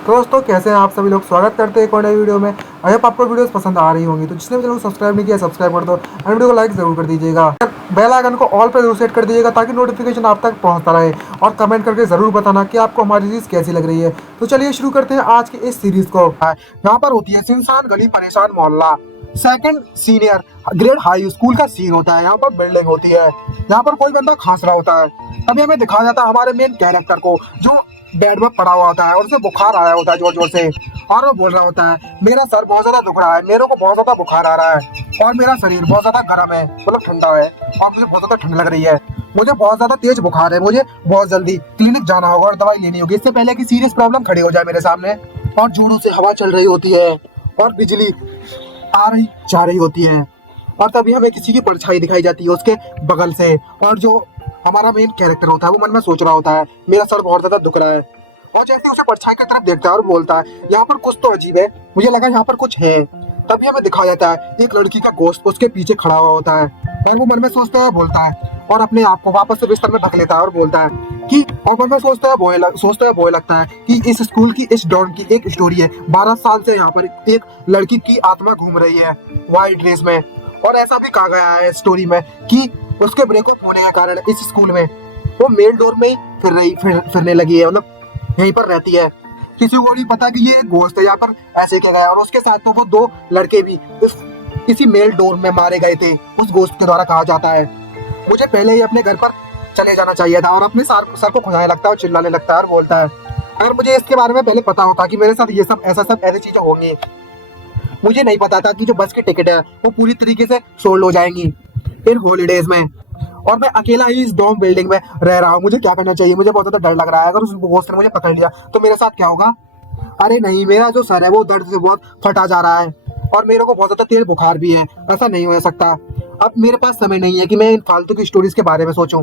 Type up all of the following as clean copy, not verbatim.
तो दोस्तों कैसे हैं आप सभी लोग। स्वागत करते हैं एक और नई वीडियो में। आई होप आपको वीडियोस पसंद आ रही होंगी, तो जिसने भी चैनल को सब्सक्राइब नहीं किया सब्सक्राइब कर दो और वीडियो को लाइक जरूर कर दीजिएगा। बेल आइकन को ऑल पर जरूर सेट कर दीजिएगा ताकि नोटिफिकेशन आप तक पहुंचता रहे। और कमेंट करके जरूर बताना कि आपको हमारी सीरीज कैसी लग रही है। तो चलिए शुरू करते हैं आज की इस सीरीज को। यहाँ पर होती है सुनसान गली परेशान मोहल्ला, second senior grade high school का सीन होता है। यहाँ पर बिल्डिंग होती है, यहाँ पर कोई बंदा खांस रहा होता है। तभी हमें दिखाया जाता है हमारे मेन कैरेक्टर को, जो बेड में पड़ा हुआ होता है और उसे बुखार आया होता है जोर जोर से। और वो बोल रहा होता है मेरा सर बहुत ज्यादा दुख रहा है, मेरे को बहुत ज्यादा बुखार आ रहा है और मेरा शरीर बहुत ज्यादा गर्म है, मतलब ठंडा है, और मुझे बहुत ज्यादा ठंड लग रही है, मुझे बहुत ज्यादा तेज बुखार है, मुझे बहुत जल्दी क्लिनिक जाना होगा और दवाई लेनी होगी, इससे पहले कि सीरियस प्रॉब्लम खड़ी हो जाए मेरे सामने। और जोरों से हवा चल रही होती है और बिजली आ रही जा रही होती है। और तभी हमें किसी की परछाई दिखाई जाती है उसके बगल से। और जो हमारा मेन कैरेक्टर होता है वो मन में सोच रहा होता है मेरा सर बहुत ज्यादा दुख रहा है। और जैसे उसे परछाई की तरफ देखता है और बोलता है यहाँ पर कुछ तो अजीब है, मुझे लगा यहाँ पर कुछ है। तभी हमें दिखाया जाता है एक लड़की का गोश्त उसके पीछे खड़ा हुआ होता है। और वो मन में सोचता है बोलता है और अपने आप को वापस से बिस्तर में ढक लेता है और बोलता है कि, और मन में सोचता है बोए लगता है कि इस स्कूल की इस डॉन की एक स्टोरी है। 12 साल से यहाँ पर एक लड़की की आत्मा घूम रही है व्हाइट ड्रेस में। और ऐसा भी कहा गया है स्टोरी में कि उसके ब्रेकअप होने के कारण इस स्कूल में वो मेल डोर में ही फिरने लगी है, मतलब यहीं पर रहती है। किसी को नहीं पता कि ये गोश्त है यहाँ पर ऐसे किया गया। और उसके साथ तो वो 2 लड़के भी इसी मेल डोर में मारे गए थे उस गोश्त के द्वारा, कहा जाता है। मुझे पहले ही अपने घर पर चले जाना चाहिए था। और अपने सर को खुजाने लगता है और चिल्लाने लगता है और बोलता है अगर मुझे इसके बारे में पहले पता होता कि मेरे साथ ये सब ऐसी चीजें होंगी। मुझे नहीं पता था कि जो बस की टिकट है वो पूरी तरीके से सोल्ड हो जाएंगी इन हॉलीडेज में, और मैं अकेला ही इस डॉम बिल्डिंग में रह रहा हूँ। मुझे क्या करना चाहिए, मुझे बहुत ज्यादा डर लग रहा है। अगर उस गोश्त ने मुझे पकड़ लिया तो मेरे साथ क्या होगा। अरे नहीं, मेरा जो सर है वो दर्द से बहुत फटा जा रहा है और मेरे को बहुत ज्यादा तेज बुखार भी है, ऐसा नहीं हो सकता। अब मेरे पास समय नहीं है कि मैं इन फालतू की स्टोरीज के बारे में सोचूं,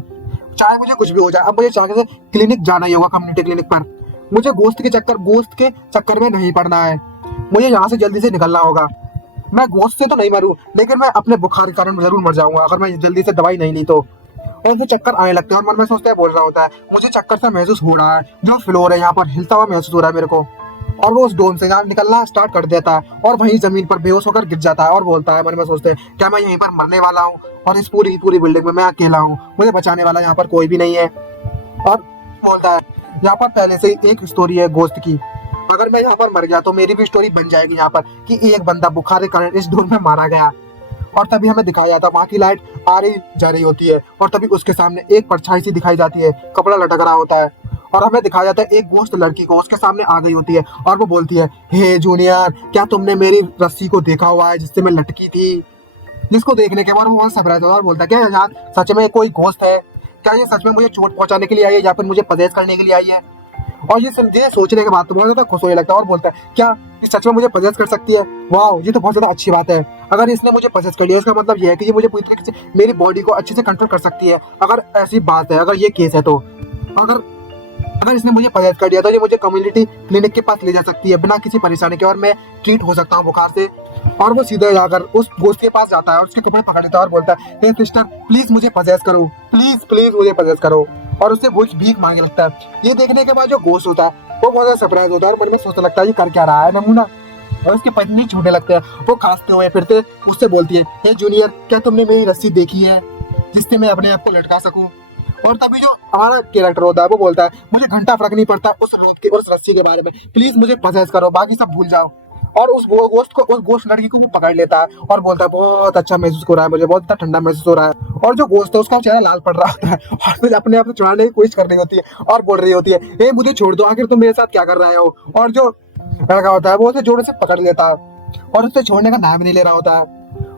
चाहे मुझे कुछ भी हो जाए। अब मुझे चाहे क्लिनिक जाना ही होगा, कम्युनिटी क्लिनिक पर। मुझे गोश्त के चक्कर में नहीं पड़ना है, मुझे यहाँ से जल्दी से निकलना होगा। मैं गोश्त से तो नहीं मरूं, लेकिन मैं अपने बुखार के कारण जरूर मर जाऊंगा अगर मैं जल्दी से दवाई नहीं ली तो। और मुझे चक्कर आने लगते हैं और मन में सोचता है बोल रहा होता है मुझे चक्कर सा महसूस हो रहा है, जो फ्लोर है यहाँ पर हिलता हुआ महसूस हो रहा है मेरे को। और वो उस डोम से निकलना स्टार्ट कर देता है और वहीं जमीन पर बेहोश होकर गिर जाता है और बोलता है, मन में सोचते हैं क्या मैं यहीं पर मरने वाला हूँ और इस पूरी बिल्डिंग में मैं अकेला हूँ, मुझे बचाने वाला यहाँ पर कोई भी नहीं है। और बोलता है यहाँ पर पहले से एक स्टोरी है गोश्त की, अगर मैं यहाँ पर मर गया तो मेरी भी स्टोरी बन जाएगी यहाँ पर कि एक बंदा बुखार के कारण इस डोम में मारा गया। और तभी हमें दिखाया जाता है वहाँ की लाइट आ रही जा रही होती है और तभी उसके सामने एक परछाई सी दिखाई जाती है, कपड़ा लटक रहा होता है। और हमें दिखाया जाता है एक गोश्त लड़की को उसके सामने आ गई होती है और वो बोलती है हे जूनियर, क्या तुमने मेरी रस्सी को देखा हुआ है जिससे मैं लटकी थी। जिसको देखने के बाद वो वहाँ सरप्राइज होता है और बोलता है क्या यहाँ सच में कोई गोश्त है, क्या ये सच में मुझे चोट पहुंचाने के लिए आई है या फिर मुझे पजेश करने के लिए आई है। और ये सोचने के बाद तो बहुत ज्यादा खुश होने लगता है और बोलता है क्या ये सच में मुझे पजेस कर सकती है, वाह ये तो बहुत ज्यादा अच्छी बात है। अगर इसने मुझे पजेस कर लिया इसका मतलब ये है कि ये मुझे पूरी तरीके से मेरी बॉडी को अच्छे से कंट्रोल कर सकती है। अगर ऐसी बात है, अगर ये केस है, तो अगर इसने मुझे पजेस कर दिया तो ये मुझे कम्युनिटी क्लिनिक के पास ले जा सकती है बिना किसी परेशानी के और मैं ट्रीट हो सकता हूँ बुखार से। और वो सीधे जाकर उस गोश्त के पास जाता है और उसके कपड़े पकड़ लेता है और बोलता है हे सिस्टर प्लीज मुझे पजेस करो, प्लीज मुझे पजेस करो। और उससे कुछ भीख मांगने लगता है। ये देखने के बाद जो गोश्त होता है वो बहुत ज्यादा सरप्राइज होता है और मन में सोचने लगता है ये कर क्या रहा है नमूना। और उसके पत्नी छूने लगते हैं, वो खांसते हुए फिरते उससे बोलती है हे जूनियर, क्या तुमने मेरी रस्सी देखी है जिससे मैं अपने आप को लटका सकूं। और तभी जो हमारा कैरेक्टर होता है वो बोलता है मुझे घंटा फर्क नहीं पड़ता उस रोप के और उस रस्सी के बारे में, प्लीज मुझे पजेस करो, बाकी सब भूल जाओ। और उस गोश्त लड़की को वो पकड़ लेता है और बोलता है बहुत अच्छा महसूस हो रहा है, मुझे बहुत अच्छा ठंडा महसूस हो रहा है। और जो गोश्त है उसका चेहरा लाल पड़ रहा होता है और फिर अपने आप को छुड़ाने की कोशिश कर रही होती है और बोल रही होती है ए मुझे छोड़ दो, आखिर तुम मेरे साथ क्या कर रहे हो। और जो लड़का होता है वो उसे जोर से पकड़ लेता है और उससे छोड़ने का नाम नहीं ले रहा होता है।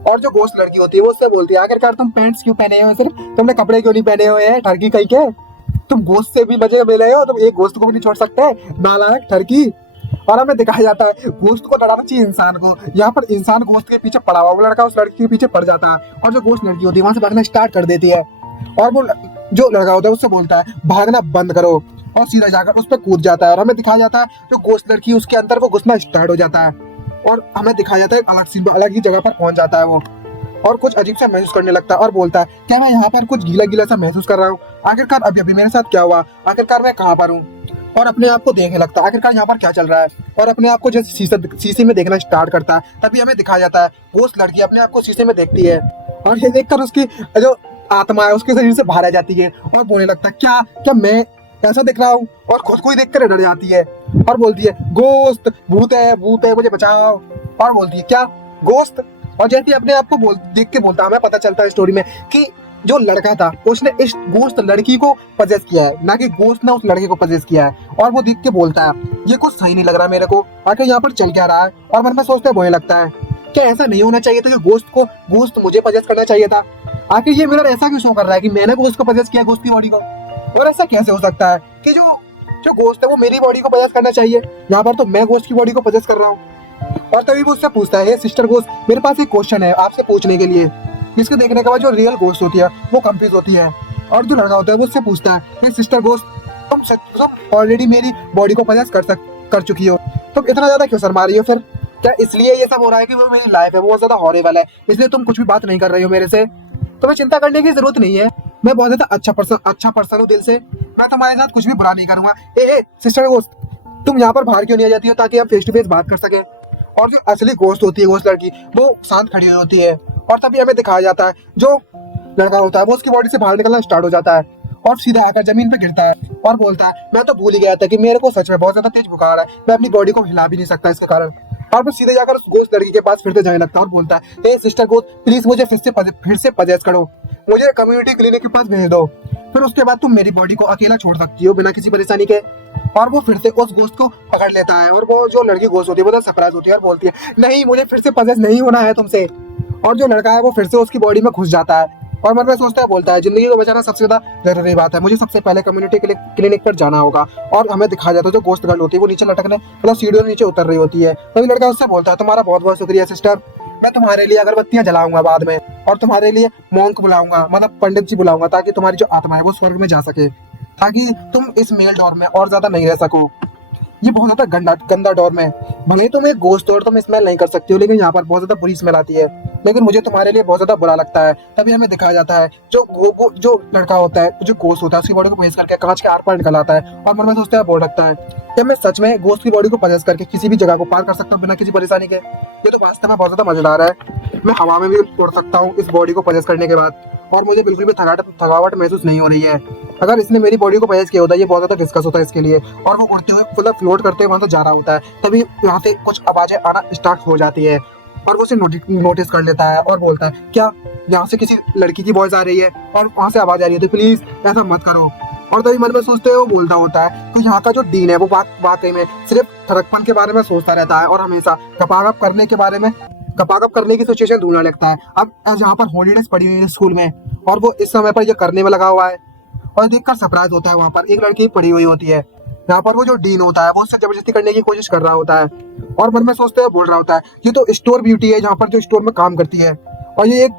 और जो गोश्त लड़की होती है वो उससे बोलती है आखिरकार तुम पैंट्स क्यों पहने हो, सिर्फ तुमने कपड़े क्यों नहीं पहने हुए हैं ठरकी कहीं के, तुम गोश्त से भी मजे ले रहे हो, तुम एक गोश्त को भी नहीं छोड़ सकते नालायक ठरकी। और हमें दिखाया जाता है गोश्त को डराना चाहिए इंसान को। यहाँ पर इंसान गोश्त के पीछे पड़ा हुआ, वो लड़का उस लड़की के पीछे पड़ जाता है और जो गोश्त लड़की होती है वहां से भागना स्टार्ट कर देती है। और वो जो लड़का होता है उससे बोलता है भागना बंद करो और सीधा जाकर उस पर कूद जाता है। और हमें दिखाया जाता है जो गोश्त लड़की उसके अंदर वो घुसना स्टार्ट हो जाता है और हमें दिखाया जाता है अलग ही जगह पर पहुंच जाता है वो और कुछ अजीब सा महसूस करने लगता है और बोलता है क्या मैं यहाँ पर कुछ गीला गीला सा महसूस कर रहा हूँ, आखिरकार अभी अभी मेरे साथ क्या हुआ, आखिरकार मैं कहाँ पर हूँ। और अपने आप को देखने लगता है आखिरकार यहाँ पर क्या चल रहा है, और अपने आप को जैसे शीशे में देखना स्टार्ट करता है। तभी हमें दिखाया जाता है वो उस लड़की अपने आप को शीशे में देखती है, और ये देखकर उसकी जो आत्मा है उसके शरीर से बाहर आ जाती है और बोलने लगता है क्या क्या मैं ऐसा दिख रहा हूँ, और खुद को ही देख कर डर जाती है और बोलती है गोश्त, भूत है मुझे बचाओ, और बोलती है क्या गोश्त। और जैसे ही अपने आप को देख के बोलता है, हमें पता चलता है स्टोरी में कि जो लड़का था उसने इस गोश्त लड़की को पजेस किया है, ना कि गोश्त ने उस लड़के को पजेस किया है। और वो देख के बोलता है ये कुछ सही नहीं लग रहा मेरे को, आखिर यहाँ पर चल क्या रहा है। और मन में सोचते बोलने लगता है क्या ऐसा नहीं होना चाहिए था कि गोश्त मुझे पजेस करना चाहिए था, आखिर ये मिरर ऐसा क्यों शो कर रहा है कि मैंने गोश्त को पजेस किया, गोश्त की बॉडी को। और ऐसा कैसे हो सकता है कि जो जो गोश्त है वो मेरी बॉडी को पजेस करना चाहिए, यहाँ पर तो मैं गोश्त की बॉडी को पजेस कर रहा हूँ। और तभी वो उससे पूछता है सिस्टर गोश्त, मेरे पास एक क्वेश्चन है आपसे पूछने के लिए। जिसके देखने के बाद जो रियल गोश्त होती है वो कंफ्यूज होती है, और जो लड़का होता है वो उससे पूछता है ये सिस्टर गोश्त तुम ऑलरेडी मेरी बॉडी को पजेस कर चुकी हो, तुम इतना ज्यादा क्यों शर्मा रही हो फिर? क्या इसलिए ये सब हो रहा है कि वो मेरी लाइफ है वो बहुत ज्यादा हॉरिबल है, इसलिए तुम कुछ भी बात नहीं कर रही हो मेरे से? तुम्हें चिंता करने की जरूरत नहीं है, मैं बहुत ज्यादा अच्छा पर्सन हूँ दिल से, मैं तुम्हारे साथ कुछ भी बुरा नहीं करूंगा। ए सिस्टर गोश्त, तुम यहाँ पर बाहर क्यों नहीं आ जाती हो ताकि हम फेस टू फेस बात कर सके? और जो असली गोश्त होती है गोश्त लड़की वो शांत खड़ी हुई होती है, और तभी हमें दिखाया जाता है जो लड़का होता है वो उसकी बॉडी से बाहर निकलना स्टार्ट हो जाता है और सीधा आकर जमीन पे गिरता है और बोलता है मैं तो भूल ही गया था कि मेरे को सच में बहुत ज्यादा तेज बुखार है, मैं अपनी बॉडी को हिला भी नहीं सकता इसके कारण। और फिर सीधे जाकर उस गोश्त लड़की के पास फिर से जाने लगता है और बोलता है सिस्टर गोश्त प्लीज मुझे फिर से पजेस करो, मुझे कम्युनिटी क्लिनिक के पास भेज दो, फिर उसके बाद तुम मेरी बॉडी को अकेला छोड़ सकती हो बिना किसी परेशानी के। और वो फिर से उस गोश्त को पकड़ लेता है, और वो जो लड़की गोश्त होती है वो सरप्राइज होती है और बोलती है नहीं मुझे फिर से पजेस नहीं होना है तुमसे। और जो लड़का है वो फिर से उसकी बॉडी में घुस जाता है और मन में सोचता है बोलता है जिंदगी को बचाना सबसे ज्यादा जरूरी बात है, मुझे सबसे पहले कम्युनिटी क्लिनिक पर जाना होगा। और हमें दिखाया जाता है जो गोश्त गर्ल होती है वो नीचे लटकने मतलब सीढ़ियों नीचे उतर रही होती है, तभी लड़का उससे बोलता है तुम्हारा बहुत बहुत शुक्रिया सिस्टर, मैं तुम्हारे लिए अगरबत्तियां जलाऊंगा बाद में, और तुम्हारे लिए मॉन्क बुलाऊंगा मतलब पंडित जी बुलाऊंगा ताकि तुम्हारी जो आत्मा है वो स्वर्ग में जा सके, ताकि तुम इस मेल डोर में और ज्यादा नहीं रह सको। ये बहुत ज्यादा गंदा डोर में भले ही तुम एक गोश्त हो और तुम स्मेल नहीं कर सकती हो, लेकिन यहाँ पर बहुत ज्यादा बुरी स्मेल आती है, लेकिन मुझे तुम्हारे लिए बहुत ज्यादा बुरा लगता है। तभी हमें दिखाया जाता है जो लड़का होता है जो गोश्त होता है उसकी बॉडी को पजेस करके कांच के आर पार निकल आता है और मन में सोचता है बोल रखता है क्या मैं सच में गोश्त की बॉडी को पजेस करके किसी भी जगह को पार कर सकता हूँ बिना किसी परेशानी के? ये तो वास्तव में बहुत ज्यादा मजेदार है, मैं हवा में भी उड़ सकता हूँ इस बॉडी को पजेस करने के बाद, और मुझे बिल्कुल भी थकावट महसूस नहीं हो रही है। अगर इसने मेरी बॉडी को पजेस किया होता है ये बहुत ज्यादा डिस्कस होता है इसके लिए, और वो उड़ते हुए मतलब फ्लोट करते हुए वहां से जा रहा होता है, तभी यहाँ से कुछ आवाजें आना स्टार्ट हो जाती है और वो उसे नोटिस कर लेता है और बोलता है क्या यहाँ से किसी लड़की की वॉइस आ रही है और वहां से आवाज आ रही है तो प्लीज ऐसा मत करो। और तभी मन में सोचते हुए वो बोलता होता है तो यहाँ का जो डीन है वो वाकई में सिर्फ ठरकपन के बारे में सोचता रहता है और हमेशा गपागप करने की सिचुएशन ढूंढने लगता है। अब यहाँ पर हॉलीडेज पड़ी हुई है स्कूल में और वो इस समय पर ये करने में लगा हुआ है, और देखकर सरप्राइज होता है वहाँ पर एक लड़की पड़ी हुई होती है, यहाँ पर वो जो डीन होता है वो उससे जबरदस्ती करने की कोशिश कर रहा होता है और मन में सोचते हुए बोल रहा होता है ये तो स्टोर ब्यूटी है जहाँ पर जो स्टोर में काम करती है, और ये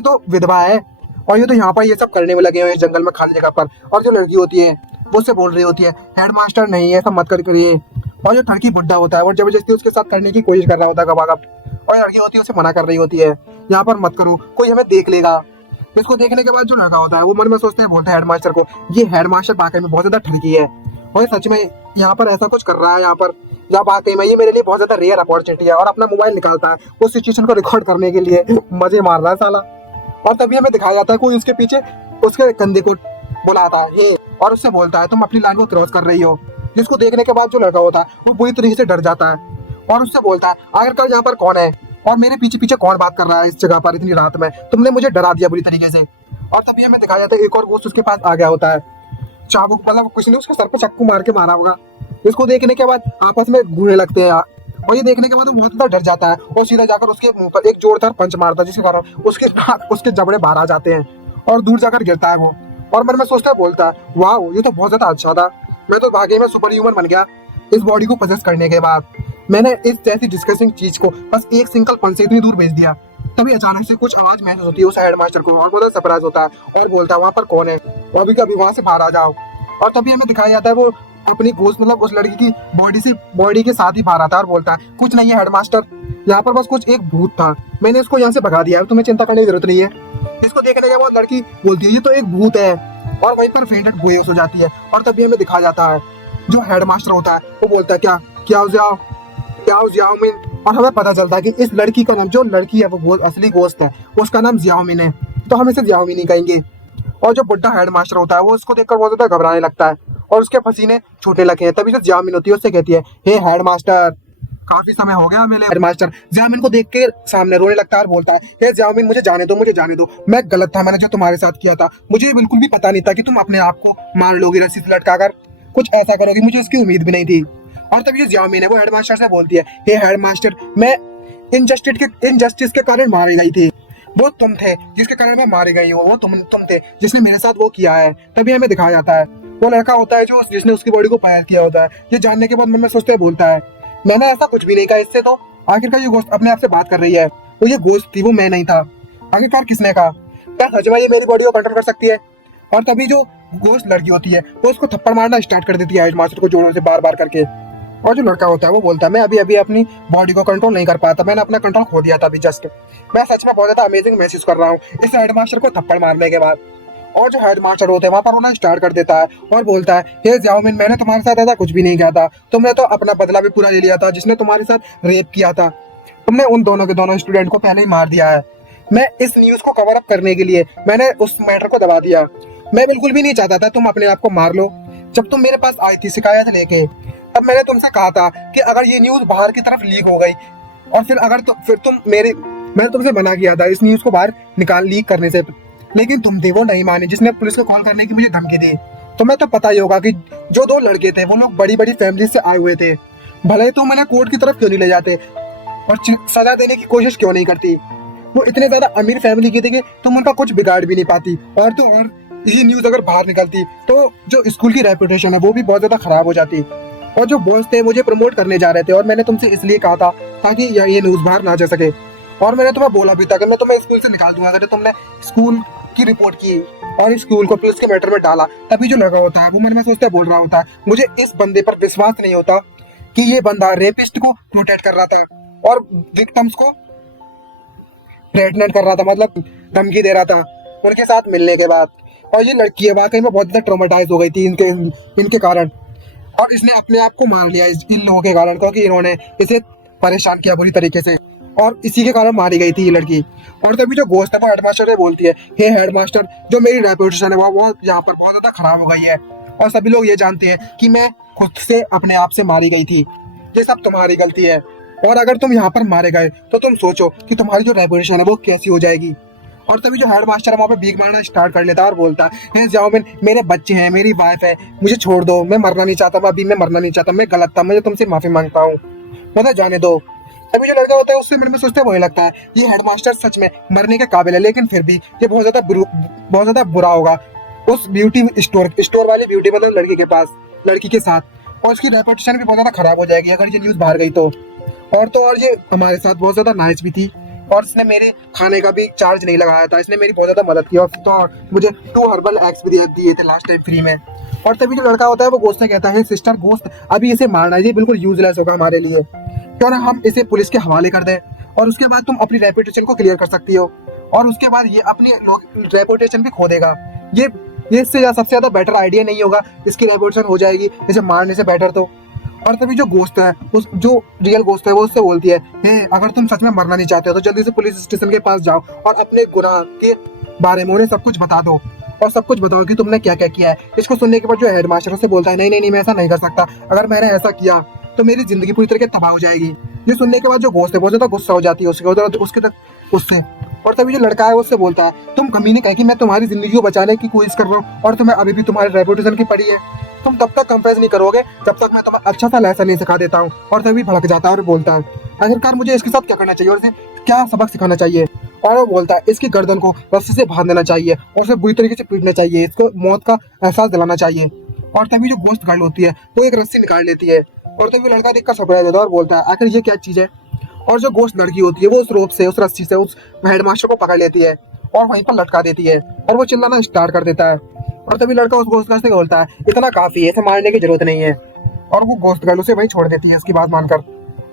तो विधवा है, और ये तो यहाँ पर ये सब करने में लगे हुए हैं जंगल में खाली जगह पर। और जो लड़की होती है वो उससे बोल रही होती है हेडमास्टर नहीं है, ऐसा मत करिए। और जो लड़की बुड्ढा होता है वो जबरदस्ती उसके साथ करने की कोशिश कर रहा होता है गपागप, और लड़की होती है उसे मना कर रही होती है यहाँ पर मत करो कोई हमें देख लेगा। इसको देखने के बाद जो लड़का होता है वो मन में सोचते हैं बोलता है हेडमास्टर को ये हेडमास्टर वाकई में बहुत ज्यादा ठगी है, और सच में यहाँ पर ऐसा कुछ कर रहा है यहाँ पर या वाकई में ये मेरे लिए बहुत ज्यादा रेयर अपॉर्चुनिटी है। और अपना मोबाइल निकालता है उस सिचुएशन को रिकॉर्ड करने के लिए, मजे मार रहा है साला। और तभी हमें दिखाया जाता है कोई उसके पीछे उसके कंधे को बुलाता है ये और उससे बोलता है तुम अपनी लाइन को क्रॉस कर रही हो, जिसको देखने के बाद जो लड़का होता है वो बुरी तरीके से डर जाता है और उससे बोलता है आखिरकार यहाँ पर कौन है और मेरे पीछे पीछे कौन बात कर रहा है इस जगह पर इतनी रात में, तुमने मुझे डरा दिया बुरी तरीके से। और तभी हमें दिखाया जाता है एक और गोश्त उसके पास आ गया होता है, चाबुक मतलब कुछ ने उसके सर पे चक्कू मार के मारा होगा। इसको देखने के बाद आपस में घूमने लगते हैं और ये देखने के बाद वो बहुत ज्यादा डर जाता है और सीधा जाकर उसके मुंह पर एक जोरदार पंच मारता है जिसके कारण उसके जबड़े बाहर आ जाते हैं और दूर जाकर गिरता है वो। और मन में सोचता है बोलता है वाह ये तो बहुत ज्यादा अच्छा था, मैं तो वाकई में सुपर ह्यूमन बन गया इस बॉडी को पजेस करने के बाद। मैंने इस जैसी डिस्कसिंग चीज को बस एक सिंगल पंच से इतनी दूर भेज दिया। तभी अचानक से कुछ आवाज महसूस होती है उस हेडमास्टर को और बहुत सरप्राइज होता है और बोलता है वहाँ पर कौन है और अभी कभी वहां से बाहर आ जाओ। और तभी हमें दिखाया जाता है वो अपनी गोश्त मतलब उस लड़की की बॉडी के साथ ही बाहर आता है और बोलता है कुछ नहीं है हेडमास्टर, यहाँ पर बस कुछ एक भूत था, मैंने इसको यहाँ से भगा दिया, तुम्हें चिंता करने की जरूरत नहीं है। इसको देखने के बाद लड़की बोलती है ये तो एक भूत है और वहीं पर फेंटेड बेहोश हो जाती है। और तभी हमें दिखाया जाता है जो हेडमास्टर होता है वो बोलता है क्या क्या जाओ क्या जियाओमिन, और हमें पता चलता है कि इस लड़की का नाम, जो लड़की है वो असली गोश्त है, उसका नाम जियाओमिन है, तो हम इसे जियाओमिन ही कहेंगे। और जो बुढ़ा हेडमास्टर होता है वो उसको देखकर बहुत ज्यादा घबराने लगता है और उसके पसीने छूटने लगे हैं। तभी से जियामिन होती है उससे कहती है, हे हेडमास्टर, काफी समय हो गया मिले। हेडमास्टर जियामिन को देख के सामने रोने लगता है और बोलता है, हे जियामिन, मुझे जाने दो, मुझे जाने दो, मैं गलत था, मैंने जो तुम्हारे साथ किया था, मुझे बिल्कुल भी पता नहीं था कि तुम अपने आप को मार लोगी रस्सी से लटकाकर, कुछ ऐसा करोगी, मुझे उसकी उम्मीद भी नहीं थी। और तभी जो जियामिन है वो हेडमास्टर से बोलती है, हे हेडमास्टर, मैं इनजस्टिस के कारण मारी गई थी, वो तुम थे जिसके कारण मैं मारी गई हूँ, वो तुम थे जिसने मेरे साथ वो किया है। तभी हमें दिखाया जाता है वो लड़का होता है जो जिसने उसकी बॉडी को फायर किया होता है। ये जानने के बाद मन में सोचते बोलता है, मैंने ऐसा कुछ भी नहीं कहा, इससे तो आखिरकार ये गोश्त अपने आप से बात कर रही है, वो ये गोश्त थी, वो मैं नहीं था, आखिरकार किसने कहा, क्या सच में ये मेरी बॉडी को कंट्रोल कर सकती है। और तभी जो गोश्त लड़की होती है वो उसको थप्पड़ मारना स्टार्ट कर देती है हेडमास्टर को जोरों से बार बार करके। और जो लड़का होता है वो बोलता है, मैं अभी अभी अपनी बॉडी को कंट्रोल नहीं कर पाता, मैंने अपना कंट्रोल खो दिया था अभी जस्ट, मैं सच में बहुत ज्यादा अमेजिंग महसूस कर रहा हूँ इस हेडमास्टर को थप्पड़ मारने के बाद। और जो हेडमास्टर होते हैं वहाँ पर रोना स्टार्ट कर देता है और बोलता है, हे जियाओमिन, मैंने तुम्हारे साथ ऐसा कुछ भी नहीं किया था, तुमने तो अपना बदला भी पूरा ले लिया था, जिसने तुम्हारे साथ रेप किया था, तुमने उन दोनों के दोनों स्टूडेंट को पहले ही मार दिया है। मैं इस न्यूज को कवर अप करने के लिए मैंने उस मैटर को दबा दिया, मैं बिल्कुल भी नहीं चाहता था तुम अपने आप को मार लो। जब तुम मेरे पास आई थी शिकायत लेके, तब मैंने तुमसे कहा था कि अगर ये न्यूज बाहर की तरफ लीक हो गई और फिर तुम मैंने तुमसे मना किया था इस न्यूज को बाहर लीक करने से, लेकिन तुम थे वो नहीं माने, जिसने पुलिस को कॉल करने की मुझे धमकी दी। तुम्हें तो पता ही होगा कि जो दो लड़के थे वो लोग बड़ी बड़ी फैमिली से आए हुए थे, भले ही तुम उन्हें कोर्ट की तरफ क्यों नहीं ले जाते और सजा देने की कोशिश क्यों नहीं करती, वो इतने ज्यादा अमीर फैमिली की थी कि तुम उनका कुछ बिगाड़ भी नहीं पाती। और तो और ये न्यूज अगर बाहर निकलती तो जो स्कूल की रेपुटेशन है वो भी बहुत ज्यादा खराब हो जाती। और जो बॉस थे मुझे प्रमोट करने जा रहे थे और मैंने तुमसे इसलिए कहा था ताकि ये न्यूज बाहर ना जा सके, और मैंने तुम्हें बोला भी था कि मैं तुम्हें स्कूल से निकाल दूंगा अगर तुमने स्कूल की रिपोर्ट की और स्कूल को पुलिस के मैटर में डाला। तभी जो लगा होता है वो मन में सोचते बोल रहा होता है, मुझे इस बंदे पर विश्वास नहीं होता कि ये बंदा रेपिस्ट को प्रोटेक्ट कर रहा था और विक्टिम्स को प्रेग्नेंट कर रहा था, मतलब धमकी दे रहा था उनके साथ मिलने के बाद। और ये लड़की है वाकई में बहुत ज्यादा ट्रॉमेटाइज हो गई थी इनके कारण, और इसने अपने आप को मार लिया इन लोगों के कारण, क्योंकि इन्होंने इसे परेशान किया बुरी तरीके से और इसी के कारण मारी गई थी ये लड़की। और तभी जो गोश्त है वो हेडमास्टर से बोलती है, हे हेडमास्टर, जो मेरी रेपुटेशन है वो यहाँ पर बहुत ज्यादा खराब हो गई है और सभी लोग ये जानते हैं कि मैं खुद से अपने आप से मारी गई थी, ये सब तुम्हारी गलती है, और अगर तुम यहाँ पर मारे गए तो तुम सोचो कि तुम्हारी जो रेपुटेशन है वो कैसी हो जाएगी। और तभी जो हेडमास्टर वहाँ पे भीख मांगना स्टार्ट कर लेता है और बोलता है, हे जियाओमिन, मेरे बच्चे हैं, मेरी वाइफ है, मुझे छोड़ दो, मैं मरना नहीं चाहता, मैं मरना नहीं चाहता, मैं गलत था, मुझे तुमसे माफी मांगता हूँ, मुझे जाने दो। तभी जो लड़का होता है उससे मन में सोचते वही लगता है, ये हेडमास्टर सच में मरने के काबिल है, लेकिन फिर भी ये बहुत ज्यादा बुरा होगा उस ब्यूटी स्टोर वाली ब्यूटी मतलब लड़की के पास, लड़की के साथ, और उसकी रेपुटेशन भी बहुत ज्यादा खराब हो जाएगी अगर ये न्यूज बाहर गई तो। और तो और ये हमारे साथ बहुत ज्यादा नाइस भी थी और इसने मेरे खाने का भी चार्ज नहीं लगाया था, इसने मेरी बहुत ज्यादा मदद की और तो और मुझे 2 हर्बल एग्स भी दिए थे लास्ट टाइम फ्री में। और तभी जो लड़का होता है वो गोश्त से कहता है, सिस्टर गोश्त, अभी इसे मारना है, ये बिल्कुल यूजलेस होगा हमारे लिए, क्यों ना हम इसे पुलिस के हवाले कर दें और उसके बाद तुम अपनी रेपुटेशन को क्लियर कर सकती हो और उसके बाद ये अपनी रेपुटेशन भी खो देगा। ये इससे सबसे ज्यादा बेटर आइडिया नहीं होगा, इसकी रेपुटेशन हो जाएगी इसे मारने से बेटर तो। और तभी जो गोश्त है जो रियल गोश्त है वो उससे बोलती है, हे अगर तुम सच में मरना नहीं चाहते हो तो जल्दी से पुलिस स्टेशन के पास जाओ और अपने गुनाह के बारे में उन्हें सब कुछ बता दो और सब कुछ बताओ कि तुमने क्या क्या किया है। इसको सुनने के बाद जो हेडमास्टर से बोलता है, नहीं नहीं नहीं, मैं ऐसा नहीं कर सकता, अगर मैंने ऐसा किया तो मेरी जिंदगी पूरी तरह तबाह हो जाएगी। ये सुनने के बाद जो गोश्त है बहुत ज्यादा गुस्सा हो जाती है उसके तक उससे। और तभी जो लड़का है उससे बोलता है, तुम कमीने कहे कि मैं तुम्हारी जिंदगी को बचाने की कोशिश कर रहा हूँ और तुम्हें अभी भी तुम्हारी रेपुटेशन की पड़ी है, तुम तब तक कंफ्रेस नहीं करोगे जब तक मैं तुम्हें अच्छा सा लेसन नहीं सिखा देता हूँ। और तभी भड़क जाता है और बोलता है, आखिरकार मुझे इसके साथ क्या करना चाहिए और इसे क्या सबक सिखाना चाहिए। और वो बोलता है, इसकी गर्दन को रस्सी से बांध देना चाहिए और उसे बुरी तरीके से पीटना चाहिए, इसको मौत का एहसास दिलाना चाहिए। और तभी जो गोश्त गर्ल होती है वो एक रस्सी निकाल लेती है और तभी लड़का देखकर सरप्राइज होता है और बोलता है, आखिर ये क्या चीज है। और जो गोश्त लड़की होती है वो उस रोप से, उस रस्सी से उस हेडमास्टर को पकड़ लेती है और वहीं पर लटका देती है और वो चिल्लाना स्टार्ट कर देता है। और तभी लड़का उस गोश्त गर्ल से बोलता है, इतना काफी है, इसे मारने की जरूरत नहीं है। और वो गोश्त गर्ल उसे वहीं छोड़ देती है इसकी बात मानकर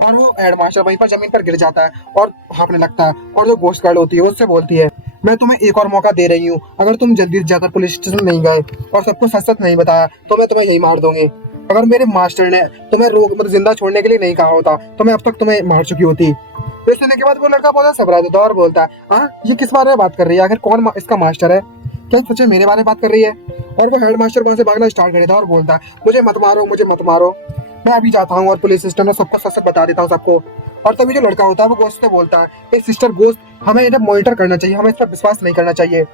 और वो हेडमास्टर वहीं पर जमीन पर गिर जाता है और हाँफने लगता है। और जो गोश्त गर्ल होती है उससे बोलती है, मैं तुम्हें एक और मौका दे रही हूँ, अगर तुम जल्दी जाकर पुलिस स्टेशन नहीं गए और सबको सच सच नहीं बताया तो मैं तुम्हें यही मार दूंगी। अगर मेरे मास्टर ने तुम्हें रोक मतलब जिंदा छोड़ने के लिए नहीं कहा होता तो मैं अब तक तुम्हें मार चुकी होती। तो इस सुनने के बाद वो लड़का बहुत सरप्राइज होता है और बोलता है, हाँ ये किस बारे में बात कर रही है, आखिर कौन इसका मास्टर है, क्या सच में मेरे बारे में बात कर रही है। और वो हेड मास्टर वहां से भागना स्टार्ट कर देता है और बोलता है, मुझे मत मारो, मुझे मत मारो, मैं अभी जाता हूँ और पुलिस सिस्टम में सबको सच सच बता देता हूँ सबको। और तभी जो लड़का होता है वो गोश्त से बोलता है, एक सिस्टर गोश्त, हमें इन्हें मॉनिटर करना चाहिए, हमें इस पर विश्वास नहीं करना चाहिए,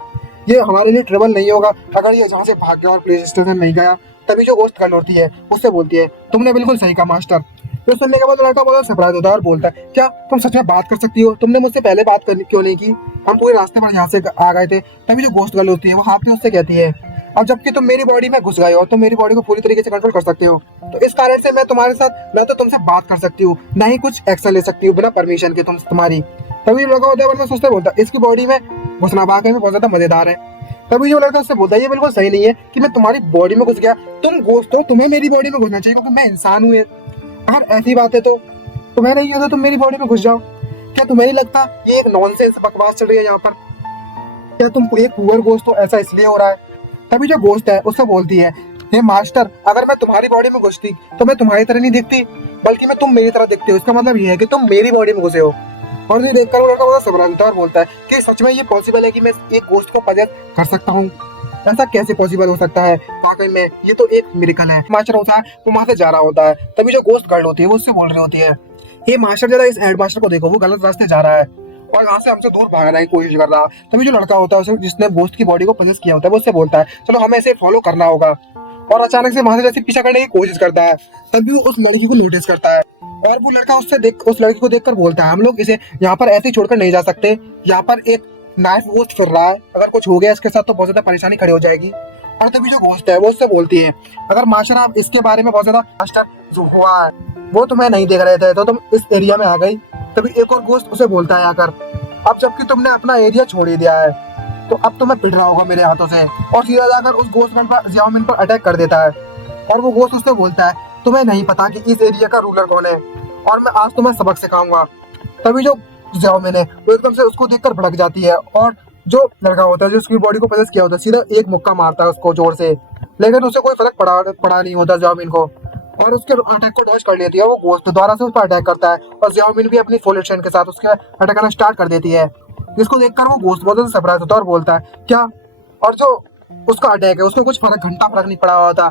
ये हमारे लिए ट्रेबल नहीं होगा अगर ये जहाँ से भाग गया और पुलिस स्टेशन नहीं गया। तभी जो गोश्त गर्ल होती है उससे बोलती है, तुमने बिल्कुल सही कहा मास्टर। तो सुनने के बाद लड़का बहुत सरप्राइज होता है और बोलता है, क्या तुम सच में बात कर सकती हो, तुमने मुझसे पहले बात करनी क्यों नहीं की, हम पूरे रास्ते पर यहाँ से आ गए थे। तभी जो गोश्त गर्ल होती है वो हाथ में उससे कहती है, अब जबकि तुम मेरी बॉडी में घुस गए हो, तुम मेरी बॉडी को पूरी तरीके से कंट्रोल कर सकते हो, तो इस कारण से मैं तुम्हारे साथ न तो तुमसे बात कर सकती हूँ न ही कुछ एक्शन ले सकती हूँ बिना परमिशन के तुम्हारी। तभी लड़का होता है सोचते बोलता है, इसकी बॉडी में घुसना वाकई में बहुत ज्यादा मजेदार है। तभी जो लड़का उससे बोलता है, ये बिल्कुल सही नहीं है कि मैं तुम्हारी बॉडी में घुस गया, तुम गोश्त हो, तुम्हें मेरी बॉडी में घुसना चाहिए क्योंकि मैं इंसान हूँ। अगर ऐसी बात है तो तुम्हें नहीं होता तुम मेरी बॉडी में घुस जाओ। क्या तुम्हें नहीं लगता ये एक नॉनसेंस बकवास चल रही है यहाँ पर, क्या तुम एक पुअर गोश्त हो ऐसा इसलिए हो रहा है। तभी जो गोश्त है उससे बोलती है, हे मास्टर, अगर मैं तुम्हारी बॉडी में घुसती तो मैं तुम्हारी तरह नहीं दिखती बल्कि मैं तुम मेरी तरह दिखती हो, इसका मतलब ये है कि तुम मेरी बॉडी में घुसे हो। और ये देखकर वो लड़का बहुत घबराता है और बोलता है कि सच में ये पॉसिबल है कि मैं एक गोश्त को पजेस कर सकता हूँ, ऐसा कैसे पॉसिबल हो सकता है, वाकई में ये तो एक मिरेकल है। मास्टर होता है वो वहां से जा रहा होता है, तभी जो गोश्त गर्ल होती है वो उससे बोल रही होती है, ये मास्टर जरा इस हेड मास्टर को देखो, वो गलत रास्ते जा रहा है और यहाँ से हमसे दूर भागने की कोशिश कर रहा है। तभी जो लड़का होता है जिसने गोश्त की बॉडी को पजेस किया होता है वो उससे बोलता है, चलो हमें इसे फॉलो करना होगा। और अचानक से वहां से जैसे पीछा करने की कोशिश करता है, तभी वो उस लड़की को नोटिस करता है और वो लड़का उस लड़की को देखकर बोलता है, हम लोग इसे यहाँ पर ऐसे छोड़कर नहीं जा सकते, यहाँ पर एक नाइफ गोश्त फिर रहा है, अगर कुछ हो गया इसके साथ तो बहुत ज्यादा परेशानी खड़ी हो जाएगी। और तभी जो गोश्त है वो उससे बोलती है, अगर मास्टर आप इसके बारे में बहुत ज्यादा मास्टर जो हुआ है वो तुम्हें नहीं देख रहे थे तो तुम इस एरिया में आ गई। तभी एक और गोश्त उसे बोलता है आकर, अब जबकि तुमने अपना एरिया छोड़ ही दिया है तो अब तुम्हें पिट रहा होगा मेरे हाथों से। और सीधा जाकर उस गोश्त पर जियाओमिन पर अटैक कर देता है और वो गोश्त उससे बोलता है, तुम्हें नहीं पता कि इस एरिया का रूलर कौन है और मैं आज तुम्हें सबक सिखाऊंगा। तभी जो जियाओमिन है वो एकदम से उसको देखकर भड़क जाती है और जो लड़का होता है जो उसकी बॉडी को पजेस किया होता है सीधा एक मुक्का मारता है उसको जोर से, लेकिन उसे कोई फर्क पड़ा नहीं होता जियाओमिन को और उसके अटैक को डॉज कर लेती है। वो गोश्त दोबारा से उस पर अटैक करता है और जियाओमिन भी अपनी फुल स्ट्रेंथ के साथ उसके अटैक करना स्टार्ट कर देती है, जिसको देखकर वो गोश्त बहुत ज्यादा सरप्राइज होता है और बोलता है, क्या, और जो उसका अटैक है उसको कुछ घंटा फर्क नहीं पड़ा होता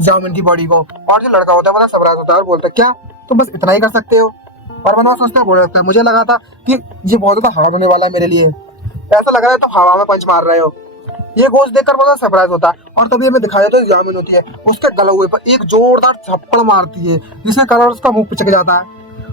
जियाओमिन की बॉडी को। और जो लड़का होता है मतलब सरप्राइज होता है और बोलता है, क्या तुम बस इतना ही कर सकते हो। और मनवा सोचता है, बोल सकता है, मुझे लगा था कि ये बहुत ज्यादा हार्ड होने वाला है मेरे लिए, ऐसा लग रहा है तुम हवा में पंच मार रहे हो। ये गोश्त देखकर बहुत सरप्राइज होता है और तभी हमें दिखाया जाता है जियाओमिन होती है उसके गले हुए पर एक जोरदार थप्पड़ मारती है जिसके कारण उसका मुंह पिचक जाता है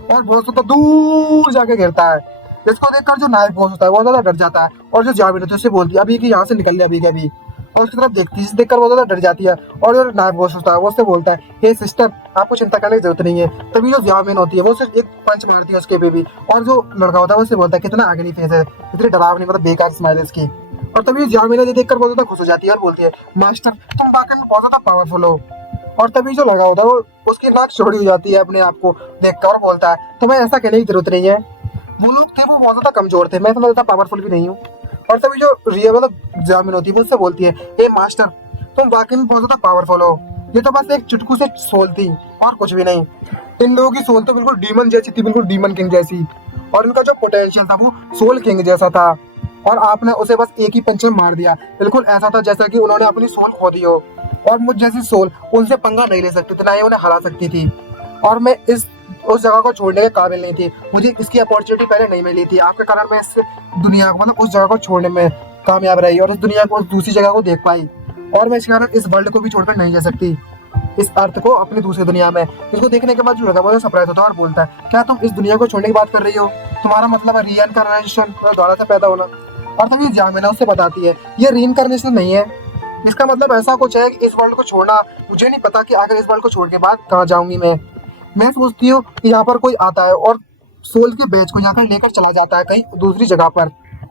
और बहुत ज्यादा दूर जाके गिरता है। इसको देखकर जो नायक गोश्त होता है वो ज्यादा डर जाता है और जो जियाओमिन होती है उससे बोलती है अभी कि यहाँ से निकल ले अभी के अभी, और उसकी तरफ देखती है, देखकर बहुत ज्यादा डर जाती है। और जो नायक गोश्त होता है वो उससे बोलता है, हे सिस्टर, आपको चिंता करने की जरूरत नहीं है। तभी जो जियाओमिन होती है वो सिर्फ एक पंच मारती है उसके बेबी और जो लड़का होता है वो उससे बोलता है, कितना आगे नहीं फेस है, इतनी डरावनी मतलब बेकार स्माइल है इसकी। और तभी जियाओमिन ये देखकर बहुत ज्यादा खुश हो जाती है और बोलती है, मास्टर तुम वाकई में बहुत ज्यादा पावरफुल हो। और तभी जो लड़का होता है वो उसकी नाक चौड़ी हो जाती है अपने आप को देखकर और बोलता है, तुम्हें ऐसा कहने की जरूरत नहीं है, वो लोग थे वो बहुत ज्यादा कमजोर थे, मैं इतना ज्यादा पावरफुल भी नहीं हूँ। और तभी जो रिया मतलब जियाओमिन होती है वो उससे बोलती है, ए मास्टर तुम वाकई में बहुत ज्यादा पावरफुल हो, ये तो बस एक चुटकू से सोल थी और कुछ भी नहीं। इन लोगों की सोल तो बिल्कुल डीमन जैसी थी, बिल्कुल डीमन किंग जैसी, और इनका जो पोटेंशियल था वो सोल किंग जैसा था और आपने उसे बस एक ही पंच में मार दिया। बिल्कुल ऐसा था जैसा कि उन्होंने अपनी सोल खो दी हो और मुझ जैसी सोल उनसे पंगा नहीं ले सकती थी, ना ही उन्हें हरा सकती थी और मैं उस जगह को छोड़ने के काबिल नहीं थी, मुझे इसकी अपॉर्चुनिटी पहले नहीं मिली थी, आपके कारण मैं इस दुनिया को मतलब उस जगह को छोड़ने में कामयाब रही और उस दुनिया को दूसरी जगह को देख पाई और मैं इस कारण इस वर्ल्ड को भी छोड़कर नहीं जा सकती, इस अर्थ को अपनी दूसरी दुनिया में। इसको देखने के बाद जो लगा वो सरप्राइज होता है और बोलता है, क्या तुम इस दुनिया को छोड़ने की बात कर रही हो, तुम्हारा मतलब है रीइंकार्नेशन दोबारा से पैदा होना। और तभी जियाओमिन उससे बताती है, ये रीइंकार्नेशन नहीं है, इसका मतलब ऐसा कुछ है कि इस वर्ल्ड को छोड़ना, मुझे नहीं पता कि आखिर इस वर्ल्ड को छोड़ के बाद कहाँ जाऊंगी मैं सोचती हूँ कि यहाँ पर कोई आता है और सोल के बैच को यहाँ पर लेकर चला जाता है कहीं दूसरी जगह पर,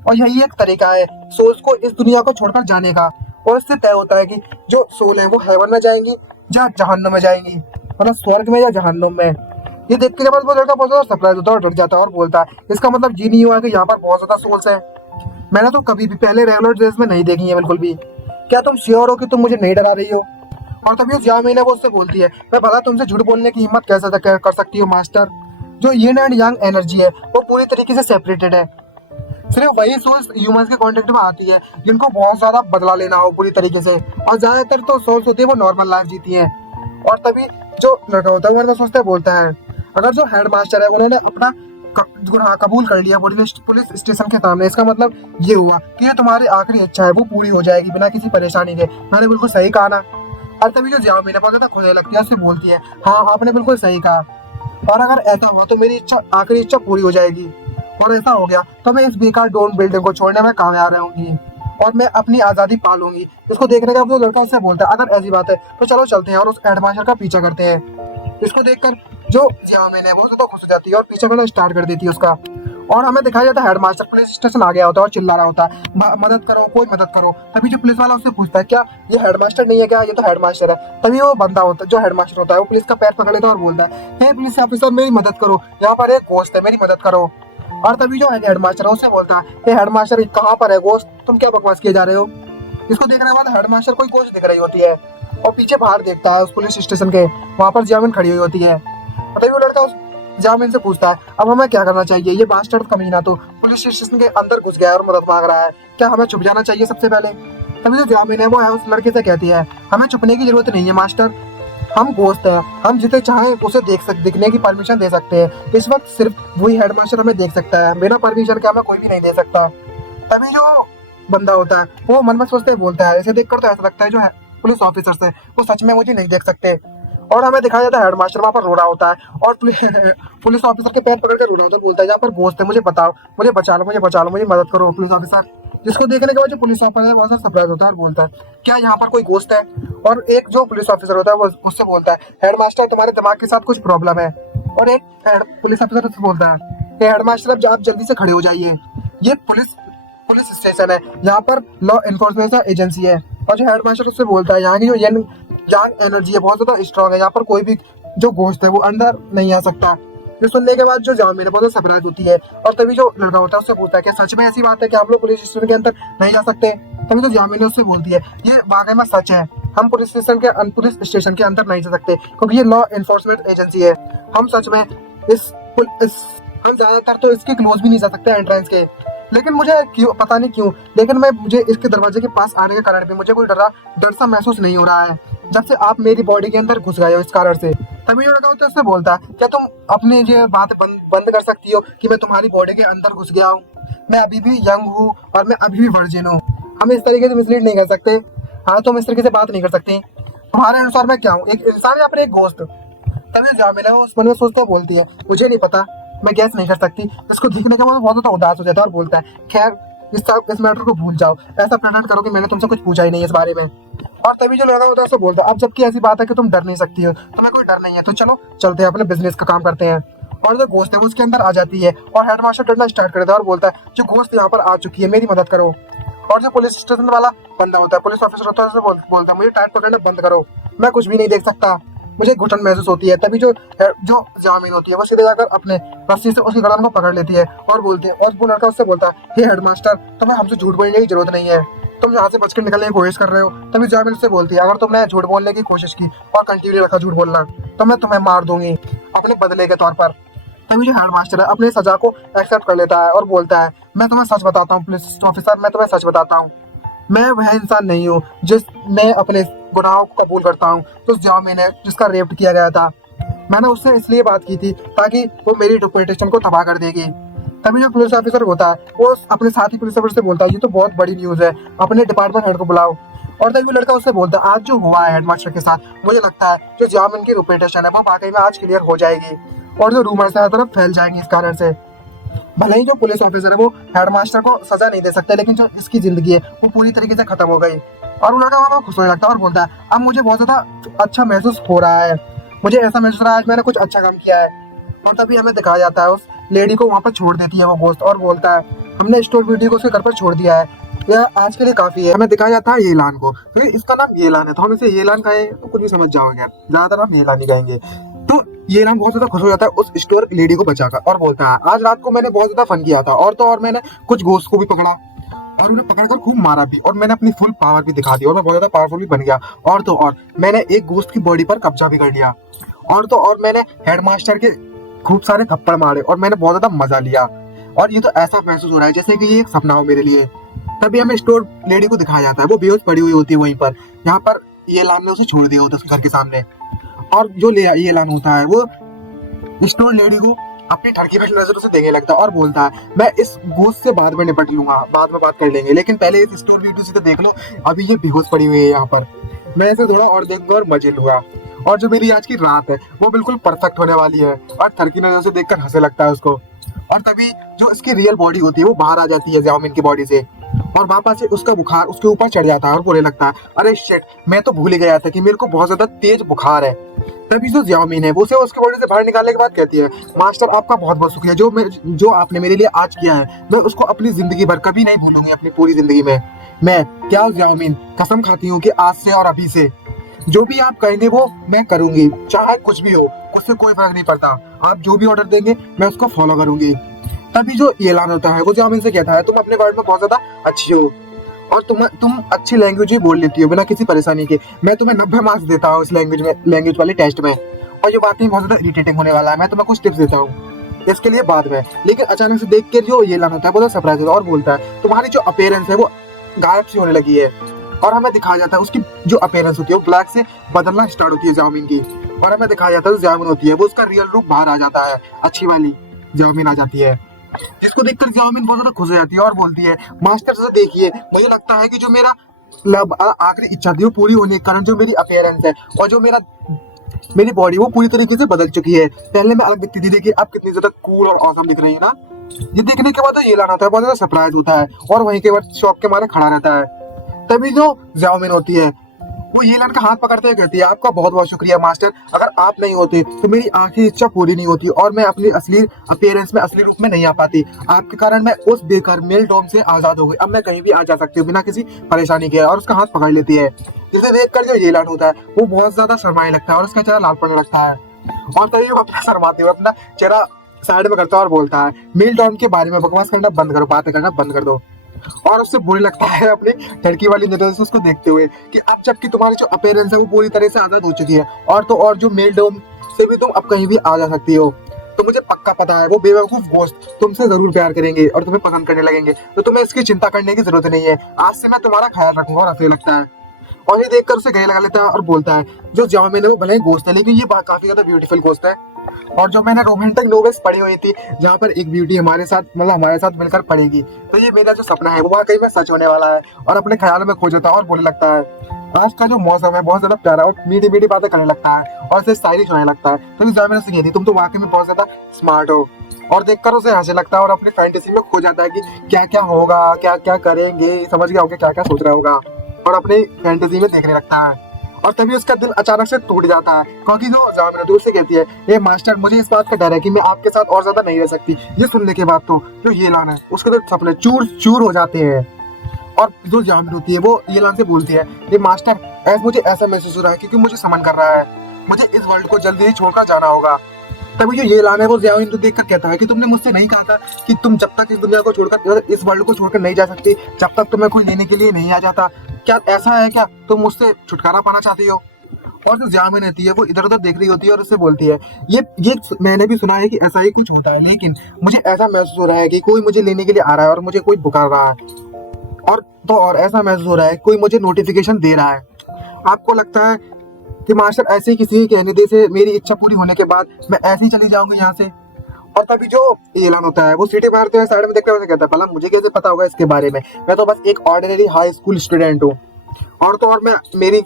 और यही एक तरीका है सोल्स को इस दुनिया को छोड़कर जाने का, और इससे तय होता है कि जो सोल है वो हेवन में जाएंगी या जहन्नुम में जाएंगी, मतलब स्वर्ग में या जहन्नुम में। ये देख के जब वो लड़का बहुत ज्यादा सरप्राइज होता है और डर जाता है और बोलता है, इसका मतलब ये नहीं हुआ कि यहाँ पर बहुत ज्यादा सोल्स हैं, मैंने तो कभी भी पहले रेगुलर ड्रेस में नहीं देखी है बिल्कुल भी, क्या तुम श्योर हो कि तुम मुझे नहीं डरा रही हो। और तभी जामिन है वो उससे बोलती है, मैं भला तुमसे झूठ बोलने की हिम्मत कैसे कर सकती हूँ मास्टर। जो यिन एंड यांग एनर्जी है वो पूरी तरीके से सेपरेटेड है। सिर्फ वही सोल्स ह्यूमंस के कांटेक्ट में आती है जिनको बहुत ज्यादा बदला लेना हो पूरी तरीके से, और ज्यादातर तो सोल्स होती है वो नॉर्मल लाइफ जीती है। और तभी जो लड़का होता है वो सोचता है, बोलता है, अगर जो हेड मास्टर है उन्होंने अपना गुनाह कबूल कर लिया पुलिस स्टेशन के सामने, इसका मतलब ये हुआ कि ये तुम्हारी आखिरी इच्छा है वो पूरी हो जाएगी बिना किसी परेशानी के। मैंने बिल्कुल सही कहा ना। और तभी जो जाओ मैंने बहुत ज्यादा खुश लगती है, उससे बोलती है, हाँ आपने बिल्कुल सही कहा, और अगर ऐसा हुआ तो मेरी इच्छा आखिरी इच्छा पूरी हो जाएगी, और ऐसा हो गया तो मैं इस बेकार डोन बिल्डिंग को छोड़ने में कामयाब रहूंगी और मैं अपनी आजादी पालूंगी। इसको देखने का वो लड़का उससे बोलता है, अगर ऐसी बात है तो चलो चलते हैं और उस हेडमास्टर का पीछा करते हैं। इसको देखकर जो जियामिन है वो तो खुश हो जाती है और पीछा करना स्टार्ट कर देती है उसका। और हमें दिखाया जाता है हेडमास्टर पुलिस स्टेशन आ गया होता है और चिल्ला रहा होता है, मदद करो कोई मदद करो। तभी जो पुलिस वाला उससे पूछता है, क्या ये हेडमास्टर नहीं है क्या, ये तो हेडमास्टर है। तभी वो बंदा होता है जो हेडमास्टर होता है वो पुलिस का पैर पकड़ लेता है और बोलता है, हे पुलिस ऑफिसर मेरी मदद करो, यहाँ पर एक गोश्त है मेरी मदद करो। और तभी जो हेडमास्टर है उससे बोलता है, हे हेडमास्टर कहाँ पर है गोश्त, तुम क्या बकवास किए जा रहे हो। इसको देखने के बाद हेडमास्टर कोई गोश्त दिख रही होती है और पीछे बाहर देखता है उस पुलिस स्टेशन के, वहां पर जामिन खड़ी हुई होती है। तभी वो लड़का उस जामिन से पूछता है, अब हमें क्या करना चाहिए, ये बास्टर्ड कमीना तो पुलिस स्टेशन के अंदर घुस गया है और मदद मांग रहा है, क्या हमें छुप जाना चाहिए सबसे पहले। तभी जो जामिन है वो है उस लड़के से कहती है, हमें छुपने की जरूरत नहीं है मास्टर, हम गोश्त हैं, हम जिसे चाहें उसे दिखने की परमिशन दे सकते हैं। इस वक्त सिर्फ वही हेडमास्टर हमें देख सकता है, बिना परमिशन के हमें कोई भी नहीं दे सकता। तभी जो बंदा होता है वो मन में सोचते बोलता है, इसे देखकर तो ऐसा लगता है जो है पुलिस ऑफिसर है वो सच में मुझे नहीं देख सकते। और हमें दिखाया जाता है हेडमास्टर वहाँ पर रो रहा होता है और पुलिस ऑफिसर के पैर पकड़ कर रो रहा होता है, बोलता है यहाँ पर गोश्त है, मुझे बताओ, मुझे बचा लो, मुझे बचा लो, मुझे मदद करो पुलिस ऑफिसर। जिसको देखने के बाद जो पुलिस ऑफिसर है बहुत सा सरप्राइज होता है और बोलता है, क्या यहाँ पर कोई गोश्त है। और एक जो पुलिस ऑफिसर होता है वो उससे बोलता है, हेडमास्टर तुम्हारे दिमाग के साथ कुछ प्रॉब्लम है। और एक पुलिस ऑफिसर उससे बोलता है कि हेडमास्टर अब आप जल्दी से खड़े हो जाइए, ये पुलिस स्टेशन है, यहाँ पर लॉ एनफोर्समेंट एजेंसी है। और जो हेडमास्टर उससे बोलता है, यहाँ की जो यांग एनर्जी है बहुत ज्यादा स्ट्रॉन्ग है, यहाँ पर कोई भी जो गोश्त है वो अंदर नहीं आ सकता। ये सुनने के बाद जो जामिन है बहुत सरप्राइज होती है और तभी जो लड़का होता है उससे पूछता है, क्या सच में ऐसी बात है कि हम लोग पुलिस स्टेशन के अंदर नहीं जा सकते। तभी तो जामिन उससे बोलती है, ये वाकई में सच है, हम पुलिस स्टेशन के अंदर नहीं जा सकते क्योंकि ये लॉ एनफोर्समेंट एजेंसी है। हम सच में हम ज्यादातर तो इसके क्लोज भी नहीं जा सकते एंट्रेंस के, लेकिन मुझे क्यों पता नहीं क्यों, लेकिन मुझे इसके दरवाजे के पास आने के कारण भी मुझे कोई डर सा महसूस नहीं हो रहा है जब से आप मेरी बॉडी के अंदर घुस गए हो इस कारण से। तभी लड़का होता है उससे बोलता है, क्या तुम अपनी ये बात बंद कर सकती हो कि मैं तुम्हारी बॉडी के अंदर घुस गया हूँ, मैं अभी भी यंग हूँ और मैं अभी भी वर्जिन हूँ, हम इस तरीके से मिसलीड नहीं कर सकते। हाँ तुम इस तरीके से बात नहीं कर सकती, तुम्हारे अनुसार मैं क्या हूँ, एक इंसान या फिर एक गोश्त। तभी जामिन है उस मन में सोचता बोलती है, मुझे नहीं पता, मैं गैस नहीं कर सकती। इसको देखने के बाद बहुत ज्यादा उदास हो जाता है और बोलता है, खैर इस मैटर को भूल जाओ, ऐसा प्रेटेंड करो कि मैंने तुमसे कुछ पूछा ही नहीं इस बारे में। और तभी जो लड़का होता है उसको बोलता है, अब जबकि ऐसी बात है कि तुम डर नहीं सकती हो, तुम्हें कोई डर नहीं है, तो चलो चलते हैं अपने बिजनेस का काम करते हैं। और जो गोश्त है वो उसके अंदर आ जाती है और हेडमास्टर डरना स्टार्ट कर देता है और बोलता है, जो गोश्त यहाँ पर आ चुकी है मेरी मदद करो। और जो पुलिस स्टेशन वाला बंदा होता है पुलिस ऑफिसर होता है बोलता है, मुझे टाइट पकड़ना बंद करो, मैं कुछ भी नहीं देख सकता, मुझे घुटन महसूस होती है। तभी जो जामिन होती है वो सीधे जाकर अपने रस्सी से उसकी गर्दन को पकड़ लेती है और बोलती है, और वो लड़का उससे बोलता है, हे हेडमास्टर तुम्हें हमसे झूठ बोलने की जरूरत नहीं है, तुम यहाँ से बचकर निकलने की कोशिश कर रहे हो। तभी जामिन उससे बोलती है, अगर तुमने झूठ बोलने की कोशिश की और कंटिन्यू रखा झूठ बोलना तो मैं तुम्हें मार दूंगी अपने बदले के तौर पर। तभी जो हेडमास्टर है अपनी सजा को एक्सेप्ट कर लेता है और बोलता है, मैं तुम्हें सच बताता हूँ पुलिस ऑफिसर, मैं तुम्हें सच बताता हूँ, मैं वह इंसान नहीं हूँ मैं अपने गुनाहों को कबूल करता हूँ। तो जामिन है जिसका रेप किया गया था, मैंने उससे इसलिए बात की थी ताकि वो मेरी रिपुटेशन को तबाह कर देगी। तभी जो पुलिस ऑफिसर होता है वो अपने साथी पुलिस ऑफिसर से बोलता है, ये तो बहुत बड़ी न्यूज़ है, अपने डिपार्टमेंट हेड को बुलाओ। और तभी वो लड़का उससे बोलता है, आज जो हुआ है हेडमास्टर के साथ, मुझे लगता है जो जामिन की रिपुटेशन है वो वाकई में आज क्लियर हो जाएगी और जो रूमर्स है तरफ फैल जाएंगे इस कारण से। भले ही जो पुलिस ऑफिसर है वो हेडमास्टर को सजा नहीं दे सकते, लेकिन जो इसकी जिंदगी है वो पूरी तरीके से खत्म हो गई। और वो लड़का वहाँ खुश होने लगता है और बोलता है, अब मुझे बहुत ज्यादा अच्छा महसूस हो रहा है, मुझे ऐसा महसूस हो रहा है आज मैंने कुछ अच्छा काम किया है। और तभी हमें दिखाया जाता है उस लेडी को वहाँ पर छोड़ देती है वो गोश्त और बोलता है, हमने स्टोर ब्यूटी को उसके घर पर छोड़ दिया है, यह आज के लिए काफी है। हमें दिखाया जाता है येलान को, तो इसका नाम येलान है तो हम इसे येलान कहें तो कुछ भी समझ जाओगे, ज्यादातर हम येलान ही कहेंगे। तो ये नाम बहुत ज्यादा खुश हो जाता है उस स्टोर लेडी को बचाकर और बोलता है, आज रात को मैंने बहुत ज्यादा फन किया था और तो और मैंने कुछ गोश्त को भी पकड़ा और उन्हें पकड़कर खूब मारा भी, और मैंने अपनी फुल पावर भी दिखा दी, और मैं बहुत ज्यादा पावरफुल भी बन गया। और तो और मैंने एक गोश्त की बॉडी पर कब्जा भी कर लिया। और तो और मैंने हेडमास्टर के खूब सारे थप्पड़ मारे, और मैंने बहुत ज्यादा मजा लिया। और ये तो ऐसा महसूस हो रहा है जैसे कि ये एक सपना हो मेरे लिए। तभी हमें स्टोर लेडी को दिखाया जाता है, वो बेहोश पड़ी हुई होती है वहीं पर, जहाँ पर ये लान ने उसे छोड़ दिया होता है उसके घर के सामने। और जो ये लान होता है वो स्टोर लेडी को अपनी ठड़की भरी नजरों से देखने लगता है और बोलता है, मैं इस गोश्त से बाद में निपट लूंगा, बाद में बात कर लेंगे, लेकिन पहले इस स्टोर वीडियो से तो देख लो, अभी ये बेहोश पड़ी हुई है यहाँ पर, मैं इसे थोड़ा और देखूंगा और मजे लूंगा। और जो मेरी आज की रात है वो बिल्कुल परफेक्ट होने वाली है। और ठड़की नजरों से देखकर हंसे लगता है उसको। और तभी जो इसकी रियल बॉडी होती है वो बाहर आ जाती है ज़ाओमिन की बॉडी से, और वापस से उसका बुखार उसके ऊपर चढ़ जाता है और बोलने लगता है, अरे शिट, मैं तो भूल ही गया था कि मेरे को बहुत ज्यादा तेज बुखार है। तभी जो ज़ाओमिन है वो उसे उसकी बॉडी से बाहर निकालने के बाद कहती है, मास्टर आपका बहुत बहुत शुक्रिया, जो आपने मेरे लिए आज किया है मैं उसको अपनी जिंदगी भर कभी नहीं भूलूंगी, अपनी पूरी जिंदगी में। मैं क्या ज़ाओमिन कसम खाती हूँ कि आज से और अभी से जो भी आप कहेंगे वो मैं करूंगी, चाहे कुछ भी हो, उससे कोई फर्क नहीं पड़ता, आप जो भी ऑर्डर देंगे मैं उसको फॉलो करूंगी। तभी जो ये ऐलान होता है वो ज़ाओमिन से कहता है, तुम अपने वर्ड में बहुत ज्यादा अच्छी हो, और तुम अच्छी लैंग्वेज ही बोल लेती हो बिना किसी परेशानी के। मैं तुम्हें 90 मार्क्स देता हूँ इस लैंग्वेज वाले टेस्ट में। और ये वाकई बहुत ज्यादा इरिटेटिंग होने वाला है, मैं तुम्हें कुछ टिप्स देता हूँ इसके लिए बाद में। लेकिन अचानक से देख कर जो ये ऐलान होता है बहुत सरप्राइज होता है, और बोलता है, तुम्हारी जो अपीयरेंस है वो गायब सी होने लगी है। और हमें दिखाया जाता है उसकी जो अपीयरेंस होती है वो ब्लैक से बदलना स्टार्ट होती है ज़ाओमिन की। और हमें दिखाया जाता है ज़ाओमिन होती है वो उसका रियल रूप बाहर आ जाता है, अच्छी वाली ज़ाओमिन आ जाती है, जिसको देखकर ज़ाओमिन बहुत ज्यादा खुश हो जाती है और बोलती है, मास्टर से देखिए, मुझे लगता है कि जो मेरा आखिरी इच्छा थी वो पूरी होने के कारण जो मेरी अपीयरेंस है और जो मेरी बॉडी वो पूरी तरीके से बदल चुकी है। पहले मैं अलग दिखती थी, देखिए अब कितनी ज्यादा कूल और औसम दिख रही है ना। ये देखने के बाद ये लाना होता है, बहुत ज्यादा सरप्राइज होता है और वहीं के बाद शौक के मारे खड़ा रहता है। तभी जो ज़ाओमिन होती है वो येलन का हाथ पकड़ते हुए कहती है, आपका बहुत बहुत शुक्रिया मास्टर, अगर आप नहीं होते तो मेरी आखिरी इच्छा पूरी नहीं होती और मैं अपनी असली अपीयरेंस में असली रूप में नहीं आ पाती। आपके कारण मैं उस बेकार मेल डोम से आजाद हो गई, अब मैं कहीं भी आ जा सकती हूँ बिना किसी परेशानी के। और उसका हाथ पकड़ लेती है, जिसे देखकर जो येलन होता है वो बहुत ज्यादा शर्माने लगता है और उसका चेहरा लाल पड़ने लगता है। और तभी वो अपना शर्माते हुए अपना चेहरा साइड में करता है और बोलता है, मेल डोम के बारे में बकवास करना बंद करो, बातें करना बंद कर दो। और उससे बुरी लगता है अपनी लड़की वाली नजर से उसको देखते हुए कि अब जबकि तुम्हारी जो अपीयरेंस है वो पूरी तरह से आजाद हो चुकी है, और तो और जो मेल डोम से भी तुम अब कहीं भी आ जा सकती हो, तो मुझे पक्का पता है वो बेवकूफ गोश्त तुमसे जरूर प्यार करेंगे और तुम्हें पसंद करने लगेंगे, तो तुम्हें इसकी चिंता करने की जरूरत नहीं है, आज से मैं तुम्हारा ख्याल रखूंगा। और ऐसे लगता है और ये देखकर उसे गले लगा लेता है और बोलता है, जो ज़ाओमिन है वो भले ही गोश्त है लेकिन ये काफी ज्यादा ब्यूटीफुल गोश्त है। और जो मैंने रोमांटिक नॉवेल्स पढ़ी हुई थी जहाँ पर एक ब्यूटी हमारे साथ मिलकर पढ़ेगी, तो ये मेरा जो सपना है वो वाकई में सच होने वाला है। और अपने ख्यालों में खो जाता है और बोलने लगता है, आज का जो मौसम है बहुत ज्यादा प्यारा, और मीठी मीठी बातें करने लगता है और उसे स्टाइलिश होने लगता है। तो ज़ाओमिन से कहती, तुम तो वाकई में बहुत ज्यादा स्मार्ट हो। और देखकर उसे हंसने लगता है और अपनी फैंटेसी में खो जाता है कि क्या क्या होगा, क्या क्या करेंगे, समझ गया होगा क्या क्या सोच रहा होगा, और अपनी फैंटेसी में देखने लगता है। और तभी उसका दिल अचानक से टूट जाता है, क्योंकि जो ज़ाओमिन है उससे कहती है, ये मास्टर मुझे इस बात का डर है कि मैं आपके साथ और ज्यादा नहीं रह सकती। ये सुनने के बाद तो जो येलान है उसके तो सपने चूर चूर हो जाते हैं। और जो ज़ाओमिन होती है वो येलान से बोलती है, ये मास्टर मुझे ऐसा महसूस हो रहा है क्योंकि मुझे समन कर रहा है, मुझे इस वर्ल्ड को जल्दी ही छोड़कर जाना होगा। तभी जो येलान है वो ज़ाओमिन को देखकर कहता है कि तुमने मुझसे नहीं कहा था कि तुम जब तक इस दुनिया को छोड़कर, इस वर्ल्ड को छोड़कर नहीं जा सकती, जब तक तुम्हें कोई लेने के लिए नहीं आ जाता। क्या ऐसा है क्या, तुम मुझसे छुटकारा पाना चाहती हो? और जो ज़ाओमिन रहती है वो इधर उधर देख रही होती है और उससे बोलती है, ये मैंने भी सुना है कि ऐसा ही कुछ होता है, लेकिन मुझे ऐसा महसूस हो रहा है कि कोई मुझे लेने के लिए आ रहा है और मुझे कोई पुकार रहा है, और तो और ऐसा महसूस हो रहा है कोई मुझे नोटिफिकेशन दे रहा है। आपको लगता है कि मास्टर ऐसे ही किसी के कहने दे से मेरी इच्छा पूरी होने के बाद मैं ऐसे ही चली जाऊंगी यहाँ से? और तभी जो ऐलान होता है वो सीटी मारते हुए साइड में देखते हुए कहता है, भला मुझे कैसे पता होगा इसके बारे में, मैं तो बस एक ऑर्डिनरी हाई स्कूल स्टूडेंट हूँ, और तो और मैं मेरी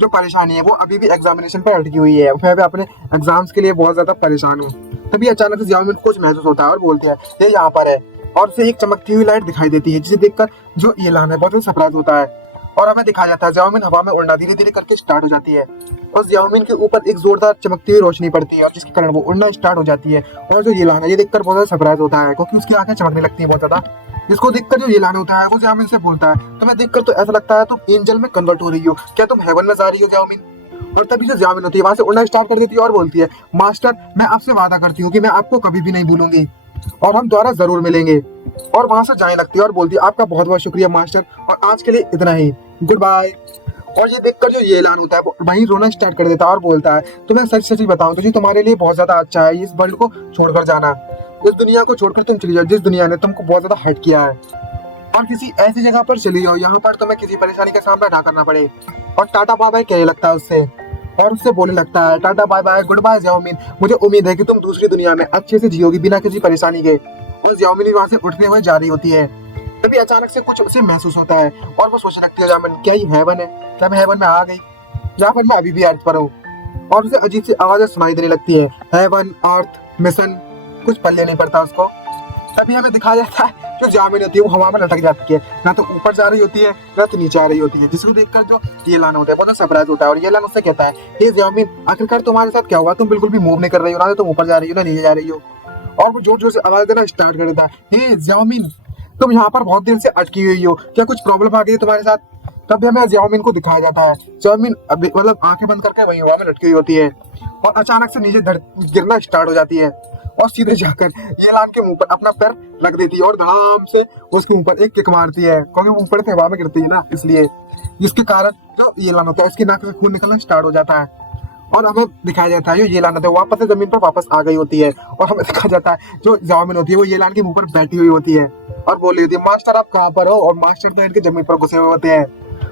जो परेशानी है वो अभी भी एग्जामिनेशन पर अटकी हुई है, मैं भी अपने एग्जाम्स के लिए बहुत ज्यादा परेशान हूँ। तभी अचानक से ज़ाओमिन को कुछ महसूस होता है और बोलती है, ये यहाँ पर है, और उसे एक चमकती हुई लाइट दिखाई देती है, जिसे देखकर जो ऐलान है बहुत ही सरप्राइज होता है। और हमें दिखाया जाता है ज़ाओमिन हवा में उड़ना धीरे धीरे करके स्टार्ट हो जाती है, और ज़ाओमिन के ऊपर एक जोरदार चमकती हुई रोशनी पड़ती है और जिसके कारण वो उड़ना स्टार्ट हो जाती है। और जो ऐलान है ये देखकर बहुत ज्यादा सरप्राइज होता है क्योंकि उसकी आंखें चमकने लगती है बहुत ज्यादा, जिसको देखकर जो ऐलान होता है वो ज़ाओमिन से बोलता है, तुम्हें देखकर तो ऐसा लगता है तुम एंजल में कन्वर्ट हो रही हो, क्या तुम हेवन में जा रही हो ज़ाओमिन? और तभी जो जामिन होती है वहां से उड़ना स्टार्ट कर देती है और बोलती है, मास्टर मैं आपसे वादा करती हूँ कि मैं आपको कभी भी नहीं भूलूंगी और हम दोबारा जरूर मिलेंगे। और वहां से जाने लगती है और बोलती है, आपका बहुत बहुत शुक्रिया मास्टर, और आज के लिए इतना ही, गुड बाय। और ये देखकर जो ये ऐलान होता है वो वहीं रोना स्टार्ट कर देता है और बोलता है, तो मैं सच सच ही बताऊं तो जी तुम्हारे लिए बहुत ज्यादा अच्छा है इस वर्ल्ड को छोड़कर जाना, इस दुनिया को छोड़कर तुम चली जाओ जिस दुनिया ने तुमको बहुत ज्यादा हर्ट किया है, और किसी ऐसी जगह पर चली जाओ यहाँ पर तुम्हें किसी परेशानी का सामना ना करना पड़े। और टाटा बाय बाय कहने लगता है उससे, और उससे बोलने लगता है, tata bye bye, good bye Xiaomin, मुझे उम्मीद है कि तुम दूसरी दुनिया में अच्छे से जियोगी बिना किसी परेशानी के। और ज़ियाओमिन वहां से उठते हुए जा रही होती है। तभी अचानक से कुछ उसे महसूस होता है और वो सोचने लगती है, ज़ियाओमिन क्या ये हेवन है, क्या मैं हेवन में आ गई, या फिर मैं अभी भी अर्थ पर हूँ। और उसे अजीब सी आवाजें सुनाई देने लगती है, हेवन, अर्थ, मिशन, कुछ पल्ले नहीं पड़ता उसको। तभी हमें दिखाया जाता है जो ज़ियाओमिन होती है वो हवा में लटक जाती है, ना तो ऊपर जा रही होती है ना तो नीचे आ रही होती है, जिसको देखकर जो ये लान होता है बहुत सरप्राइज होता है। और ये लान उससे कहता है, हे ज़ियाओमिन आखिरकार तुम्हारे साथ क्या हुआ, तुम बिल्कुल भी मूव नहीं कर रही हो, ना तो तुम ऊपर जा रही हो ना नीचे जा रही हो। और वो जोर जोर से आवाज देना स्टार्ट कर देता है, हे ज़ियाओमिन तुम यहाँ पर बहुत देर से अटकी हुई हो, क्या कुछ प्रॉब्लम आ गई है तुम्हारे साथ। तब हमें ज़ियाओमिन को दिखाया जाता है, ज़ियाओमिन मतलब आंखें बंद करके वहीं हवा में लटकी हुई होती है और अचानक से नीचे गिरना स्टार्ट हो जाती है और सीधे जाकर ये लान के मुंह पर अपना पैर रख देती है और धड़ाम से उसके ऊपर एक किक मारती है, क्योंकि वो ऊपर से हवा में गिरती है ना, इसलिए जिसके कारण जो ये लान होता है इसकी नाक से खून निकलना स्टार्ट हो जाता है। और हमें दिखाया जाता है जो ये लान होता है वापस से जमीन पर वापस आ गई होती है। और हमें दिखाया जाता है जो ज़ियाओमिन होती है वो ये लान के मुंह पर बैठी हुई होती है और बोल रही होती है, मास्टर आप कहाँ पर हो। और मास्टर तो इनके जमीन पर घुसे हुए होते हैं।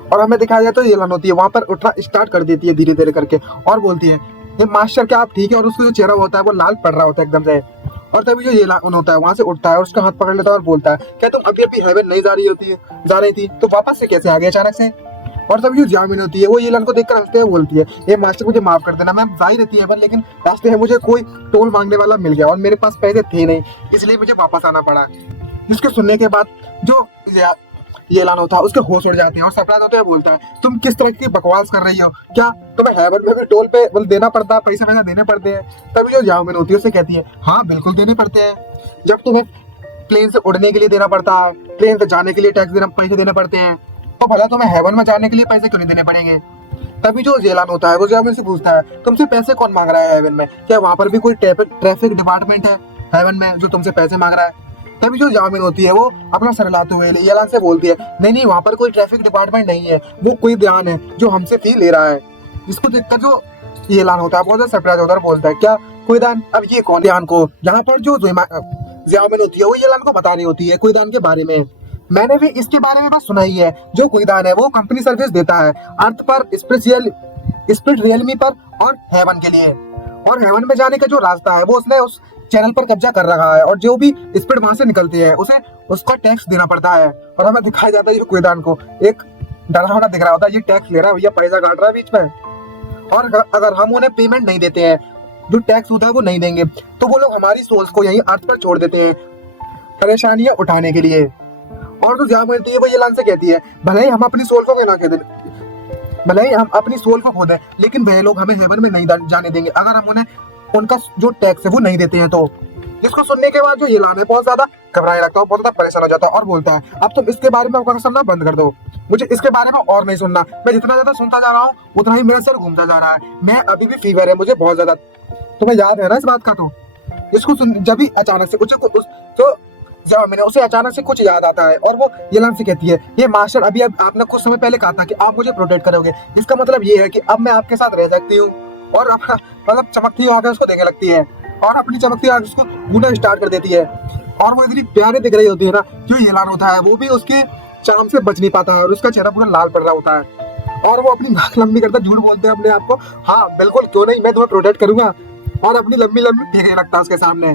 और हमें दिखाया जाता है ये लान होती है वहां पर उठना स्टार्ट कर देती है धीरे धीरे करके और बोलती है, ये मास्टर क्या आप ठीक है। और उसका जो चेहरा होता है वो लाल पड़ रहा होता है एकदम से। और तभी जो ये लान होता है वहां से उठता है और उसका हाथ पकड़ लेता है और बोलता है, क्या तुम अभी अभी हेवन नहीं जा रही थी तो वापस से कैसे आ गई अचानक से। और तभी जो ज़ियाओमिन होती है वो ये लान को देखकर हंसते हुए बोलती है, ये मास्टर मुझे माफ कर देना, मैं जा ही रहती है हेवन, लेकिन रास्ते में मुझे कोई टोल मांगने वाला मिल गया और मेरे पास पैसे थे नहीं, इसलिए मुझे वापस आना पड़ा। जिसके सुनने के बाद जो ये लान होता है उसके होश उड़ जाते हैं और सरप्राइज होते हुए बोलता है, तुम किस तरह की बकवास कर रही हो, क्या तुम्हें हेवन में भी टोल पे देना पड़ता है, पैसे वैसे देने पड़ते हैं। तभी जो ज़ियाओमिन होती है उससे कहती है, हाँ बिल्कुल देने पड़ते हैं, जब तुम्हें प्लेन से उड़ने के लिए देना पड़ता है, प्लेन से जाने के लिए पैसे देने पड़ते हैं, तो भला तुम्हें हेवन में जाने के लिए पैसे क्यों नहीं देने पड़ेंगे। तभी जो ज़ियाओमिन होता है वो ज़ियाओमिन से पूछता है, तुमसे पैसे कौन मांग रहा है हेवन में, क्या वहां पर भी कोई ट्रैफिक डिपार्टमेंट है हेवन में जो तुमसे पैसे मांग रहा है। तभी जो ज़ियाओमिन होती है वो अपना सर हिलाते हुए ये लान से बोलती है, नहीं नहीं वहाँ पर कोई ट्रैफिक डिपार्टमेंट नहीं है, वो कोई ध्यान है जो हमसे फी ले रहा है। जिसको देखकर जो ये लान होता है बहुत ज्यादा सरप्राइज होता है और बोलता है, क्या कोईदान, अब ये कौन ध्यान को। यहाँ पर जो ज़ियाओमिन होती है वो ये लान को बता रही होती है कोईदान के बारे में, मैंने भी इसके बारे में बस सुना ही है। जो कोईदान है वो कंपनी सर्विस देता है अर्थ पर, स्पिरिट रियलमी पर और हेवन के लिए। और हेवन में जाने का जो रास्ता है वो उसने उस चैनल पर कब्जा कर रखा है और जो भी स्पीड वहां से निकलती है उसे उसका टैक्स देना पड़ता है। और हमें दिखाया जाता है ये कोईदान को एक डरावना दिख रहा होता है, ये टैक्स ले रहा है भैया, पैसा काट रहा है बीच में। और अगर हम उन्हें पेमेंट नहीं देते हैं, जो टैक्स होता है वो नहीं देंगे, तो वो लोग हमारी सोल्स को यहीं अर्थ पर छोड़ देते हैं परेशानियां उठाने के लिए। और जो ज़ियाओमिन होती है वो ये लान से कहती है, भले ही हम अपनी सोल को ना कह दें, भले ही हम अपनी सोल को खो दें, लेकिन वह लोग हमें हेवन में नहीं जाने देंगे अगर हम उन्हें उनका जो टैक्स है वो नहीं देते हैं तो। जिसको सुनने के बाद जो ये लान है बहुत ज्यादा घबराने लगता है, बहुत ज्यादा परेशान हो जाता है और बोलता है, अब तुम इसके बारे में बकवास सुनना बंद कर दो, मुझे इसके बारे में और नहीं सुनना, मैं जितना ज्यादा सुनता जा रहा हूँ उतना ही मेरा सर घूमता जा रहा है, मैं अभी भी फीवर है मुझे बहुत ज्यादा, तुम्हें याद है ना इस बात का। तो इसको सुन जब भी अचानक से ज़ियाओमिन उसे अचानक से कुछ याद आता है और वो ये लान से कहती है, ये मास्टर अभी आपने कुछ समय पहले कहा था कि आप मुझे प्रोटेक्ट करोगे, इसका मतलब ये है कि अब मैं आपके साथ रह सकती हूँ। और मतलब चमकती आंखें उसको देखने लगती है और अपनी चमकती आंखें उसको घूरना स्टार्ट कर देती है और वो इतनी प्यारी दिख रही होती है ना। जो ये लान होता है वो भी उसके चाम से बच नहीं पाता है और उसका चेहरा पूरा लाल पड़ रहा होता है और वो अपनी नाक लंबी करता झूठ बोलते हैं अपने आप को, हाँ बिल्कुल क्यों नहीं, मैं तुम्हें प्रोटेक्ट करूंगा, और अपनी लंबी लंबी फेंकने लगता है उसके सामने।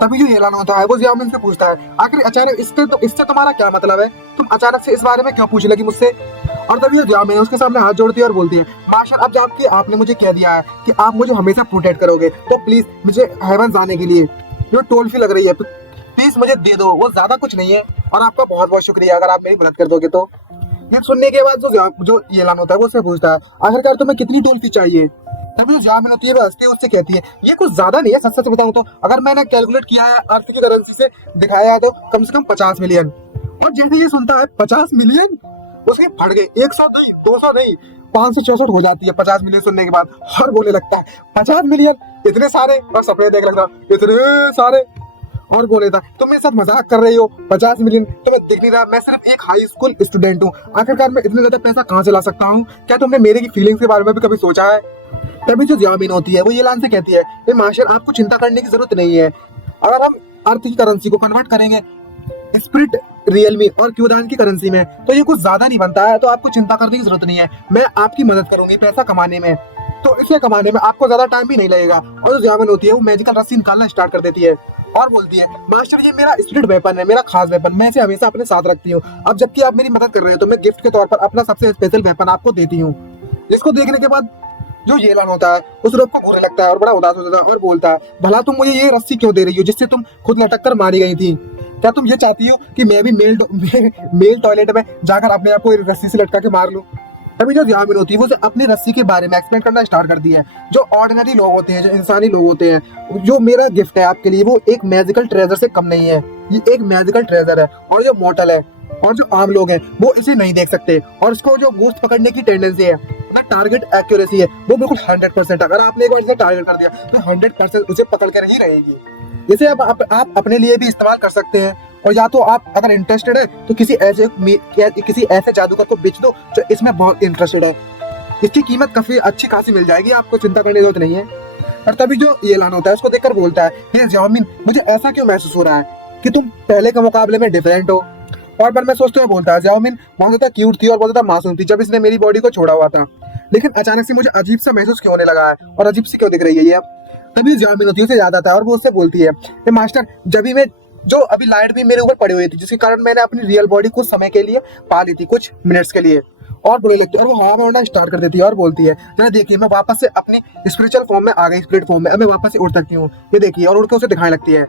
तभी जो ये लान होता है वो ज़ियाओमिन से पूछता है, आखिर अचानक इससे तुम्हारा क्या मतलब है, तुम अचानक से इस बारे में क्यों पूछ लगी मुझसे। और तभी ज़ियाओमिन उसके सामने हाथ जोड़ती है और बोलती है, मास्टर अब जबकि आपने मुझे कह दिया है कि आप मुझे हमेशा प्रोटेक्ट करोगे, तो प्लीज मुझे हेवन जाने के लिए जो टोल फी लग रही है प्लीज मुझे दे दो, वो ज्यादा कुछ नहीं है और आपका बहुत बहुत शुक्रिया अगर आप मेरी मदद कर दोगे तो। ये सुनने के बाद जो ये लान होता है वो उससे पूछता है, आखिरकार तुम्हें कितनी टोल फी चाहिए। तभी ज़ियाओमिन होती है वो हंसती है उससे कहती है, ये कुछ ज्यादा नहीं है, सच सच बताऊं तो अगर मैंने कैलकुलेट किया है अर्थ की करेंसी से दिखाया है तो कम से कम 50 मिलियन। और जैसे ये सुनता है 50 मिलियन उसके फट गए, 100 नहीं 200 नहीं, 564 हो जाती है 50 मिलियन सुनने के बाद, और बोलने लगता है 50 मिलियन, इतने सारे, और सपने देख लगता इतने सारे, और बोले था तुम मेरे साथ मजाक कर रही हो, 50 मिलियन तुम्हें दिख नहीं रहा, मैं सिर्फ एक हाई स्कूल स्टूडेंट हूँ, आखिरकार मैं इतने ज्यादा पैसा कहाँ से ला सकता हूँ, क्या तुमने मेरे की फीलिंग्स के बारे में भी कभी सोचा है? तभी जो जामिन होती है वो ये लान से कहती है, ये मास्टर आपको चिंता करने की जरूरत नहीं है, अगर हम अर्थ की करेंसी को कन्वर्ट करेंगे स्प्रिट रियलमी और क्यूदान की करेंसी में तो ये कुछ ज्यादा नहीं बनता है, तो आपको चिंता करने की जरूरत नहीं है, मैं आपकी मदद करूंगी पैसा कमाने में, तो इसे कमाने में आपको ज्यादा टाइम भी नहीं लगेगा। और जो जामिन होती है वो मैजिकल रस्सी निकालना स्टार्ट कर देती है और बोलती है, मास्टर ये मेरा स्पिरिट वेपन है, मेरा खास वेपन, मैं इसे हमेशा अपने साथ रखती हूँ, अब जबकि आप मेरी मदद कर रहे हो तो मैं गिफ्ट के तौर पर अपना सबसे स्पेशल वेपन आपको देती हूँ। इसको देखने के बाद जो येलान होता है उस रोग को बुरे लगता है और बड़ा उदास हो जाता है और बोलता है, भला तुम मुझे ये रस्सी क्यों दे रही हो जिससे तुम खुद लटक कर मारी गई थी? क्या तुम ये चाहती हो कि मैं भी मेल टॉयलेट में जाकर अपने आप को रस्सी से लटका के मार लूं? तभी जो जामिन होती है वो अपनी रस्सी के बारे में एक्सप्लेन करना स्टार्ट करती है। जो ऑर्डिनरी लोग होते हैं, जो इंसानी लोग होते हैं, जो मेरा गिफ्ट है आपके लिए वो एक मैजिकल ट्रेजर से कम नहीं है, ये एक मैजिकल ट्रेजर है, और जो मॉर्टल है और जो आम लोग हैं वो इसे नहीं देख सकते, और इसको जो गोश्त पकड़ने की टेंडेंसी है ना, टारगेट एक्यूरेसी है वो बिल्कुल 100%, अगर आपने एक बार इसे टारगेट कर दिया तो 100% उसे पकड़ कर ही रहेगी। इसे आप अपने लिए भी इस्तेमाल कर सकते हैं, और या तो आप अगर इंटरेस्टेड है तो किसी ऐसे जादूगर को बेच दो जो इसमें बहुत इंटरेस्टेड है, इसकी कीमत काफी अच्छी खासी मिल जाएगी, आपको चिंता करने की जरूरत नहीं है। और तभी जो येलान होता है उसको देखकर बोलता है, हे जामिन मुझे ऐसा क्यों महसूस हो रहा है कि तुम पहले के मुकाबले में डिफरेंट हो? और पर मैं सोचते हुए बोलता है, जामिन बहुत ज्यादा क्यूट थी और बहुत ज्यादा मासूम थी जब इसने मेरी बॉडी को छोड़ा हुआ था, लेकिन अचानक से मुझे अजीब सा महसूस क्यों होने लगा है और अजीब सी क्यों दिख रही है ये अब? तभी जामिन होती है उसे याद आता है और वो उससे बोलती है, मास्टर जब भी मैं जो अभी लाइट भी मेरे ऊपर पड़ी हुई थी जिसके कारण मैंने अपनी रियल बॉडी कुछ समय के लिए पा ली थी, कुछ मिनट्स के लिए, और बुरी लगती है और वो हवा में उड़ना स्टार्ट कर देती है और बोलती है, जरा देखिए मैं वापस से अपनी स्पिरिचुअल फॉर्म में आ गई, स्पिरिट फॉर्म में, अब मैं वापस से उड़ सकती हूँ, ये देखिए, और उड़ के उसे दिखाने लगती है।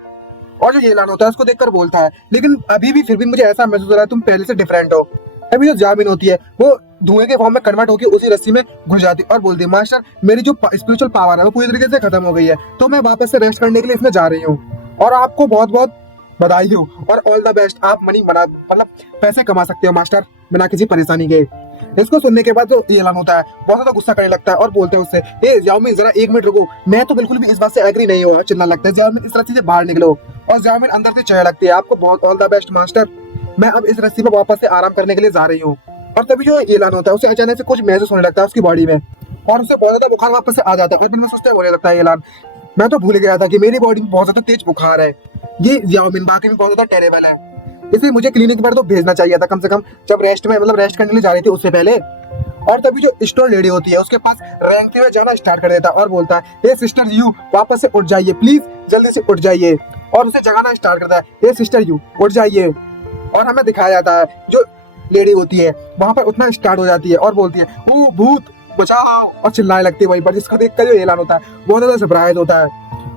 और जो येलान होता है उसको देखकर बोलता है, लेकिन अभी भी फिर भी मुझे ऐसा महसूस हो रहा है तुम पहले से डिफरेंट हो। अभी जो जामिन होती है वो धुएं के फॉर्म में कन्वर्ट होकर उसी रस्सी में घुस जाती है और बोलती है, मास्टर मेरी जो स्पिरिचुअल पावर है वो पूरी तरीके से खत्म हो गई है, तो मैं वापस से रेस्ट करने के लिए इसमें जा रही हूँ, और आपको बहुत बहुत बधाई हो और ऑल द बेस्ट, आप मनी बना मतलब पैसे कमा सकते हो मास्टर बिना किसी परेशानी के। इसको सुनने के बाद जो येलान होता है बहुत ज्यादा गुस्सा करने लगता है और बोलते हैं उससे, ए जामिन जरा एक मिनट रुको, मैं तो बिल्कुल भी इस बात से एग्री नहीं हुआ, चिल्लाने लगता है, जामिन इस रस्सी से बाहर निकलो, और जामिन अंदर से चिल्लाने लगती है, आपको बहुत ऑल द बेस्ट मास्टर, मैं अब इस रस्सी पर वापस से आराम करने के लिए जा रही हूँ। और तभी जो येलान होता है उसे अचानक से कुछ महसूस होने लगता है उसकी बॉडी में, और उसे बहुत ज्यादा बुखार वापस से आ जाता है, और फिर मैं सोचते होने लगता है येलान, मैं तो भूल गया था कि मेरी बॉडी में बहुत ज्यादा तेज बुखार है, ये जामिन बाकी में बहुत ज्यादा टेरेबल है, इसे मुझे क्लिनिक पर तो भेजना चाहिए था कम से कम, जब रेस्ट करने के लिए जा रही थी उससे पहले। और तभी जो स्टोर लेडी होती है उसके पास रैंक में जाना स्टार्ट कर देता है और बोलता है, हे सिस्टर यू वापस से उठ जाइए प्लीज, जल्दी से उठ जाइए, और उसे जगाना स्टार्ट करता है, हे सिस्टर यू उठ जाइए, और हमें दिखाया जाता है जो लेडी होती है वहां पर उठना स्टार्ट हो जाती है और बोलती है, ओ भूत बचाओ, और चिल्लाने लगती है वहीं पर, जिसको देखकर जो येलान होता है बहुत ज्यादा सरप्राइज होता है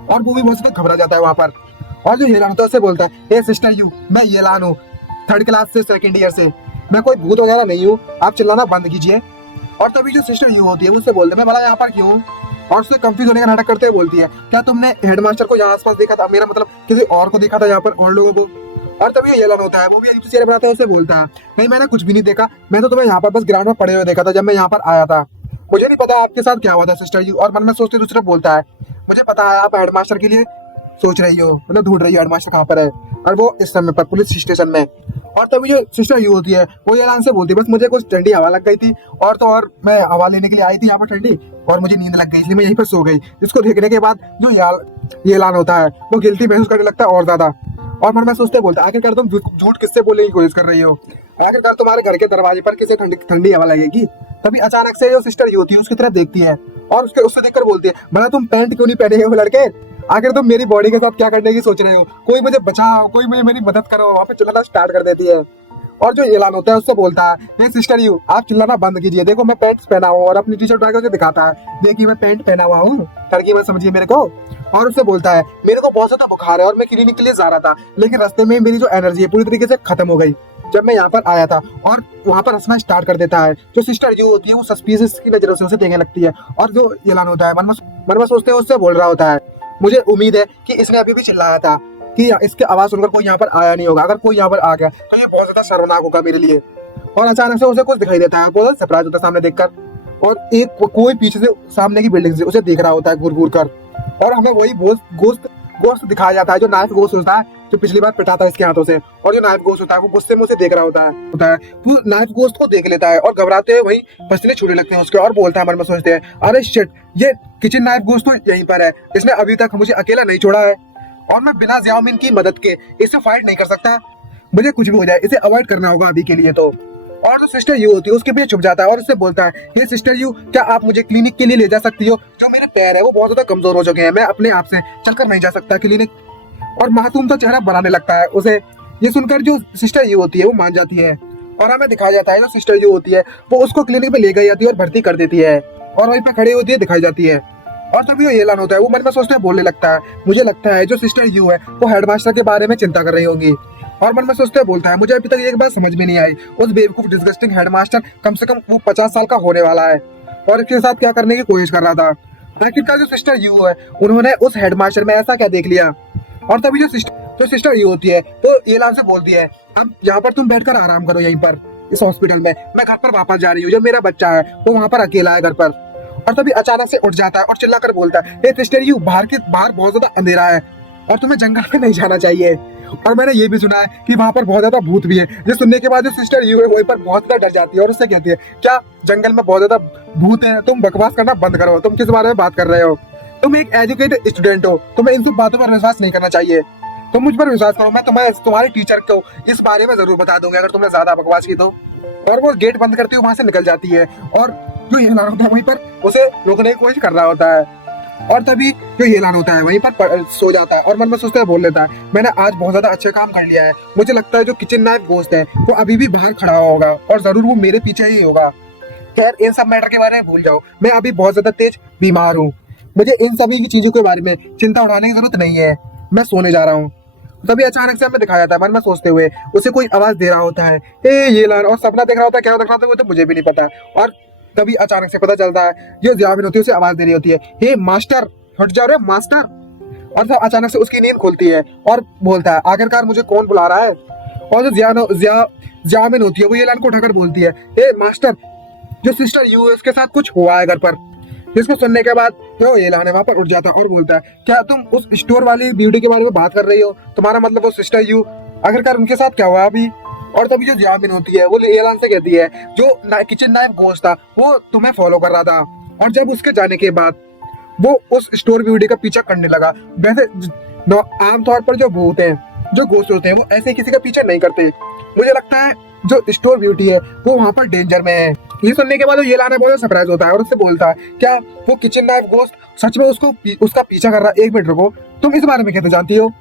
और वो भी बहुत ज्यादा घबरा जाता है वहां पर। और जो येलान होता है उससे बोलता है, हे सिस्टर यू मैं येलान हूँ, 3rd क्लास से 2nd ईयर से, मैं कोई भूत वगैरह नहीं हूँ, आप चिल्लाना बंद कीजिए। और तभी जो सिस्टर यू होती है वो उससे बोलते हैं, मैं भला यहाँ पर क्यों हूँ? और उससे कंफ्यूज होने का नाटक करते हुए बोलती है, क्या तुमने हेडमास्टर को यहाँ आसपास देखा था, मेरा मतलब किसी और को देखा था यहाँ पर और लोगों को? और तभी येलान होता है वो भी अजीब सी चेहरे बनाता है, उससे बोलता है, नहीं मैंने कुछ भी नहीं देखा, मैं तो तुम्हें यहाँ पर बस ग्राउंड में पड़े हुए देखा था जब मैं यहाँ पर आया था, मुझे नहीं पता आपके साथ क्या हुआ था सिस्टर यू। और मन में सोचते दूसरे बोलता है, मुझे पता है आप हेडमास्टर के लिए सोच रही हो, मतलब ढूंढ रही हो हेडमास्टर कहाँ पर है, और वो इस समय पर पुलिस स्टेशन में। और तभी जो सिस्टर यू होती है वो येलान से बोलती है, बस मुझे कुछ ठंडी हवा लग गई थी, और तो और मैं हवा लेने के लिए आई थी यहाँ पर ठंडी, और मुझे नींद लग गई इसलिए मैं यहीं पर सो गई। जिसको देखने के बाद जो येलान होता है वो गिल्टी महसूस करने लगता है और ज्यादा, और मन में सोचते बोलता है, आखिरकार तुम झूठ किससे बोलने की कोशिश कर रही हो, आखिरकार तुम्हारे घर के दरवाजे पर किसे ठंडी हवा लगेगी? तभी अचानक से जो सिस्टर यू होती है उसकी तरफ देखती है और उससे देखकर बोलती है, भला तुम पैंट क्यों नहीं पहने हो लड़के, आखिर तुम मेरी बॉडी के साथ क्या करने की सोच रहे हो, कोई मुझे बचाओ, कोई मुझे मेरी मदद करो, वहां पे चिल्लाना स्टार्ट कर देती है। और जो येलान होता है उससे बोलता है, ये सिस्टर यू आप चिल्लाना बंद कीजिए, देखो मैं पैंट पहना हूँ, और अपनी टी-शर्ट उठा के दिखाता है, देखिए मैं पैंट पहना हुआ हूँ, लड़की मत समझिए मेरे को। और उससे बोलता है, मेरे को बहुत ज्यादा बुखार है और मैं क्लिनिक के लिए जा रहा था, लेकिन रास्ते में मेरी जो एनर्जी है पूरी तरीके से खत्म हो गई जब मैं यहाँ पर आया था, और वहाँ पर हंसना स्टार्ट कर देता है। जो सिस्टर यू होती है वो सस्पिशियस की नजरों से उसे देखने लगती है, और जो येलान होता है मन में सोचते हुए उससे बोल रहा होता है, मुझे उम्मीद है कि इसने अभी भी चिल्लाया था कि इसकी आवाज सुनकर कोई यहाँ पर आया नहीं होगा, अगर कोई यहाँ पर आ गया तो ये बहुत ज्यादा शर्मनाक होगा मेरे लिए। और अचानक से उसे कुछ दिखाई देता है, बहुत सरप्राइज होता है सामने देखकर। और एक कोई पीछे से सामने की बिल्डिंग से उसे देख रहा होता है घूर घूर कर, और हमें वही गोश्त गोश्त दिखाया जाता है जो नाइफ गोश्त होता है, जो पिछली बार पिटाता है इसके हाथों से, और जो नाइफ गोश्त होता है वो गुस्से में उसे देख रहा होता है। वो नाइफ गोश्त को देख लेता है और घबराते हुए वही पसीने छूटने लगते हैं उसके, और बोलता है मन में सोचते हैं अरे शिट, ये किचन नाइफ गोश्त तो यहीं पर है, इसने अभी तक मुझे अकेला नहीं छोड़ा है और मैं बिना ज़ियाओमिन की मदद के इससे फाइट नहीं कर सकता, मुझे कुछ भी हो जाए इसे अवॉइड करना होगा अभी के लिए। तो और जो सिस्टर यू होती है उसके पीछे छुप जाता है और उससे बोलता है ये सिस्टर यू, क्या आप मुझे क्लिनिक के लिए ले जा सकती हो, जो मेरे पैर है वो बहुत ज्यादा कमजोर हो चुके हैं, मैं अपने आप से चलकर नहीं जा सकता क्लिनिक। और मासूम सा चेहरा बनाने लगता है उसे। ये सुनकर जो सिस्टर यू होती है वो मान जाती है और हमें दिखाया जाता है जो सिस्टर यू होती है वो उसको क्लिनिक में ले गई जाती है और भर्ती कर देती है और वहीं पर खड़ी होती है दिखाई जाती है। और तभी वो ऐलान होता है, वो मन में सोचते हैं बोलने लगता है मुझे लगता है जो सिस्टर यू है वो हेडमास्टर के बारे में चिंता कर रही होंगी, और मन में सोचते हैं बोलता है मुझे अभी तक एक बात समझ में नहीं आई, उस बेवकूफ डिस्गस्टिंग हेडमास्टर कम से कम वो 50 साल का होने वाला है और इसके साथ क्या करने की कोशिश कर रहा था। आखिरकार जो सिस्टर यू है उन्होंने उस हेडमास्टर में ऐसा क्या देख लिया। और तभी जो सिस्टर यू होती है तो ऐलान से बोलती है अब यहाँ पर तुम बैठकर आराम करो यहीं पर इस हॉस्पिटल में, मैं घर पर वापस जा रही हूँ, जो मेरा बच्चा है वो वहाँ पर अकेला है घर पर। और तभी अचानक से उठ जाता है और चिल्लाकर बोलता है हे सिस्टर यू, बाहर बहुत ज्यादा अंधेरा है और तुम्हें जंगल में नहीं जाना चाहिए, और मैंने ये भी सुना है कि वहाँ पर बहुत ज्यादा भूत भी है। ये सुनने के बाद जो सिस्टर यू है वहीं पर बहुत ज्यादा डर जाती है और उससे कहती है क्या जंगल में बहुत ज्यादा भूत है, तुम बकवास करना बंद करो, तुम किस बारे में बात कर रहे हो, तुम एक एजुकेटेड स्टूडेंट हो, तुम्हें इन सब बातों पर विश्वास नहीं करना चाहिए, तुम मुझ पर विश्वास करो, मैं तुम्हारे टीचर को इस बारे में जरूर बता दूंगा अगर तुमने ज्यादा बकवास की तो। और वो गेट बंद करती हुई वहां से निकल जाती है और जो ऐलान होता है वहीं पर उसे रोकने की कोशिश कर रहा होता है। और तभी जो ऐलान होता है वहीं पर सो जाता है और मन में सोचता है बोल लेता है मैंने आज बहुत ज्यादा अच्छा काम कर लिया है, मुझे लगता है जो किचन नाइफ गोश्त है वो अभी भी बाहर खड़ा होगा और जरूर वो मेरे पीछे ही होगा। खैर इन सब मैटर के बारे में भूल जाओ, मैं अभी बहुत ज्यादा तेज बीमार हूँ, मुझे इन सभी की चीजों के बारे में चिंता उठाने की जरूरत नहीं है, मैं सोने जा रहा हूँ। तभी अचानक से हमें दिखाया जाता है मन में सोचते हुए उसे कोई आवाज दे रहा होता है ये ऐलान, और सपना देख रहा होता है, क्या देख रहा होता है वो तो मुझे भी नहीं पता। और तभी अचानक से पता चलता है ये ज़ियाओमिन होती है उसे आवाज दे रही होती है हे मास्टर, हट जाओ रे मास्टर। और तब अचानक से उसकी नींद खुलती है और बोलता है आखिरकार मुझे कौन बुला रहा है। और जो ज़ियाओमिन होती है वो ऐलान को उठाकर बोलती है हे मास्टर, जो सिस्टर यू है उसके साथ कुछ हुआ है घर पर। जिसको सुनने के बाद जो ऐलान है वहां पर उठ जाता है और बोलता है क्या तुम उस स्टोर वाली ब्यूटी के बारे में बात कर रही हो, तुम्हारा मतलब वो सिस्टर यू, आखिरकार उनके साथ क्या हुआ अभी। और तभी जो ज़ियाओमिन होती है वो ऐलान से कहती है जो किचन नाइफ गोश्त था वो तुम्हें फॉलो कर रहा था, और जब उसके जाने के बाद वो उस स्टोर ब्यूटी का पीछा करने लगा। वैसे आमतौर पर जो भूत हैं जो गोश्त होते हैं वो ऐसे किसी का पीछा नहीं करते, मुझे लगता है जो स्टोर ब्यूटी है वो वहाँ पर डेंजर में है। ये सुनने के बाद वो ऐलान बहुत सरप्राइज होता है और उससे बोलता है क्या वो किचन नाइफ गोश्त सच में उसका पीछा कर रहा है, एक मिनट रुको, तुम इस बारे में कैसे जानती हो।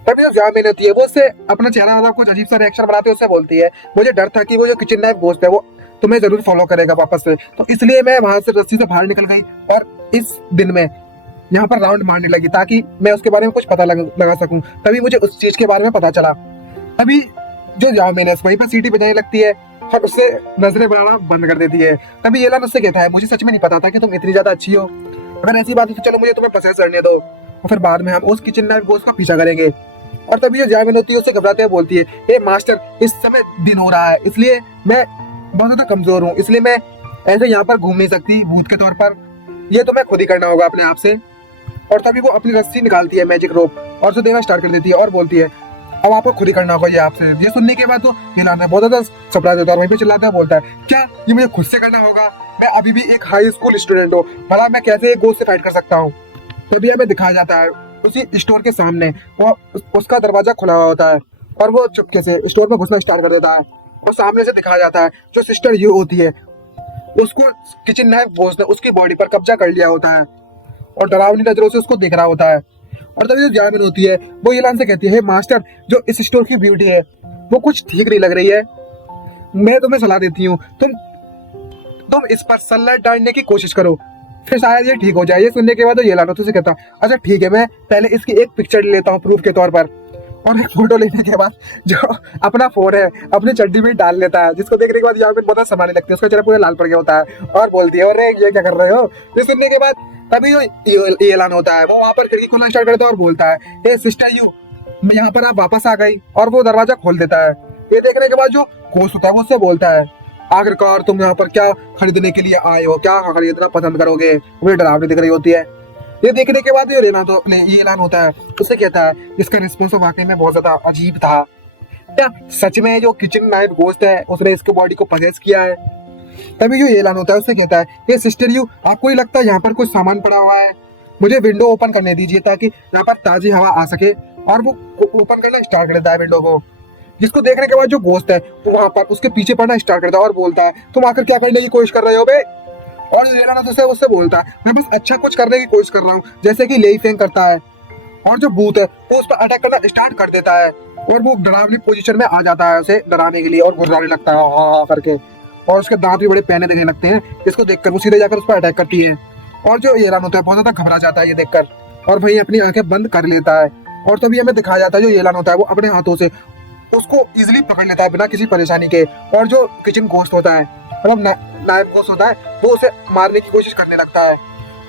तभी जो ज़ियाओमिन होती है वो उससे अपना चेहरा वाला कुछ अजीब सा रिएक्शन बनाते उससे बोलती है मुझे डर था कि वो जो किचन नाइफ गोश्त है वो तुम्हें जरूर फॉलो करेगा वापस से, तो इसलिए मैं वहां से रस्सी से बाहर निकल गई और इस दिन में यहाँ पर राउंड मारने लगी ताकि मैं उसके बारे में कुछ पता लगा सकूं। तभी मुझे उस चीज के बारे में पता चला। तभी जो ज़ियाओमिन है वहीं पर सीटी बजाने लगती है और उससे नजरें बनाना बंद कर देती है। तभी ऐलान उससे कहता है मुझे सच में नहीं पता था कि तुम इतनी ज्यादा अच्छी हो, अगर ऐसी बात है तो चलो मुझे तुम्हें पसेस करने दो और फिर बाद में हम उस किचन नाइफ गोश्त का पीछा करेंगे। और तभी जो ज़ियाओमिन होती है उससे घबराते हुए बोलती है हे मास्टर, इस समय दिन हो रहा है इसलिए मैं बहुत ज्यादा कमजोर हूँ, इसलिए मैं ऐसे यहाँ पर घूम नहीं सकती भूत के तौर पर, ये तुम्हें खुद ही करना होगा अपने आप से। और तभी वो अपनी रस्सी निकालती है मैजिक रोप और उसे देना स्टार्ट कर देती है और बोलती है अब आपको खुद ही करना होगा ये आपसे। ये सुनने के बाद तो ऐलान बहुत ज्यादा सरप्राइज होता है, वहीं पे चिल्लाता है बोलता है क्या ये मुझे खुद से करना होगा, मैं अभी भी एक हाई स्कूल स्टूडेंट हूँ, भला मैं कैसे एक गोश्त से फाइट कर सकता हूँ। तभी हमें दिखाया जाता है उसी स्टोर के सामने वो उसका दरवाजा खुला हुआ होता है और वो चुपके से स्टोर में घुसना स्टार्ट कर देता है। वो सामने से दिखाया जाता है जो सिस्टर यू होती है उसको किचन नाइफ गोश्त ने उसकी बॉडी पर कब्जा कर लिया होता है और डरावनी नजरों से उसको देख रहा होता है। और तभी जो ज़ियाओमिन होती है वो ऐलान से कहती है मास्टर, जो इस स्टोर की ब्यूटी है वो कुछ ठीक नहीं लग रही है, मैं तुम्हें सलाह देती हूँ तुम इस पर सनलाइट डालने की कोशिश करो, फिर शायद ये ठीक हो जाए। ये सुनने के बाद तो ऐलान से कहता अच्छा ठीक है, मैं पहले इसकी एक पिक्चर ले लेता हूँ प्रूफ के तौर पर। और एक फोटो लेने के बाद जो अपना फोन है अपनी चड्डी में डाल लेता है, जिसको देखने के बाद ज़ियाओमिन बहुत समाने लगती है, उसका चेहरा पूरा लाल पड़ गया होता है और बोलती है अरे ये क्या कर रहे हो। ये सुनने के बाद तभी जो ऐलान होता है वो वहाँ पर खिड़की खोलना स्टार्ट करता है और बोलता है हे सिस्टर यू, यहाँ पर आप वापस आ गई, और वो दरवाजा खोल देता है। ये देखने के बाद जो गोश्त होता है वो उससे बोलता है आखिरकार तुम यहाँ पर क्या खरीदने के लिए आए हो, क्या खरीदना पसंद करोगे, मुझे डरावनी दिख रही होती है। ये देखने के बाद ये ऐलान होता है। उससे कहता है, इसका रिस्पॉन्स वाकई में बहुत ज्यादा अजीब था। क्या सच में जो किचन नाइफ घोस्ट है उसने इसके बॉडी को पजेस किया है? तभी जो ऐलान होता है उससे कहता है, ये सिस्टर यू, आपको ही लगता है यहाँ पर कुछ सामान पड़ा हुआ है? मुझे विंडो ओपन करने दीजिए ताकि यहाँ पर ताजी हवा आ सके। और वो ओपन करना स्टार्ट कर देता है विंडो को, जिसको देखने के बाद जो घोस्ट है वो वहां पर उसके पीछे पड़ना स्टार्ट करता है और बोलता है, तुम आकर क्या करने की कोशिश कर रहे हो बे? और ऐलान होता है उससे बोलता है, मैं बस अच्छा कुछ करने की कोशिश कर रहा हूँ, जैसे कि लेई फेंग करता है। और जो भूत है वो उस पर अटैक करना स्टार्ट कर देता है और वो डरावनी पोजीशन में आ जाता है उसे डराने के लिए और गुर्राने लगता है हाँ करके। और उसके दांत भी बड़े पैने दिखने लगते हैं, जिसको देखकर वो सीधे जाकर उस पर अटैक करती है। और जो ऐलान होता है बहुत ज्यादा घबरा जाता है ये देखकर और वही अपनी आंखें बंद कर लेता है। और तभी हमें दिखाया जाता है जो ऐलान होता है वो अपने हाथों से उसको इजिली पकड़ लेता है बिना किसी परेशानी के। और जो किचन घोस्ट होता है, मतलब नाइफ घोस्ट होता है, वो उसे मारने की कोशिश करने लगता है।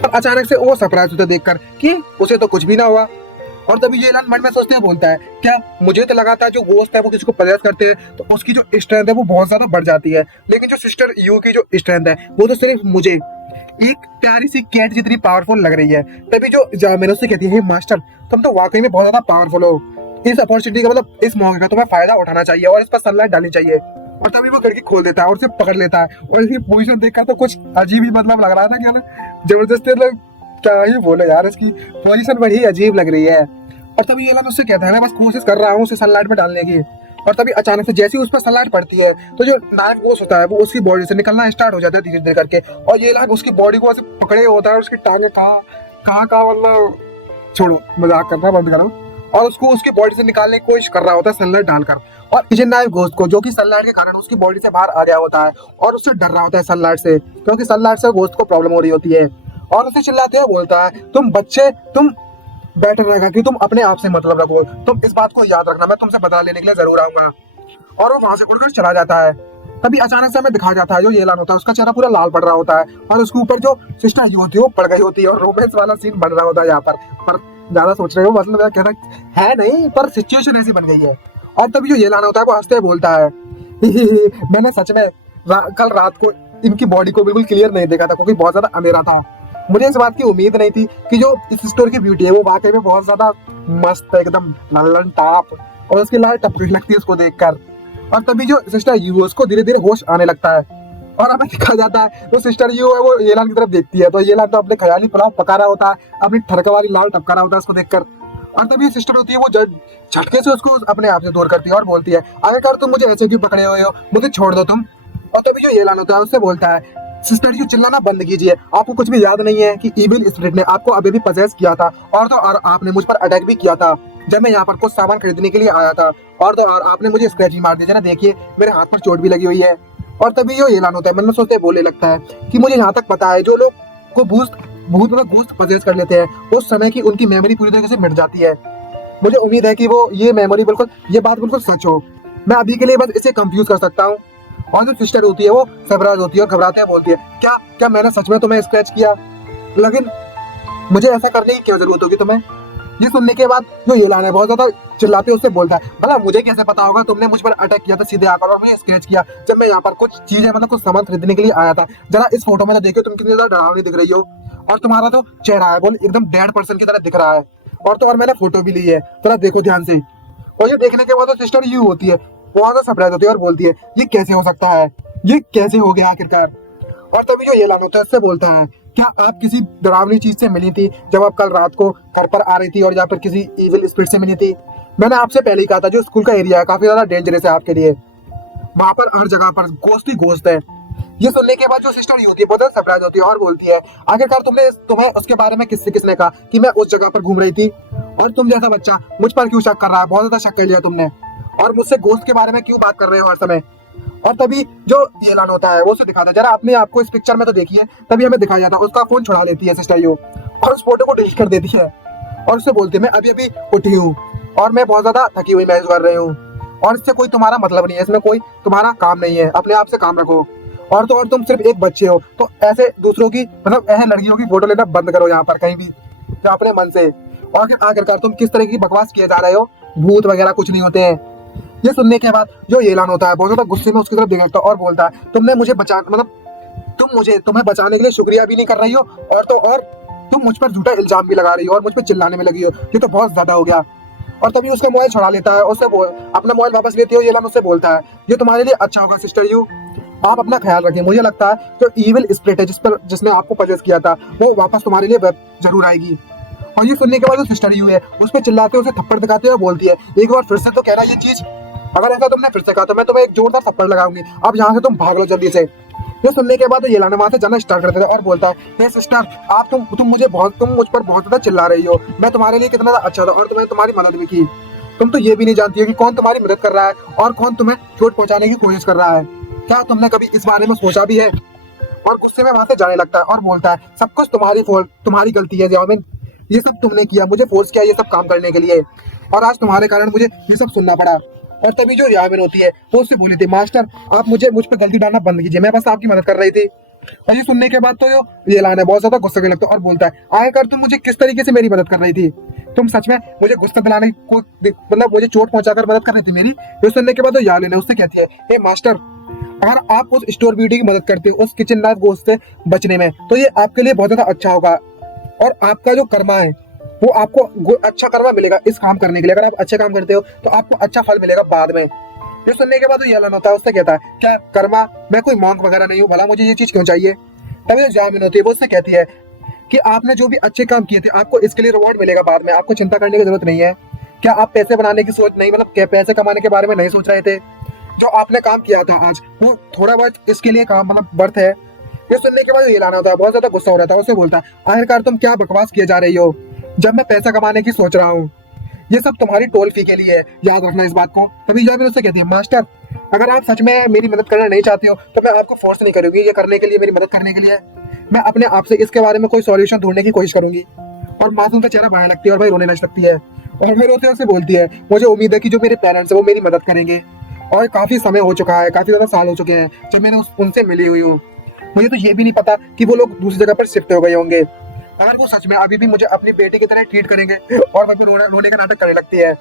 और अचानक से वो सरप्राइज होता है देखकर कि उसे तो कुछ भी ना हुआ। और तभी ये ऐलान मन में सोचते हुए बोलता है, क्या मुझे तो लगा था जो घोस्ट है वो किसी को पजेस करते हैं तो उसकी जो स्ट्रेंथ है वो बहुत ज्यादा बढ़ जाती है, लेकिन जो सिस्टर यू की जो स्ट्रेंथ है वो तो सिर्फ मुझे एक प्यारी सी कैट जितनी पावरफुल लग रही है। तभी जो मैंने उससे कहती है, हे मास्टर, तुम तो वाकई में बहुत ज्यादा पावरफुल हो, इस अपॉर्चुनिटी का मतलब इस मौके का तुम्हें फायदा उठाना चाहिए और इस पर सनलाइट डालनी चाहिए। और तभी वो खिड़की खोल देता है और उसे पकड़ लेता है। और इसकी पोजीशन देखकर तो कुछ अजीब ही मतलब लग रहा है ना, कि जबरदस्ती मतलब क्या ही बोले यार, इसकी पोजीशन बड़ी अजीब लग रही है। और तभी ये उससे कहता है, मैं बस कोशिश कर रहा हूँ उसे सनलाइट में डालने की। और तभी अचानक से जैसे ही उस पर सनलाइट पड़ती है तो जो नाइफ घोस्ट होता है वो उसकी बॉडी से निकलना स्टार्ट हो जाता है धीरे धीरे करके। और ये लाइफ उसकी बॉडी को ऐसे पकड़े होता है और उसकी टांगे कहाँ मतलब छोड़ो, मजाक करना बंद करो। और उसको उसकी बॉडी से निकालने की कोशिश कर रहा होता है सनलाइट डालकर। और किचन नाइफ घोस्ट को, जो कि सनलाइट के कारण उसकी बॉडी से बाहर आ गया होता है और उससे डर रहा होता है सनलाइट से, क्योंकि सनलाइट से घोस्ट को प्रॉब्लम हो रही होती है। और उसे चिल्लाते हुए बोलता है, तुम बच्चे, तुम बेटर रहेगा कि तुम अपने आप से मतलब रखो, तुम इस बात को याद रखना, मैं तुमसे बदला लेने के लिए जरूर आऊंगा। और वो वहां से उड़कर चला जाता है। तभी अचानक से हमें दिखाया जाता है जो ये ऐलान होता है उसका चेहरा पूरा लाल पड़ रहा होता है और उसके ऊपर जो सिस्टर यू होती है वो पड़ गई होती है और रोमांस वाला सीन बन रहा होता है यहाँ पर ज्यादा सोच रहे हो, मतलब मैं कहना है नहीं, पर सिचुएशन ऐसी बन गई है। और तभी जो ये ऐलान होता है वो हंसते हुए बोलता है, मैंने सच में कल रात को इनकी बॉडी को बिल्कुल क्लियर नहीं देखा था क्योंकि बहुत ज्यादा अंधेरा था। मुझे इस बात की उम्मीद नहीं थी कि जो इस स्टोर की ब्यूटी है वो वाकई में बहुत ज्यादा मस्त है, एकदम लल्लन टाप, और उसकी लाल टपकने लगती है उसको देखकर। और तभी जो सिस्टर यू उसको धीरे धीरे होश आने लगता है और हमें दिखा जाता है तो सिस्टर यू है वो येलान की तरफ देखती है तो येलान तो अपने ख्याली पुलाव पका रहा होता है, अपनी ठड़का वाली लाल टपका रहा होता है उसको देखकर। और तभी सिस्टर होती है वो झटके से उसको अपने आप से दूर करती है और बोलती है, आखिरकार तुम मुझे ऐसे क्यों पकड़े हुए हो, मुझे छोड़ दो तुम। और तभी जो येलान होता है उससे बोलता है, सिस्टर यू चिल्लाना बंद कीजिए, आपको कुछ भी याद नहीं है कि इविल स्पिरिट ने आपको अभी भी पजेस किया था और आपने मुझ पर अटैक भी किया था जब मैं यहाँ पर कुछ सामान खरीदने के लिए आया था, और आपने मुझे स्क्रैच भी मार दिया ना, देखिए मेरे हाथ पर चोट भी लगी हुई है। और तभी जो ऐलान होता है मन में सोचते बोले लगता है कि मुझे यहाँ तक पता है जो लोग को भूत मतलब घोस्ट पजेस कर लेते हैं उस समय की उनकी मेमोरी पूरी तरीके से मिट जाती है। मुझे उम्मीद है कि वो ये मेमोरी बिल्कुल ये बात बिल्कुल सच हो, मैं अभी के लिए बस इसे कंफ्यूज कर सकता हूँ। और जो सिस्टर होती है वो सरप्राइज होती है और घबराते हैं बोलती है, क्या क्या मैंने सच में तुम्हें स्क्रैच किया, लेकिन मुझे ऐसा करने की क्या जरूरत होगी तुम्हें। ये सुनने के बाद जो ऐलान है बहुत ज्यादा चिल्लाते उससे बोलता है, भला मुझे कैसे पता होगा तुमने मुझ पर अटैक किया था सीधे आकर और मुझे स्क्रैच किया जब मैं यहाँ पर कुछ चीजें मतलब कुछ सामान खरीदने के लिए आया था। जरा इस फोटो में तो देखियो तुम कितनी ज्यादा डरावनी दिख रही हो और तुम्हारा तो चेहरा है बोल एकदम डेड पर्सन की तरह दिख रहा है, और मैंने फोटो भी ली है, जरा देखो ध्यान से। और ये देखने के बाद तो सिस्टर यू होती है बहुत ज्यादा सरप्राइज होती है और बोलती है, ये कैसे हो सकता है, ये कैसे हो गया आखिरकार। और तभी जो ऐलान होता है उससे बोलता है, क्या आप किसी डरावनी चीज से मिली थी जब आप कल रात को घर पर आ रही थी और या फिर किसी इविल स्पिरिट से मिली थी। मैंने आपसे पहले ही कहा था जो स्कूल का एरिया है काफी ज्यादा डेंजरस है आपके लिए, वहां पर हर जगह पर घोस्ट ही घोस्ट है। ये सुनने के बाद जो सिस्टर होती है बहुत ज्यादा सरप्राइज होती है और बोलती है, आखिरकार तुम्हें उसके बारे में किसने कहा कि मैं उस जगह पर घूम रही थी, और तुम जैसा बच्चा मुझ पर क्यों शक कर रहा है, बहुत ज्यादा शक कर लिया तुमने, और मुझसे घोस्ट के बारे में क्यों बात कर रहे हो हर समय। और तभी जो ऐलान होता है वो उसे दिखाता है, जरा अपने आप को इस पिक्चर में तो देखिए। तभी हमें दिखाया जाता है उसका फोन छुड़ा लेती है सिस्टर यू और उस फोटो को डिलीट कर देती है और उससे बोलती है, मैं अभी अभी उठी हूँ और मैं बहुत ज्यादा थकी हुई महसूस कर रही हूँ और इससे कोई तुम्हारा मतलब नहीं है, इसमें कोई तुम्हारा काम नहीं है, अपने आप से काम रखो। और तो और तुम सिर्फ एक बच्चे हो तो ऐसे दूसरों की मतलब ऐसे लड़कियों की फोटो लेना बंद करो यहाँ पर कहीं भी अपने मन से। और आखिरकार तुम किस तरह की बकवास किए जा रहे हो, भूत वगैरह कुछ नहीं होते हैं, ये सुनने के बाद जो येलान होता है बहुत ज्यादा गुस्से में उसकी तरफ देखता है और बोलता है तुमने मुझे बचा मतलब तुम्हें बचाने के लिए शुक्रिया भी नहीं कर रही हो और तुम मुझ पर झूठा इल्जाम भी लगा रही हो और मुझ पर चिल्लाने में लगी हो, ये तो बहुत ज्यादा हो गया। और तभी उसका मोबाइल छुड़ा लेता है, उससे अपना मोबाइल वापस लेती है। येलान उससे बोलता है ये तुम्हारे लिए अच्छा होगा सिस्टर यू, आप अपना ख्याल रखें। मुझे लगता है जो ईविल स्पिरिट है जिसने आपको पजेस किया था वो वापस तुम्हारे लिए जरूर आएगी। और ये सुनने के बाद जो सिस्टर यू है उस पर चिल्लाते उसे थप्पड़ दिखाते हुए बोलती है एक बार फिर से तो कहना ये चीज, अगर ऐसा तुमने फिर से कहा तो मैं तुम्हें एक जोरदार थप्पड़ लगाऊंगी, अब यहाँ से तुम भाग लो जल्दी से। ये सुनने के बाद येलान वहां से जाना स्टार्ट करते थे और बोलता है हे सिस्टर आप तुम मुझ पर बहुत ज्यादा चिल्ला रही हो, मैं तुम्हारे लिए कितना अच्छा था और तुम्हें तुम्हारी मदद भी की। तुम तो ये भी नहीं जानती हो कि कौन तुम्हारी मदद कर रहा है और कौन तुम्हें चोट पहुंचाने की कोशिश कर रहा है। क्या तुमने कभी इस बारे में सोचा भी है? और गुस्से में वहां से जाने लगता है और बोलता है सब कुछ तुम्हारी गलती है जामिन, ये सब तुमने किया, मुझे फोर्स किया ये सब काम करने के लिए और आज तुम्हारे कारण मुझे ये सब सुनना पड़ा। और तभी जो यामिन होती है वो उससे बोली थी मास्टर आप मुझ पर गलती डालना बंद कीजिए, मैं बस आपकी मदद कर रही थी। और ये सुनने के बाद तो येलान है बहुत ज्यादा गुस्से में लगता है और बोलता है आखिर तुम मुझे किस तरीके से मेरी मदद कर रही थी, तुम सच में मुझे गुस्सा दिलाने को मतलब मुझे चोट पहुंचाकर मदद कर रही थी मेरी। ये सुनने के बाद तो यामिन है उससे कहती है हे मास्टर अगर आप उस स्टोर ब्यूटी की मदद करते हो उस किचन नाइफ गोश्त से बचने में तो ये आपके लिए बहुत ज्यादा अच्छा होगा और आपका जो कर्मा है वो आपको अच्छा कर्मा मिलेगा इस काम करने के लिए। अगर आप अच्छे काम करते हो तो आपको अच्छा फल मिलेगा बाद में। ये सुनने के बाद येलान होता है उससे कहता है क्या कर्मा, मैं कोई मॉन्क वगैरह नहीं हूँ, भला मुझे ये चीज क्यों चाहिए। तभी जो जामिन होती है वो उससे कहती है कि आपने जो भी अच्छे काम किए थे आपको इसके लिए रिवॉर्ड मिलेगा बाद में, आपको चिंता करने की जरूरत नहीं है। क्या आप पैसे बनाने की सोच नहीं मतलब क्या पैसे कमाने के बारे में नहीं सोच रहे थे? जो आपने काम किया था आज वो थोड़ा बहुत इसके लिए काम मतलब बर्थ है। ये सुनने के बाद येलान होता है बहुत ज्यादा गुस्सा हो रहा था, उससे बोलता है आखिरकार तुम क्या बकवास किए जा रही हो, जब मैं पैसा कमाने की सोच रहा हूँ ये सब तुम्हारी टोल फी के लिए है, याद रखना इस बात को। तभी जामिन उससे कहती है मास्टर अगर आप सच में मेरी मदद करना नहीं चाहते हो तो मैं आपको फोर्स नहीं करूंगी ये करने के लिए, मेरी मदद करने के लिए मैं अपने आप से इसके बारे में कोई सॉल्यूशन ढूंढने की कोशिश करूंगी। और मासूम का चेहरा बहाने लगती है और भाई रोने लग सकती है और फिर रोते उससे बोलती है मुझे उम्मीद है कि जो मेरे पेरेंट्स है वो मेरी मदद करेंगे और काफी समय हो चुका है, काफी ज्यादा साल हो चुके हैं जब मैंने उनसे मिली हुई हूँ, मुझे तो ये भी नहीं पता कि वो लोग दूसरी जगह पर शिफ्ट हो गए होंगे। अगर वो सच में अभी भी मुझे अपनी बेटी की तरह ट्रीट करेंगे और वहीं पर रोने का नाटक करने लगती है।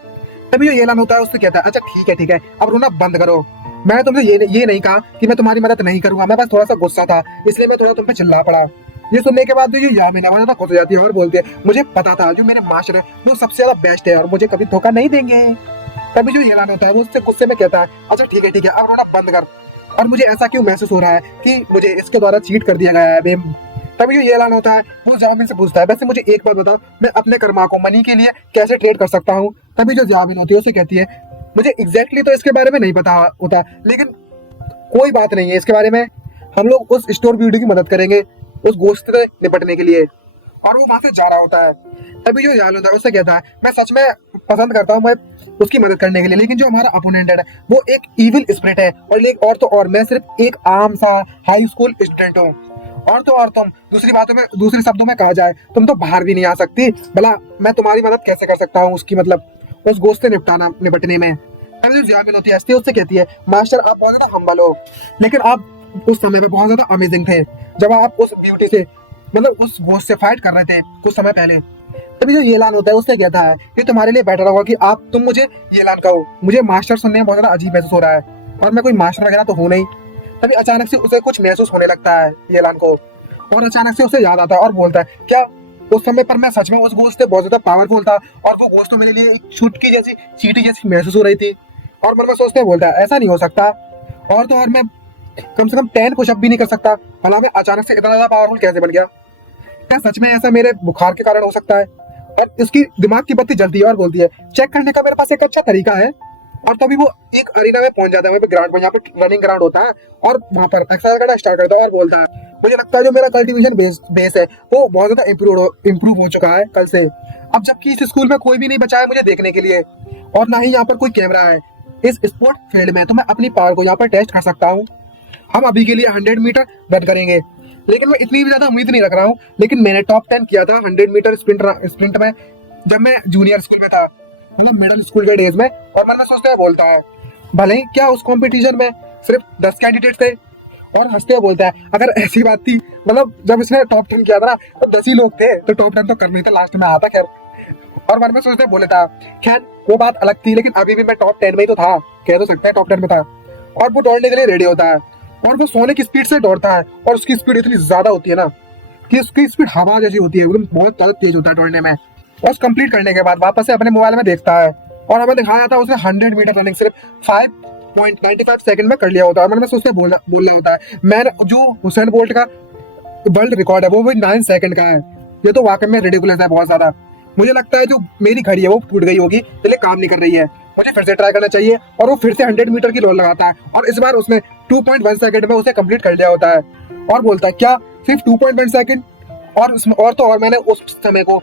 तभी जो येलान होता है उससे कहता है अच्छा ठीक है अब रोना बंद करो, मैंने तुमसे ये नहीं कहा कि मैं तुम्हारी मदद नहीं करूंगा, मैं बस थोड़ा सा गुस्सा था इसलिए मैं थोड़ा तुम पे चिल्ला पड़ा। ये सुनने के बाद जो यामिन है ज्यादा खुश हो जाती है और बोलती है मुझे पता था जो मेरे मास्टर है वो सबसे ज्यादा बेस्ट है और मुझे कभी धोखा नहीं देंगे। तभी जो येलान होता है वो उससे गुस्से में कहता है अच्छा ठीक है अब रोना बंद कर, और मुझे ऐसा क्यों महसूस हो रहा है कि मुझे इसके द्वारा चीट कर दिया गया है। तभी जो येलान होता है वो जामिन से पूछता है वैसे मुझे एक बात बताओ मैं अपने कर्मा को मनी के लिए कैसे ट्रेड कर सकता हूँ। तभी जो जामिन होती है उसे कहती है मुझे एग्जैक्टली तो इसके बारे में नहीं पता होता लेकिन कोई बात नहीं है, इसके बारे में हम लोग उस स्टोर ब्यूटी की मदद करेंगे उस गोश्त से निपटने के लिए। और वो वहां से जा रहा होता है। तभी जो याल होता है उससे कहता है मैं सच में पसंद करता हूँ मैं उसकी मदद करने के लिए, लेकिन जो हमारा अपोनेंट है वो एक इविल स्पिरिट है और मैं सिर्फ एक आम सा हाई स्कूल स्टूडेंट हूँ। और तो और तुम दूसरे शब्दों में कहा जाए तुम तो बाहर भी नहीं आ सकती, भला मैं तुम्हारी मदद कैसे कर सकता हूँ उसकी मतलब उस गोश्त से निपटने में। जो जामिन होती है उससे कहती है मास्टर आप बहुत ज्यादा हम्बल हो लेकिन आप उस समय में बहुत ज्यादा अमेजिंग थे जब आप उस ब्यूटी से मतलब उस गोश्त से फाइट कर रहे थे कुछ समय पहले। तभी जो येलान होता है उससे कहता है ये तुम्हारे लिए बेटर होगा कि तुम मुझे येलान कहो, मुझे मास्टर सुनने में बहुत ज्यादा अजीब महसूस हो रहा है और मैं कोई मास्टर वगैरह तो हूँ नहीं। तभी अचानक से उसे कुछ महसूस होने लगता है येलान को और अचानक से उसे याद आता है और बोलता है क्या उस समय पर मैं सच में उस गोश्त से बहुत ज्यादा पावरफुल था और वो गोश्त तो मेरे लिए एक चुटकी जैसी चींटी जैसी महसूस हो रही थी। और मन में सोचते बोलता है ऐसा नहीं हो सकता, और तो और मैं कम से कम 10 पुशअप भी नहीं कर सकता, भला मैं अचानक से इतना ज्यादा पावरफुल कैसे बन गया? क्या सच में ऐसा मेरे बुखार के कारण हो सकता है? और इसकी दिमाग की बत्ती जलती है और बोलती है चेक करने का मेरे पास एक अच्छा तरीका है। और तभी वो एक अरीना में पहुंच जाता है, वहाँ पे ग्राउंड पर, यहाँ पे रनिंग ग्राउंड होता है और वहाँ पर एक्सरसाइज करना स्टार्ट करता है और बोलता है मुझे लगता है जो मेरा कल्टीवेशन बेस है वो बहुत ज्यादा इम्प्रूव हो चुका है कल से। अब जबकि इस स्कूल में कोई भी नहीं बचा है मुझे देखने के लिए और ना ही यहाँ पर कोई कैमरा है इस स्पोर्ट फील्ड में, तो मैं अपनी पावर को यहाँ पर टेस्ट कर सकता हूँ। हम अभी के लिए 100 मीटर रन करेंगे, लेकिन मैं इतनी भी ज्यादा उम्मीद नहीं रख रहा हूँ। लेकिन मैंने टॉप 10 किया था 100 मीटर स्प्रिंट में जब मैं जूनियर स्कूल में था, मतलब मिडिल स्कूल के डेज में। और मन में सोचता है बोलता है भले ही क्या उस कंपटीशन में सिर्फ 10 कैंडिडेट थे, और हंसते हुए बोलता है अगर ऐसी बात थी मतलब जब इसने टॉप 10 किया था ना तो 10 ही लोग थे, तो टॉप 10 तो करना ही था, लास्ट में आता खैर। और मन में सोचते बोले था खैर वो बात अलग थी, लेकिन अभी भी मैं टॉप 10 में ही तो था, कह तो सकते हैं टॉप 10 में था। और वो दौड़ने के लिए रेडी होता है और वो सोने की स्पीड से दौड़ता है और उसकी स्पीड इतनी ज्यादा होती है ना कि उसकी स्पीड हवा जैसी होती है, एकदम बहुत ज्यादा तेज होता है दौड़ने में। और कंप्लीट करने के बाद वापस से अपने मोबाइल में देखता है और हमें दिखाया था उसने 100 मीटर रनिंग सिर्फ 5.95 सेकंड में कर लिया होता है। मतलब उससे बोलना होता है मैंने जो हुसैन बोल्ट का वर्ल्ड रिकॉर्ड है वो भी 9 सेकंड का है। ये तो वाकई में रिडिकुलस है बहुत ज्यादा। मुझे लगता है जो मेरी घड़ी है वो टूट गई होगी, इसलिए काम नहीं कर रही है। मुझे फिर से ट्राई करना चाहिए और वो फिर से 100 मीटर की दौड़ लगाता है और इस बार उसने 2.1 सेकंड में उसे कंप्लीट कर लिया होता है। और बोलता है क्या सिर्फ 2.1 सेकंड? और उसमें और मैंने उस समय को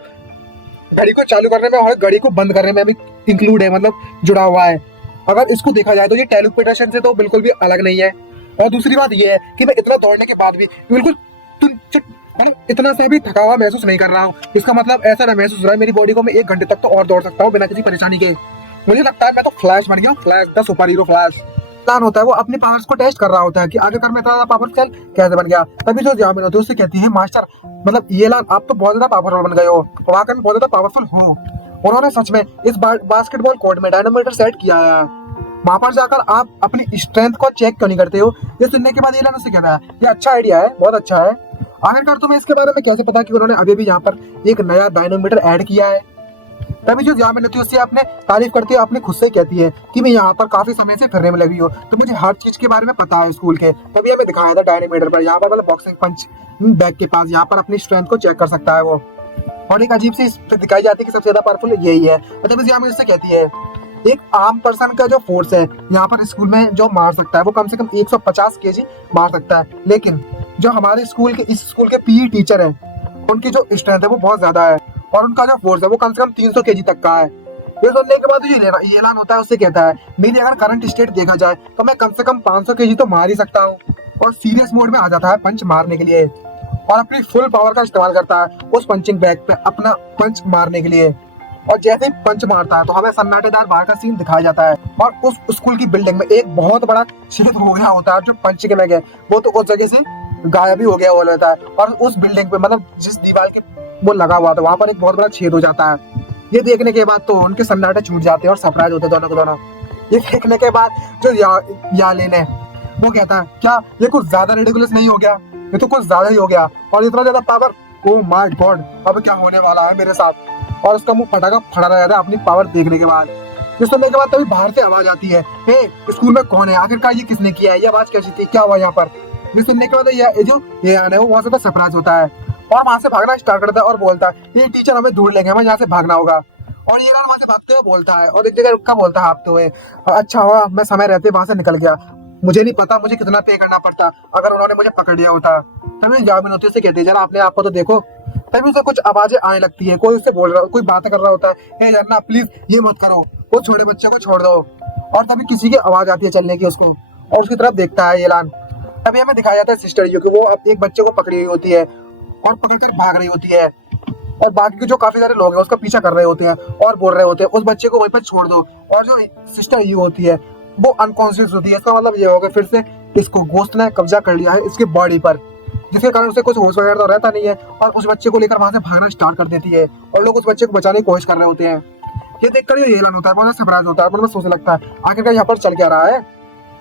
घड़ी को चालू करने में और घड़ी को बंद करने में भी इंक्लूड है, मतलब जुड़ा हुआ है। अगर इसको देखा जाए तो ये टेलीपोर्टेशन से तो बिल्कुल भी अलग नहीं है। और दूसरी बात ये है कि मैं इतना दौड़ने के बाद भी बिल्कुल मतलब इतना सा भी थका हुआ महसूस नहीं कर रहा हूँ। इसका मतलब ऐसा महसूस हो रहा है मेरी बॉडी को मैं 1 घंटे तक तो और दौड़ सकता हूँ बिना किसी परेशानी के। मुझे लगता है मैं तो फ्लैश बन गया हूँ, flash the super hero flash. Plan होता है वो अपनी पावर्स को टेस्ट कर रहा होता है कि आखिरकार मैं इतना पावरफुल कैसे बन गया। तभी जो जामिन होती है उससे कहती है मास्टर मतलब ये लान आप तो बहुत ज्यादा पावरफुल बन गए हो, वाकई में बहुत ज्यादा पावरफुल हो। उन्होंने सच में इस बास्केटबॉल कोर्ट में डायनामोमीटर सेट किया है, वहां पर जाकर आप अपनी स्ट्रेंथ को चेक क्यों नहीं करते हो? ये सुनने के बाद ये लान उससे कहता है ये अच्छा आइडिया है, बहुत अच्छा है। आखिरकार तुम्हें इसके बारे में कैसे पता कि उन्होंने अभी भी यहाँ पर एक नया डायनामोमीटर ऐड किया है? तभी जो जामिन होती है उससे अपने तारीफ करती है, अपने खुद से कहती है कि मैं यहाँ पर काफी समय से फिरने में लगी हूँ तो मुझे हर चीज के बारे में पता है स्कूल के। तभी हमें दिखाया था डायनामोमीटर पर यहाँ पर मतलब बॉक्सिंग पंच बैग के पास यहाँ पर अपनी स्ट्रेंथ को चेक कर सकता है वो। और एक अजीब सी दिखाई जाती है कि सबसे ज्यादा पावरफुल यही है। तभी जामिन उससे कहती है एक आम पर्सन का जो फोर्स है यहाँ पर स्कूल में जो मार सकता है वो कम से कम 150 केजी मार सकता है, लेकिन जो हमारे स्कूल के इस स्कूल के पीई टीचर है उनकी जो स्ट्रेंथ है वो बहुत ज्यादा है और उनका जो फोर्स है वो कम से कम 300 केजी तक का है। ये सुनने के बाद ये ऐलान होता है, उससे कहता है मेरी अगर करंट स्टेट देखा जाए तो मैं कम से कम 500 केजी तो मार ही सकता हूँ। और सीरियस मोड में आ जाता है पंच मारने के लिए और अपनी फुल पावर का इस्तेमाल करता है उस पंचिंग बैग पे अपना पंच मारने के लिए। और जैसे ही पंच मारता है तो हमें सन्नाटेदार बाहर का सीन दिखाया जाता है और उस स्कूल की बिल्डिंग में एक बहुत बड़ा छेद हो गया होता है। जो पंच के बैग है वो तो उस जगह से गायब ही हो गया होता है और उस बिल्डिंग पे मतलब जिस दीवार के वो लगा हुआ था वहां पर एक बहुत बड़ा छेद हो जाता है। ये देखने के बाद तो उनके सन्नाटे छूट जाते हैं और सरप्राइज होते दोनों को दोनों। ये देखने के बाद जो यालिन है वो कहता है क्या ये कुछ ज्यादा रिडिकुलस नहीं हो गया? ये तो कुछ ज्यादा ही हो गया और इतना ज्यादा पावर, ओह माय गॉड अब क्या होने वाला है मेरे साथ? और उसका मुंह फटाका फटा रहा था अपनी पावर देखने के बाद। ये सुनने के बाद तभी बाहर से आवाज आती है, हे स्कूल में कौन है? आखिरकार ये किसने किया है? ये आवाज कैसी थी? क्या हुआ यहाँ पर? ये सुनने के बाद ये आने वो बहुत ज्यादा सरप्राइज होता है और वहां से भागना स्टार्ट करता है और बोलता है ये टीचर हमें ढूंढ लेंगे, हमें यहाँ से भागना होगा। और ये वहां से भागते हुए बोलता है और एक जगह रुका बोलता है भागते हुए, अच्छा हुआ मैं समय रहते वहां से निकल गया, मुझे नहीं पता मुझे कितना पे करना पड़ता अगर उन्होंने मुझे पकड़ लिया होता। तभी जामिन होती है कहते जरा अपने आप को तो देखो। तभी उसे कुछ आवाजें आने लगती है, कोई उससे बोल रहा कोई बात कर रहा होता है, झरना प्लीज ये मत करो, वो छोटे बच्चे को छोड़ दो। और तभी किसी की आवाज आती है चलने की उसको और उसकी तरफ देखता है एलान। तभी हमें दिखाया जाता है सिस्टर यू कि वो अब एक बच्चे को पकड़ी हुई होती है और पकड़कर भाग रही होती है और बाकी के जो काफी सारे लोग हैं उसका पीछा कर रहे होते हैं और बोल रहे होते हैं उस बच्चे को वहीं पर छोड़ दो। और जो सिस्टर यू होती है वो अनकॉन्शियस होती है। इसका मतलब ये होगा फिर से इसको गोस्ट ने कब्जा कर लिया है इसके बॉडी पर, जिसके कारण उसे कुछ होश वगैरह तो रहता नहीं है और उस बच्चे को लेकर वहां से भागना स्टार्ट कर देती है और लोग उस बच्चे को बचाने की कोशिश कर रहे होते हैं। ये देखकर ये एलान होता है, बहुत सरप्राइज होता है, मतलब सोचने लगता है आखिरकार यहाँ पर चल क्या रहा है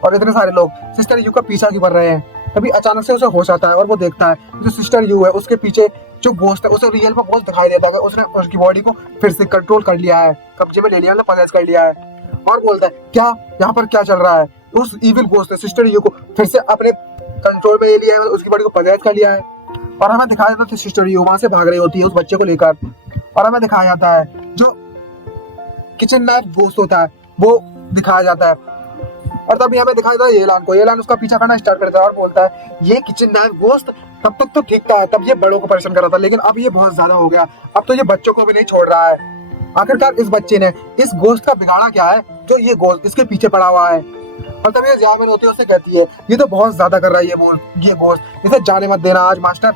और इतने सारे लोग सिस्टर यू का पीछा क्यों कर रहे हैं। तभी अचानक से उसे होश आता है और वो देखता है जो सिस्टर यू है उसके पीछे जो गोस्ट है उसे रियल में गोस्ट दिखाई देता है, उसने उसकी बॉडी को फिर से कंट्रोल कर लिया है, कब्जे में ले लिया, मतलब पजेस कर लिया है। और बोलता है क्या यहाँ पर क्या चल रहा है? उस इविल गोस्ट ने सिस्टर यू को फिर से अपने कंट्रोल में ले लिया है, उसकी बॉडी को पजेस कर लिया है। और हमें दिखाया जाता है सिस्टर यू वहां से भाग रही होती है उस बच्चे को लेकर और हमें दिखाया जाता है जो किचन नाइफ गोस्ट होता है वो दिखाया जाता है। और तभी हमें दिखाई देता है एलान को, एलान उसका पीछा करना स्टार्ट करता है और बोलता है ये किचन नाइफ गोस्ट तब तक तो ठीक था, तब ये बड़ों को परेशान कर रहा था, लेकिन अब ये बहुत ज्यादा हो गया, अब तो ये बच्चों को भी नहीं छोड़ रहा है। आखिरकार इस बच्चे ने इस गोश्त का बिगाड़ा क्या है जो ये गोश्त इसके पीछे पड़ा हुआ है। और तभी ये जामिन होती है उससे कहती है ये तो बहुत ज्यादा कर रहा है ये गोश्त, इसे जाने मत देना आज मास्टर।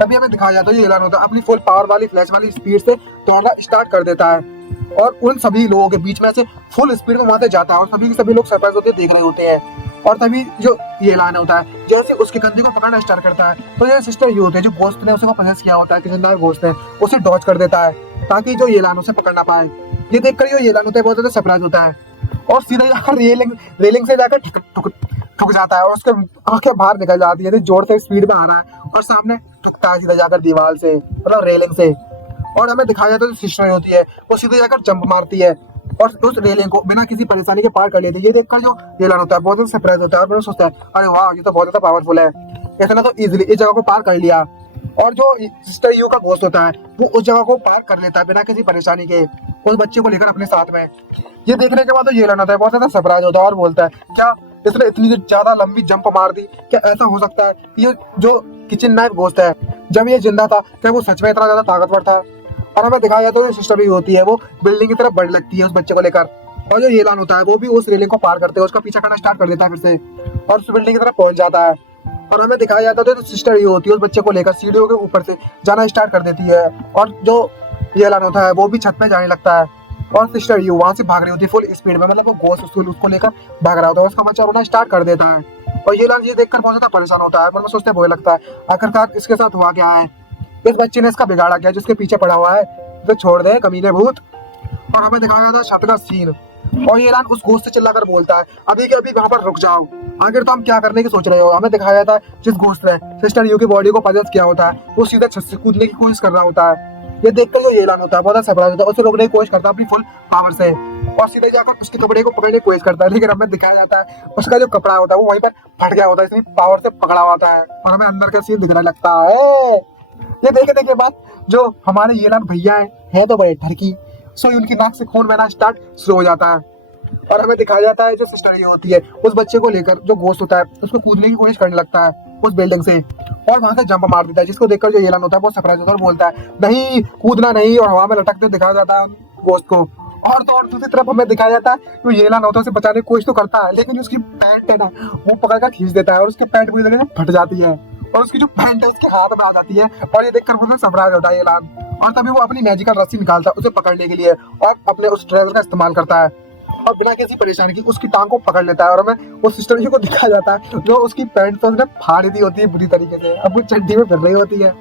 तभी हमें दिखाया जाता है ये एलान होता है अपनी फुल पावर वाली फ्लैश वाली स्पीड से दौड़ना स्टार्ट कर देता है और उन सभी लोगों के बीच में से फुल स्पीड में वहां से जाता है और सभी के सभी लोग सरप्राइज होते देख रहे होते हैं। और तभी जो ये एलान होता है जैसे उसके कंधे को पकड़ना स्टार्ट करता है तो ये सिस्टर यू होते हैं जो गोश्त ने उसे पजेस किया होता है, किसी गोश्त ने उसे डॉज कर देता है ताकि जो ये एलान उसे पकड़ ना पाए। ये देखकर ये एलान होता है बहुत ज्यादा सरप्राइज होता है और सीधा जाकर रेलिंग रेलिंग से जाकर ठुक जाता है और उसके आंखें बाहर निकल जाती है, जोर से स्पीड में आ रहा है और सामने ठुकता है सीधा जाकर दीवार से, मतलब रेलिंग से। और हमें दिखाया जाता है जो सिस्टर होती है वो सीधे जाकर जंप मारती है और उस रेलिंग को बिना किसी परेशानी के पार कर लेती है। ये देखकर जो येलन होता है बहुत ज्यादा सरप्राइज होता है और सोचता है अरे वाह ये तो बहुत ज्यादा पावरफुल है, इतना तो इजीली इस जगह को पार कर लिया। और जो सिस्टर यू का दोस्त होता है वो उस जगह को पार कर लेता है बिना किसी परेशानी के, उस बच्चे को लेकर अपने साथ में। ये देखने के बाद तो येलन होता है बहुत ज्यादा सरप्राइज होता है और बोलता है क्या इसने इतनी ज्यादा लंबी जंप मार दी, क्या ऐसा हो सकता है? ये जो किचन नाइफ घोस्ट है जब ये जिंदा था क्या वो सच में इतना ज्यादा ताकतवर था? और हमें दिखाया जाता है जो सिस्टर यू होती है वो बिल्डिंग की तरफ बढ़ने लगती है उस बच्चे को लेकर, और जो येलन होता है वो भी उस रेलिंग को पार करते हैं उसका पीछा करना स्टार्ट कर देता है फिर से और उस बिल्डिंग की तरफ पहुंच जाता है। और हमें दिखाया जाता है जो सिस्टर यू होती है उस बच्चे को लेकर सीढ़ियों के ऊपर से जाना स्टार्ट कर देती है और जो येलन होता है वो भी छत पे जाने लगता है और सिस्टर यू वहां से भाग रही होती है फुल स्पीड में, मतलब वो घोस्ट उसको लेकर भाग रहा होता है, उसका बच्चा रोना स्टार्ट कर देता है। और येलन ये देखकर बहुत ज्यादा परेशान होता है, मन में सोचते हुए लगता है आखिरकार इसके साथ हुआ क्या है, इस बच्चे ने इसका बिगाड़ा क्या जिसके पीछे पड़ा हुआ है, तो छोड़ दे कमीने भूत। और हमें दिखाया जाता है छत का सीन और येलन उस घोस्ट से चिल्लाकर बोलता है अभी के अभी वहां पर रुक जाओ, आखिर तो हम क्या करने की सोच रहे हो? हमें दिखाया जाता है जिस घोस्ट ने सिस्टर यू की बॉडी को पजेस किया होता है वो सीधा छत से कूदने की कोशिश कर रहा होता है। ये देखकर जो येलन होता है बहुत सरप्राइज होता है, उसे रोकने की कोशिश करता है अपनी फुल पावर से और सीधे जाकर उसके कपड़े को पकड़ने की कोशिश करता है, लेकिन हमें दिखाया जाता है उसका जो कपड़ा होता है वो वहीं पर फट गया होता है, इसलिए पावर से पकड़ा हुआ होता है और हमें अंदर का सीन दिखने लगता है। ये देखने के बाद जो हमारे येलन भैया है तो बड़े ठरकी, सो उनकी नाक से खून बहना स्टार्ट शुरू हो जाता है और हमें दिखाया जाता है जो सिस्टर ये होती है उस बच्चे को लेकर जो घोस्ट होता है उसको कूदने की कोशिश करने लगता है उस बिल्डिंग से और वहां से जंप मार देता है, जिसको देखकर जो येलन होता है बहुत सरप्राइज होता है और बोलता है नहीं कूदना नहीं, और हवा में लटकते हुए दिखाया जाता है घोस्ट को। और तो और दूसरी तरफ हमें दिखाया जाता है जो येलन होता है उसे बचाने की कोशिश तो करता है लेकिन उसकी पैंट है ना वो पकड़कर खींच देता है और उसकी पैंट पूरी तरह से फट जाती है और उसकी जो पैंट है उसके हाथ में आ जाती है और ये देखकर बहुत सरप्राइज होता है येलन। और तभी वो अपनी मैजिकल रस्सी निकालता है उसे पकड़ने के लिए और अपने उस ट्रेवल का इस्तेमाल करता है और बिना किसी परेशानी की उसकी टांग को पकड़ लेता है और हमें उस सिस्टर को दिखाया जाता है जो उसकी पैंट तो उसने फाड़ दी होती है बुरी तरीके से, अब वो चड्डी में फिर रही होती है,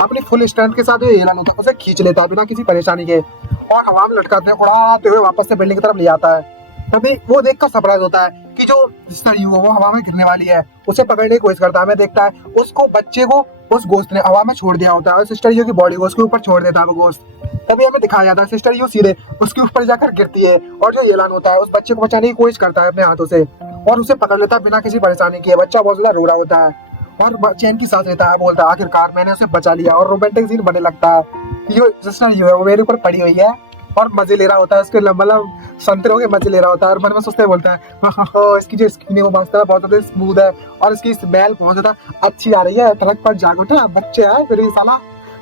अपनी फुल स्ट्रेंथ के साथ जो येलन होता है उसे खींच लेता है बिना किसी परेशानी के और हवा में लटकाते हैं उड़ाते हुए वापस से बिल्डिंग की तरफ ले आता है। तभी वो देखकर सरप्राइज होता है कि जो सिस्टर यू है वो हवा में गिरने वाली है, उसे पकड़ने की कोशिश करता है। हमें देखता है उसको बच्चे को उस गोश्त ने हवा में छोड़ दिया होता है और सिस्टर यू की बॉडी को उसके ऊपर छोड़ देता है वो गोश्त। तभी हमें दिखाया जाता है सिस्टर यू सीधे उसके ऊपर जाकर गिरती है और जो येलन होता है उस बच्चे को बचाने की कोशिश करता है अपने हाथों से और उसे पकड़ लेता है बिना किसी परेशानी के। बच्चा बहुत ज्यादा रो रहा होता है और चैन की सांस लेता है, बोलता है आखिरकार मैंने उसे बचा लिया और रोमांटिक सीन बनने लगता है। ये सिस्टर यू है वो मेरे ऊपर पड़ी हुई है और मजे ले रहा होता है, उसके मतलब संतरों के मजे ले रहा होता है और मन में सोचते बोलता है इसकी जो स्किन है वो वास्तव में बहुत ज्यादा स्मूथ है और इसकी स्मेल बहुत ज्यादा अच्छी आ रही है, ट्रक पर जाग उठा बच्चे है फिर ये साला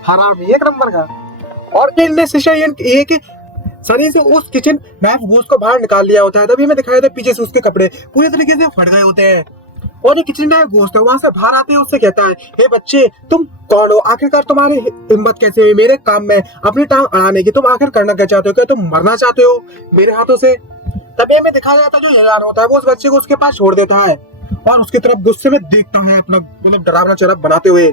हरामी एक नंबर का। और इनने सिस्टर एक सनी से उस किचन नाइफ घोस्ट को बाहर निकाल लिया होता है। तभी हमें दिखाया था पीछे से उसके कपड़े पूरी तरीके से फट गए होते हैं और ये किचन नाइफ घोस्ट है वहां से बाहर आते हैं उससे कहता है हे बच्चे तुम कौन हो, आखिरकार तुम्हारी हिम्मत कैसे हुई मेरे काम में अपनी टांग अड़ाने की, तुम आखिर करना क्या चाहते हो, क्या तुम मरना चाहते हो मेरे हाथों से? तभी हमें दिखाया जाता है जो येलन होता है वो उस बच्चे को उसके पास छोड़ देता है और उसकी तरफ गुस्से में देखता है अपना मतलब डरावना चेहरा बनाते हुए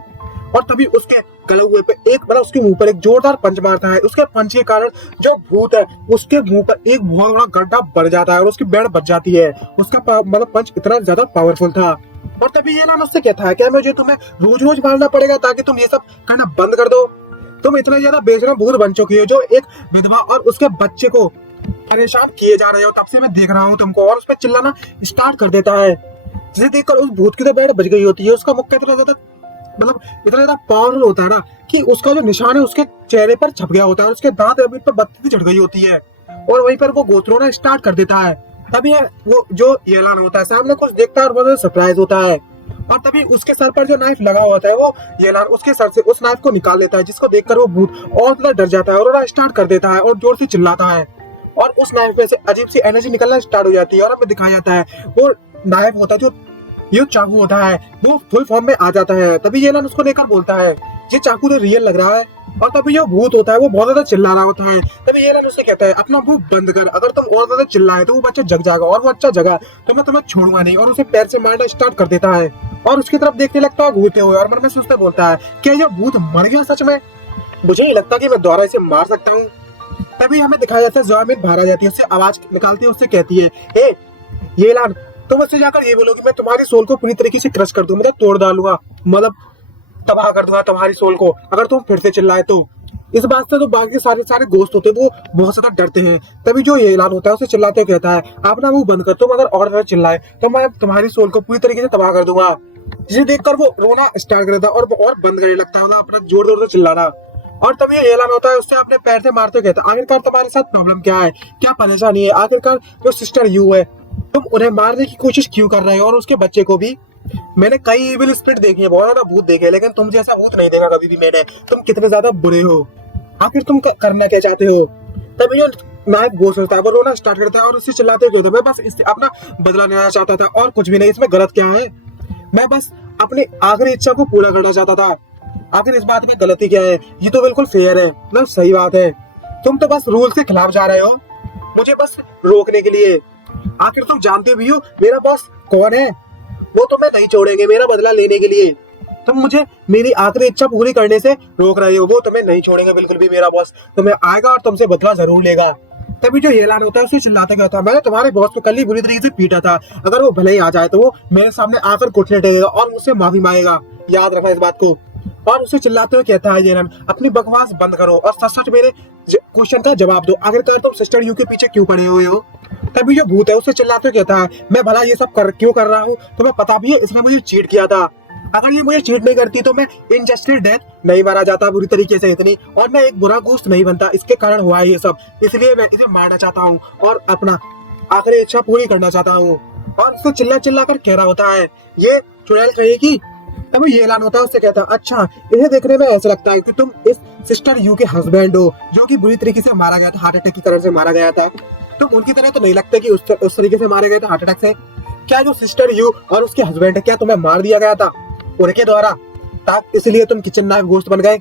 और तभी उसके गले हुए पे एक मतलब उसके मुंह पर एक जोरदार पंच मारता है। उसके पंच के कारण जो भूत है उसके मुंह पर एक बहुत बड़ा गड्ढा बढ़ जाता है और उसकी बेड़ बच जाती है। उसका मतलब पंच इतना ज्यादा पावरफुल था और तभी येलन उससे कहता है क्या मुझे तुम्हें रोज रोज मारना पड़ेगा ताकि तुम ये सब करना बंद कर दो, तुम इतना ज्यादा बेशरम भूत बन चुकी हो जो एक विधवा और उसके बच्चे को परेशान किए जा रहे हो, तब से मैं देख रहा हूँ तुमको। और उस पर चिल्लाना स्टार्ट कर देता है जिसे देखकर उस भूत की तो बेड़ बच गई होती है। उसका मुक्का इतना ज्यादा मतलब इतना ज्यादा पावरफुल होता है ना कि उसका जो निशान है उसके चेहरे पर छप गया होता है और उसके दांत अभी पर बत्ती चढ़ गई होती है और वहीं पर वो गोद रोना स्टार्ट कर देता है। तभी वो जो येलन होता है सामने कुछ देखता है और बहुत सरप्राइज होता है और तभी उसके सर पर जो नाइफ लगा होता है वो येलन उसके सर से उस नाइफ को निकाल लेता है, जिसको देखकर वो भूत और ज्यादा डर जाता है और रोना स्टार्ट कर देता है और जोर से चिल्लाता है और उस नाइफ में से अजीब सी एनर्जी निकलना स्टार्ट हो जाती है। और हमें दिखाया जाता है वो नाइफ होता है जो ये चाकू होता है वो फुल फॉर्म में आ जाता है। तभी येलन उसको लेकर बोलता है ये चाकू तो रियल लग रहा है और तभी जो भूत होता है वो बहुत ज्यादा चिल्ला रहा होता है। तभी येलन उससे कहता है अपना मुंह बंद कर, अगर तुम और ज्यादा चिल्लाए तो वो बच्चा जग जाएगा और वो अच्छा जगह तो मैं तुम्हें छोड़ूंगा नहीं, और उसे पैर से मारना स्टार्ट कर देता है और उसकी तरफ देखने लगता है घूरते हुए और मन में सोचते बोलता है क्या ये भूत मर गया सच में? मुझे नहीं लगता कि मैं दोबारा इसे मार सकता हूँ। तभी हमें दिखाया जाता है ज़मीन बाहर आ जाती है, उससे आवाज निकालती है, उससे कहती है ए ये लान, तुम उससे जाकर ये बोलोगे मैं तुम्हारी सोल को पूरी तरीके से क्रश कर दूं, मतलब तोड़ डालूंगा, मतलब तबाह कर दूंगा तुम्हारी सोल को अगर तुम फिर से चिल्लाए तो। इस बात से तो बाकी सारे सारे दोस्त होते हैं वो बहुत ज्यादा डरते हैं। तभी जो ये ऐलान होता है उसे चिल्लाते हुए कहता है आप ना मुंह बंद कर, तुम अगर और ज्यादा चिल्लाए तो मैं तुम्हारी सोल को पूरी तरीके से तबाह कर दूंगा। जिसे देखकर वो रोना स्टार्ट कर देता है और बंद करने लगता है, मतलब अपना जोर जोर से चिल्लाना। और तभी ये ऐलान होता है उससे अपने पैर से मारते हुए कहता है आखिरकार तुम्हारे साथ प्रॉब्लम क्या है, क्या परेशानी है, आखिरकार जो सिस्टर यू है तुम उन्हें मारने की कोशिश क्यों कर रहे हो, और उसके बच्चे को भी। मैंने कई इविल स्पिरिट देखी है, बहुत ज्यादा भूत देखे, लेकिन तुम जैसा भूत नहीं देखा कभी भी मैंने। तुम कितने ज्यादा बुरे हो, आखिर तुम करना क्या चाहते हो। तभी जो नायक घोष होता है वो रोना स्टार्ट करता है और उससे चिल्लाते हुए कहता है मैं बस इससे अपना बदला लेना चाहता था और कुछ भी नहीं, इसमें गलत क्या है, मैं बस अपनी आखिरी इच्छा को पूरा करना चाहता था, आखिर इस बात में गलती क्या है, ये तो बिल्कुल फेयर है, मतलब सही बात है, तुम तो बस रूल के खिलाफ जा रहे हो मुझे बस रोकने के लिए। आखिर तुम जानते भी हो मेरा बॉस कौन है, वो तुम्हें नहीं छोड़ेंगे मेरा बदला लेने के लिए, तुम मुझे मेरी आखिरी इच्छा पूरी करने से रोक रहे हो, वो तुम्हें नहीं छोड़ेंगे बिल्कुल भी, मेरा बॉस तुम्हें आएगा और तुमसे बदला जरूर लेगा। तभी जो ये ऐलान होता है उसे चिल्लाते कहता है मैंने तुम्हारे बॉस को कल ही बुरी तरीके से पीटा था, अगर वो भले ही आ जाए तो वो मेरे सामने आकर घुटने टेकेगा और मुझसे माफी मांगेगा, याद रखना इस बात को। और उसे चिल्लाते हुए कहता है ये अपनी बकवास बंद करो और सच सच मेरे क्वेश्चन का जवाब दो, आखिरकार तुम सिस्टर यू के पीछे क्यों पड़े हुए हो। तभी जो भूत है उससे चिल्लाते हुए कहता है मैं भला ये सब क्यों कर रहा हूँ, तुम्हें पता भी है इसने मुझे चीट किया था, अगर ये मुझे चीट नहीं करती तो मैं इनजस्टिस डेथ नहीं मारा जाता बुरी तरीके से इतनी, और मैं एक बुरा गोश्त नहीं बनता, इसके कारण हुआ है ये सब, इसलिए मैं इसे मारना चाहता हूँ और अपना आखिरी इच्छा पूरी करना चाहता हूँ। और उसको चिल्ला चिल्ला कर कह रहा होता है ये चुड़ैल कहेगी। तब ये ऐलान होता है उससे कहता है अच्छा इन्हें देखने में ऐसा लगता है कि तुम इस सिस्टर यू के हस्बैंड हो जो कि बुरी तरीके से मारा गया था, हार्ट अटैक की तरह से मारा गया था, तुम उनकी तरह तो नहीं लगता कि उस तरीके से मारे गए थे हार्ट अटैक से। क्या जो सिस्टर यू और उसके हस्बैंड है क्या तुम्हें मार दिया गया था उनके द्वारा, इसलिए तुम किचन नाइफ घोस्ट बन गए,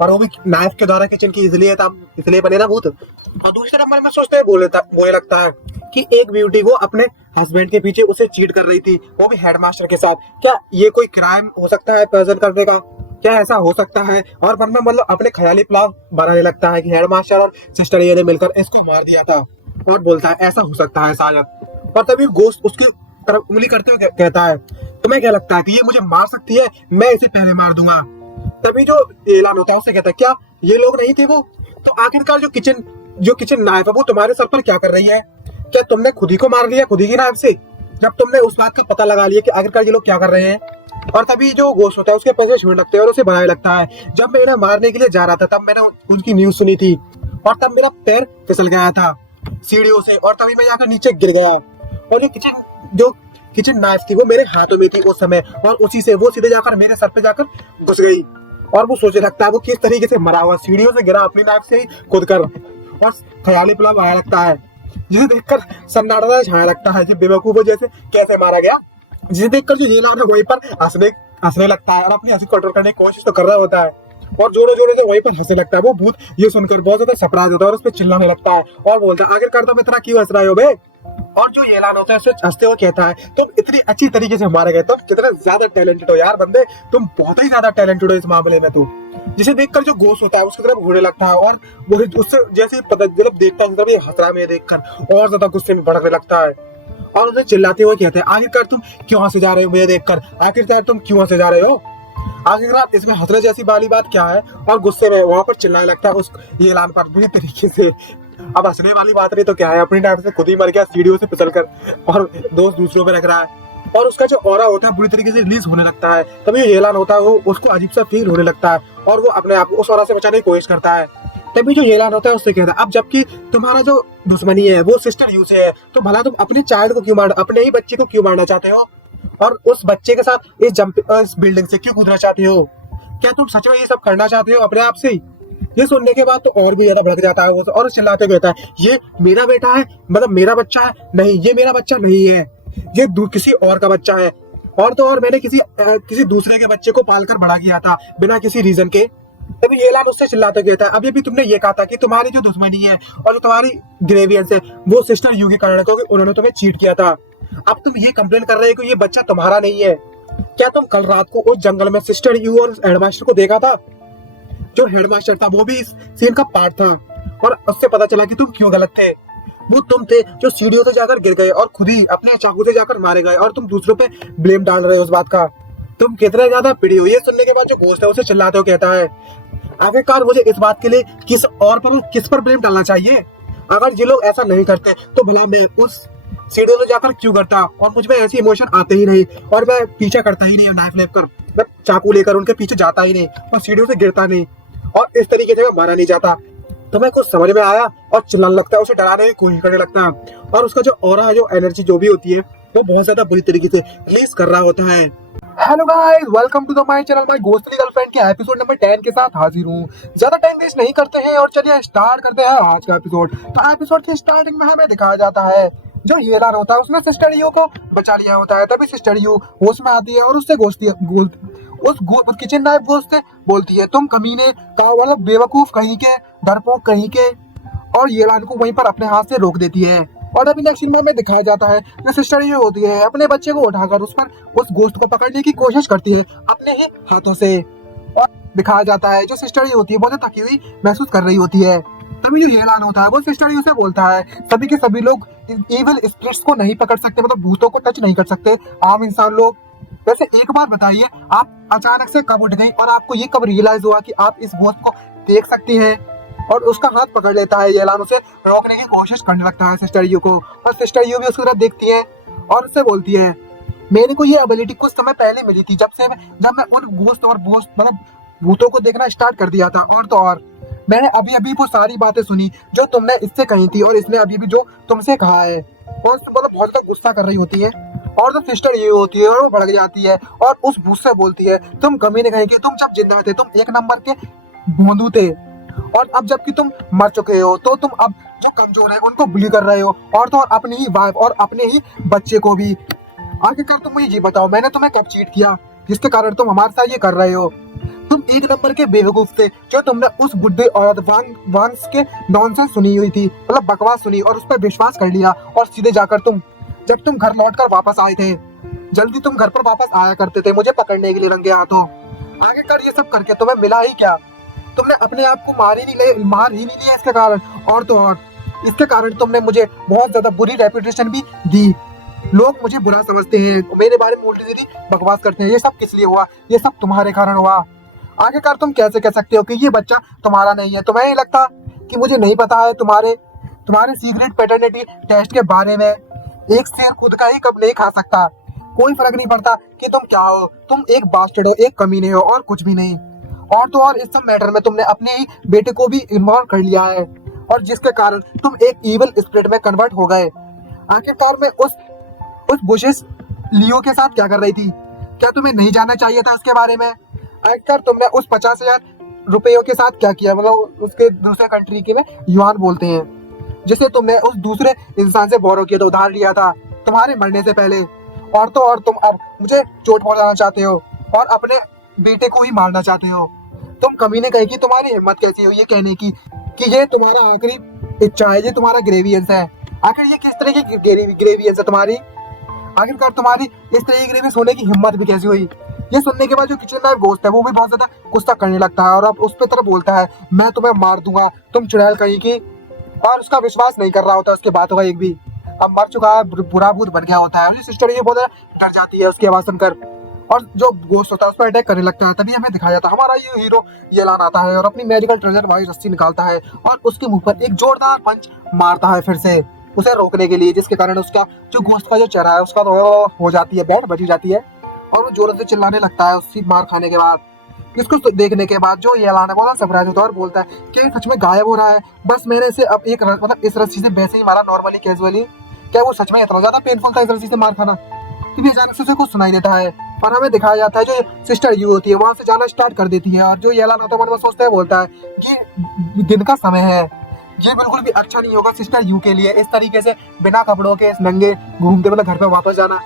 और वो भी नाइफ के द्वारा किचन की इसलिए बने ना भूत। और दूसरे नंबर में सोचते बोले लगता है कि एक ब्यूटी वो अपने हस्बैंड के पीछे उसे चीट कर रही थी, वो भी हेडमास्टर के साथ, क्या ये कोई क्राइम हो सकता है प्रेजेंट करने का, क्या ऐसा हो सकता है। और मन में मतलब अपने ख्याली प्लान बनाने लगता है कि हेडमास्टर और सिस्टर ये ने मिलकर इसको मार दिया था, और बोलता है ऐसा हो सकता है शायद। और तभी गोश्त उसकी तरफ उंगली करते हुए कहता है तुम्हें क्या लगता है कि ये मुझे मार सकती है, मैं इसे पहले मार दूंगा। तभी जो ऐलान होता है उससे कहता है क्या ये लोग नहीं थे वो, तो आखिरकार जो किचन नाइफ है वो तुम्हारे सर पर क्या कर रही है, क्या तुमने खुद ही को मार लिया खुद ही की नाइफ से, जब तुमने उस बात का पता लगा लिया कि आखिरकार ये लोग क्या कर रहे हैं। और तभी जो गोश्त होता है उसके पैसे छूटने लगते हैं और उसे बनाने लगता है जब मैं इन्हें मारने के लिए जा रहा था तब मैंने उनकी न्यूज सुनी थी और तब मेरा पैर फिसल गया था सीढ़ियों से, और तभी मैं जाकर नीचे गिर गया, और जो किचन नाइफ थी वो मेरे हाथों में थी उस समय, और उसी से वो सीधे जाकर मेरे सर पे जाकर घुस गई। और वो सोचने लगता है वो किस तरीके से मरा हुआ, सीढ़ियों से गिरा अपनी नाइफ से ही खुद कर, और ख्याली प्लान आया लगता है जिसे देखकर सन्नाटा छाया लगता है कि बेवकूफों जैसे कैसे मारा गया। जिसे देखकर जो ये लाना वहीं पर हंसने लगता है और अपनी हंसी कंट्रोल करने की कोशिश तो कर रहा होता है, और जोरों जोरों से वहीं पर हंसने लगता है। वो भूत ये सुनकर बहुत ज्यादा सरप्राइज होता है और उस पर चिल्लाने लगता है और बोलता है आखिरकार तुम इतना क्यों हंस रहे हो बे। और जो ये ऐलान होता है उसे हंसते हुए कहता है तुम इतनी अच्छी तरीके से मारे गए, तुम कितने ज्यादा टैलेंटेड हो यार बंदे, तुम बहुत ही ज्यादा टैलेंटेड हो इस मामले में। तो जिसे देखकर जो गोश्त होता है उसकी तरफ घूरने लगता है, और वो उससे जैसे पता जब देखता है तब ये हंस रहा है देखकर और ज्यादा गुस्से में भड़कने लगता है, और उसे चिल्लाते हुए कहते हैं आखिरकार तुम क्यों हंसे जा रहे हो मुझे देखकर, आखिरकार तुम क्यों हंसे जा रहे हो, आखिरकार इसमें हंसने जैसी वाली बात क्या है। और गुस्से में वहां पर चिल्लाने लगता है उस ये ऐलान पर बुरी तरीके से। अब हंसने वाली बात नहीं तो क्या है, अपनी टाइम से खुद ही मर गया सीढ़ियों से फिसल कर, और दोस्त दूसरों पे रख रहा है, और उसका जो ऑरा होता है बुरी तरीके से रिलीज होने लगता है। तभी ये ऐलान होता है वो उसको अजीब सा फील होने लगता है और वो अपने आप उस ऑरा से बचाने की कोशिश करता है। तभी जो ऐलान होता है उससे कहता है अब जबकि तुम्हारा जो दुश्मनी है वो सिस्टर यू से है तो भला तुम अपने चाइल्ड को क्यों अपने ही बच्चे को क्यों मारना चाहते हो, और उस बच्चे के साथ इस बिल्डिंग से क्यों कूदना चाहते हो, क्या तुम सच में ये सब करना चाहते हो अपने आप से। ये सुनने के बाद तो और भी ज्यादा भड़क जाता है वो, और चिल्लाते कहता है ये मेरा बेटा है, मतलब मेरा बच्चा है, नहीं ये मेरा बच्चा नहीं है, ये किसी और का बच्चा है, और तो और मैंने किसी दूसरे के बच्चे को पालकर बड़ा किया था बिना किसी रीजन के। तभी ये ऐलान उससे चिल्लाते कहता है अभी भी तुमने ये कहा था कि तुम्हारी जो दुश्मनी है और जो तुम्हारी ग्रेवियंस है वो सिस्टर यू के कारण है क्योंकि उन्होंने तुम्हें चीट किया था, अब तुम ये कंप्लेन कर रहे हो कि ये बच्चा तुम्हारा नहीं है। क्या तुम कल रात को उस जंगल में सिस्टर यू और हेडमास्टर को देखा था, जो हेडमास्टर था वो भी इस सीन का पार्ट था, और उससे पता चला कि तुम क्यों गलत थे। वो तुम थे जो सीढ़ियों से जाकर गिर गए और खुद ही अपने चाकू से जाकर मारे गए, और तुम दूसरों पे ब्लेम डाल रहे हो उस बात का। तुम कितने ज्यादा पिड़ी हो, ये सुनने के बाद जो घोस्ट है उसे चिल्लाते हो कहता है, आखिरकार मुझे इस बात के लिए किस पर ब्लेम डालना चाहिए? अगर ये लोग ऐसा नहीं करते तो भला मैं उस सीढ़ियों से जाकर क्यों करता? और मुझ में ऐसी इमोशन आते ही नहीं, और मैं पीछे करता ही नहीं नाइफ लेकर, मैं चाकू लेकर उनके पीछे जाता ही नहीं, और सीढ़ियों से गिरता नहीं, और इस तरीके से मैं मारा नहीं जाता। तुम्हें कुछ समझ में आया? और चिल्लाने लगता है, उसे डराने की कोशिश करने लगता है, और उसका जो ऑरा, जो एनर्जी जो भी होती है, वो बहुत ज्यादा बुरी तरीके से रिलीज कर रहा होता है। Hello guys, welcome to the my channel. My ghostly girlfriend के एपिसोड नंबर 10 के साथ हाजिर हूँ। ज्यादा टाइम वेस्ट नहीं करते हैं और चलिए स्टार्ट करते हैं आज का एपिसोड। तो एपिसोड की स्टार्टिंग में हमें दिखाया जाता है जो येलान होता है उसने सिस्टर यू को बचा लिया होता है। तभी सिस्टर यू होश में आती है और उससे उस किचन नाइफ गोश्त से बोलती है, तुम कमीने का मतलब बेवकूफ कहीं के, डरपोक कहीं के, और येलान को वहीं पर अपने हाथ से रोक देती है। और अभी नेक्स्ट सीन में दिखाया जाता है जो सिस्टर ये होती है अपने बच्चे को उठाकर उस गोश्त को पकड़ने की कोशिश करती है अपने ही हाथों से। और दिखाया जाता है जो सिस्टर ये होती है बहुत थकी हुई महसूस कर रही होती है। तभी जो येलान होता है वो सिस्टर यू से बोलता है, सभी के सभी लोग इविल स्पिरिट्स को नहीं पकड़ सकते, मतलब भूतों को टच नहीं कर सकते, आम इंसान लोग। वैसे एक बार बताइए, आप अचानक से कब उठ गई और आपको ये कब रियलाइज हुआ कि आप इस गोश्त को देख सकती हैं? और उसका हाथ पकड़ लेता है येलान, उसे रोकने की कोशिश करने लगता है सिस्टर यू को, और सिस्टर यू भी उसकी तरफ देखती है और उससे बोलती है, मेरे को ये एबिलिटी कुछ समय पहले मिली थी, जब मैं उन गोश्त और मतलब भूतों को देखना स्टार्ट कर दिया था। और तो और मैंने अभी अभी वो सारी बातें सुनी जो तुमने इससे कही थी और इसने अभी भी जो तुमसे कहा है। और मतलब बहुत ज्यादा गुस्सा कर रही होती है, और जो सिस्टर ये होती है और वो भड़क जाती है और उस भूत से बोलती है, तुम कभी नहीं कहेंगे, तुम जब जिंदा थे तुम एक नंबर के भोंदू थे, और अब जबकि तुम मर चुके हो तो तुम अब जो कमजोर है उनको बुली कर रहे हो, और तो और अपनी ही वाइफ और अपने ही बच्चे को भी। आखिरकार तुम मुझे ये बताओ, मैंने तुम्हें कब चीट किया जिसके कारण तुम हमारे साथ ये कर रहे हो? तुम एक नंबर के बेवकूफ थे जो तुमने उस बुढ़े औरत वांस के नॉनसेंस सुनी हुई थी, मतलब बकवास सुनी और उस पर विश्वास कर लिया, और सीधे जाकर जब तुम घर लौट कर वापस आए थे, जल्दी तुम घर पर वापस आया करते थे मुझे पकड़ने के लिए रंगे हाथों। आखिरकार ये सब करके तुम्हें मिला ही क्या? तुमने अपने आप को मार ही नहीं लिया इसके कारण, और तो और इसके कारण तुमने मुझे बहुत ज्यादा बुरी रेपुटेशन भी दी। लोग मुझे बुरा समझते हैं, मेरे बारे में उल्टी सीधी बकवास करते हैं। ये सब किस लिए हुआ? ये सब तुम्हारे कारण हुआ। आखिरकार तुम कैसे कह सकते हो कि ये बच्चा तुम्हारा नहीं है? तुम्हें नहीं लगता कि मुझे नहीं पता है तुम्हारे सीक्रेट पैटर्निटी टेस्ट के बारे में? एक शेर खुद का ही कब नहीं खा सकता? कोई फर्क नहीं पड़ता कि तुम क्या हो, तुम एक बास्टर्ड हो, एक कमीने हो और कुछ भी नहीं। और तो और इस सब मैटर में तुमने अपने ही बेटे को भी इन्वॉल्व कर लिया है, और जिसके कारण तुम एक इविल स्पिरिट में कन्वर्ट हो गए। आखिरकार मैं उस बुशेस लियो के साथ क्या कर रही थी? क्या तुम्हें नहीं जानना चाहिए था उसके बारे में? आखिरकार तुमने उस 50,000 रुपयों के साथ क्या किया, मतलब उसके दूसरे कंट्री के में युआन बोलते हैं, जिसे तुमने उस दूसरे इंसान से बोरो किया था, उधार लिया था तुम्हारे मरने से पहले। और तो और तुम अब मुझे चोट पहुंचाना चाहते हो और अपने बेटे को ही मारना चाहते हो। तुम कमीने कहेगी, तुम्हारी हिम्मत कैसी हुई ये कहने की कि ये तुम्हारा आखिरी इच्छा है, ये तुम्हारा ग्रेवियंस है? आखिर ये किस तरह की ग्रेवियंस है तुम्हारी? आखिरकार तुम्हारी इस तरह की ग्रेवियंस होने की हिम्मत भी कैसी हुई? ये सुनने के बाद जो किचन नाइफ गोश्त है वो भी बहुत ज्यादा गुस्सा करने लगता है और अब उस पे तरफ बोलता है, मैं तुम्हें मार दूंगा, तुम चुड़ैल कहीं की। और उसका विश्वास नहीं कर रहा होता उसके बातों का एक भी, अब मर चुका है, बुरा भूत बन गया होता है। सिस्टर ये बहुत डर जाती है उसकी आवाज सुनकर, और जो गोश्त होता है उस पर अटैक करने लगता है। तभी हमें दिखाया जाता है हमारा ये हीरो येलान आता है और अपनी मैजिकल ट्रेजर वाली रस्सी निकालता है और उसके मुंह पर एक जोरदार पंच मारता है फिर से उसे रोकने के लिए, जिसके कारण उसका जो गोश्त का जो चेहरा है उसका तो हो जाती है, बैंड बजी जाती है और वो जोरों से चिल्लाने लगता है उसकी मार खाने के बाद। इसको देखने के बाद जो येलान है बहुत सरप्राइज होता है और बोलता है कि सच में गायब हो रहा है, बस मैंने इसे अब एक मतलब इस रस्सी से वैसे ही मारा नॉर्मली कैजुअली, क्या वो सच में इतना ज्यादा पेनफुल था इस रस्सी से मार खाना? तभी अचानक से उसे कुछ सुनाई देता है और हमें दिखाया जाता है जो सिस्टर यू होती है वहां से जाना स्टार्ट कर देती है, और जो येलान होता है मन में सोचता है, बोलता है ये दिन का समय है, ये बिल्कुल भी अच्छा नहीं होगा सिस्टर यू के लिए इस तरीके से बिना कपड़ों के नंगे घूमते मतलब घर पे वापस जाना।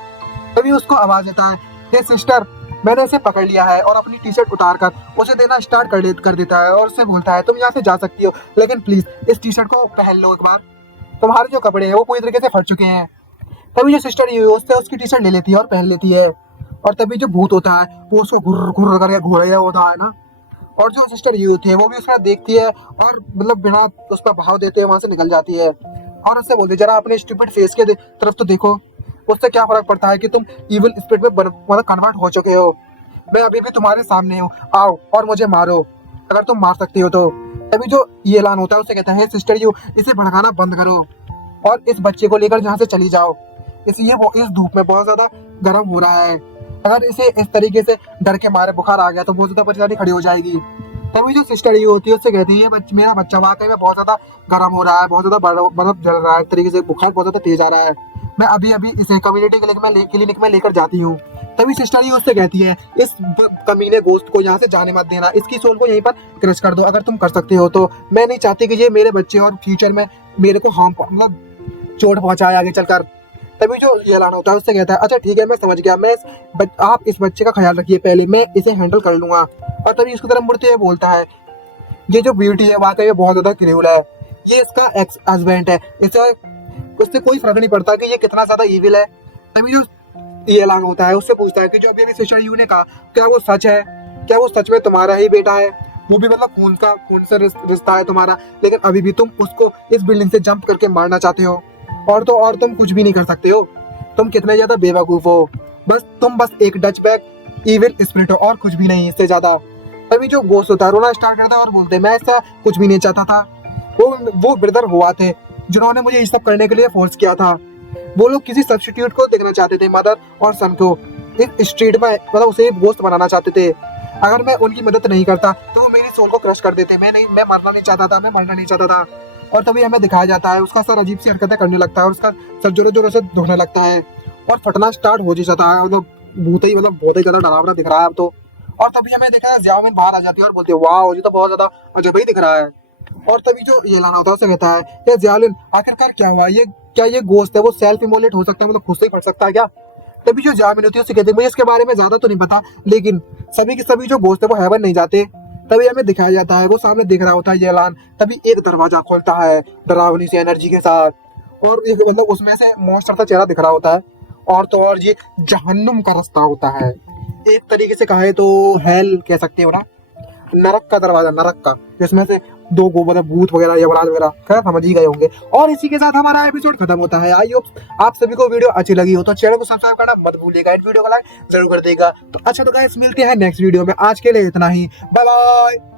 तभी उसको आवाज देता है, ये सिस्टर मैंने इसे पकड़ लिया है, और अपनी टी शर्ट उतार कर उसे देना स्टार्ट कर देता है और उससे बोलता है, तुम यहाँ से जा सकती हो लेकिन प्लीज इस टी शर्ट को पहन लो एक बार, तुम्हारे जो कपड़े हैं वो पूरी तरीके से फट चुके हैं। तभी जो सिस्टर यू उससे उसकी टी शर्ट ले लेती है और पहन लेती है, और तभी जो भूत होता है वो उसको घुर घुर करके घूर रहा होता है ना, और जो सिस्टर यू थे वो भी उसका देखती है और मतलब बिना उस पर भाव देते हुए वहां से निकल जाती है और उससे बोलती है जरा अपने स्टूपिड फेस के तरफ तो देखो, उससे क्या फर्क पड़ता है कि तुम इविल स्पिरिट में मतलब कन्वर्ट हो चुके हो। मैं अभी भी तुम्हारे सामने हूँ, आओ और मुझे मारो अगर तुम मार सकती हो तो। तभी जो ये ऐलान होता है उससे कहता है सिस्टर यू इसे भड़काना बंद करो और इस बच्चे को लेकर यहाँ से चली जाओ, इसलिए वो इस धूप में बहुत ज्यादा गर्म हो रहा है, अगर इसे इस तरीके से डर के मारे बुखार आ गया तो बहुत ज्यादा परेशानी खड़ी हो जाएगी। तभी जो सिस्टर ये होती है उससे कहती है मेरा बच्चा वाकई में बहुत ज्यादा गर्म हो रहा है, बहुत ज्यादा बर्फ जल रहा है, एक तरीके से बुखार बहुत ज्यादा तेज आ रहा है, मैं अभी अभी इसे कम्युनिटी क्लिनिक में लेकर जाती हूँ। तभी सिस्टर ये उससे कहती है इस कमीने गोश्त को यहाँ से जाने मत देना, इसकी सोल को यहीं पर क्रश कर दो अगर तुम कर सकते हो तो। मैं नहीं चाहती कि ये मेरे बच्चे और फ्यूचर में मेरे को हार्म मतलब चोट पहुंचाए आगे चलकर। तभी जो ये ऐलान होता है उससे कहता है अच्छा ठीक है मैं समझ गया, आप इस बच्चे का ख्याल रखिए, पहले मैं इसे हैंडल कर लूंगा। और तभी इसकी तरफ मुड़ते हुए बोलता है ये जो ब्यूटी है वाकई में बहुत ज्यादा क्रूर है, ये इसका एक्स हस्बैंड है, इसे उससे कोई फर्क नहीं पड़ता कि ये कितना ज्यादा इविल है। तभी जो ये ऐलान होता है उससे पूछता है कि जो अभी सिस्टर यू ने कहा क्या वो सच है, क्या वो सच में तुम्हारा ही बेटा है, वो भी मतलब खून से रिश्ता है तुम्हारा, लेकिन अभी भी तुम उसको इस बिल्डिंग से जंप करके मारना चाहते हो और तो और तुम कुछ भी नहीं कर सकते हो, तुम कितने ज्यादा बेवकूफ हो, तुम बस एक डच बैग इविल स्पिरिट हो और कुछ भी नहीं इससे ज्यादा। तभी जो गोस्ट होता है रोना स्टार्ट करता है और बोलते मैं ऐसा कुछ भी नहीं चाहता था, वो ब्रदर हुआ थे जिन्होंने मुझे ये सब करने के लिए फोर्स किया था, वो लोग किसी सब्स्टिट्यूट को देखना चाहते थे, मदर और सन को इस स्ट्रीट में मतलब उसे गोस्ट बनाना चाहते थे, अगर मैं उनकी मदद नहीं करता तो वो मेरी सोल को क्रश कर देते, मैं मरना नहीं चाहता था। और तभी हमें दिखाया जाता है उसका सर अजीब सी हरकतें करने लगता है और उसका सर जोरों जोरों से दुखने लगता है और फटना स्टार्ट हो जाता है, मतलब बहुत ही ज्यादा डरावना दिख रहा है अब तो। और तभी हमें देखा है ज़ियाओमिन बाहर आ जाती है और बोलती है वाह ये तो बहुत ज्यादा अजब ही दिख रहा है। और तभी जो ये लाना होता है उसे कहता है ये ज़ियाओमिन आखिरकार क्या हुआ, ये गोश्त है वो सेल्फ इमोलेट हो सकता है, मतलब खुद से ही फट सकता है क्या। तभी जो ज़ियाओमिन होती है उससे कहती है मुझे इसके बारे में ज्यादा तो नहीं पता, लेकिन सभी के सभी जो गोश्त है वो हेवन नहीं जाते। तभी हमें दिखाया जाता है वो सामने दिख रहा होता है ये ऐलान, तभी एक दरवाजा खुलता है डरावनी सी एनर्जी के साथ और मतलब उसमें से मॉन्स्टर का चेहरा दिख रहा होता है और तो और ये जहन्नुम का रास्ता होता है, एक तरीके से कहे तो हेल कह सकते हो ना, नरक का दरवाजा, नरक का, जिसमें से दो मतलब भूत वगैरह यमराज वगैरह खैर समझ ही गए होंगे। और इसी के साथ हमारा एपिसोड खत्म होता है। आई होप आप सभी को वीडियो अच्छी लगी हो तो चैनल को सब्सक्राइब करना मत भूलिएगा, इस वीडियो को लाइक जरूर कर देगा। तो अच्छा तो गाइस मिलते हैं नेक्स्ट वीडियो में, आज के लिए इतना ही, बाय बाय।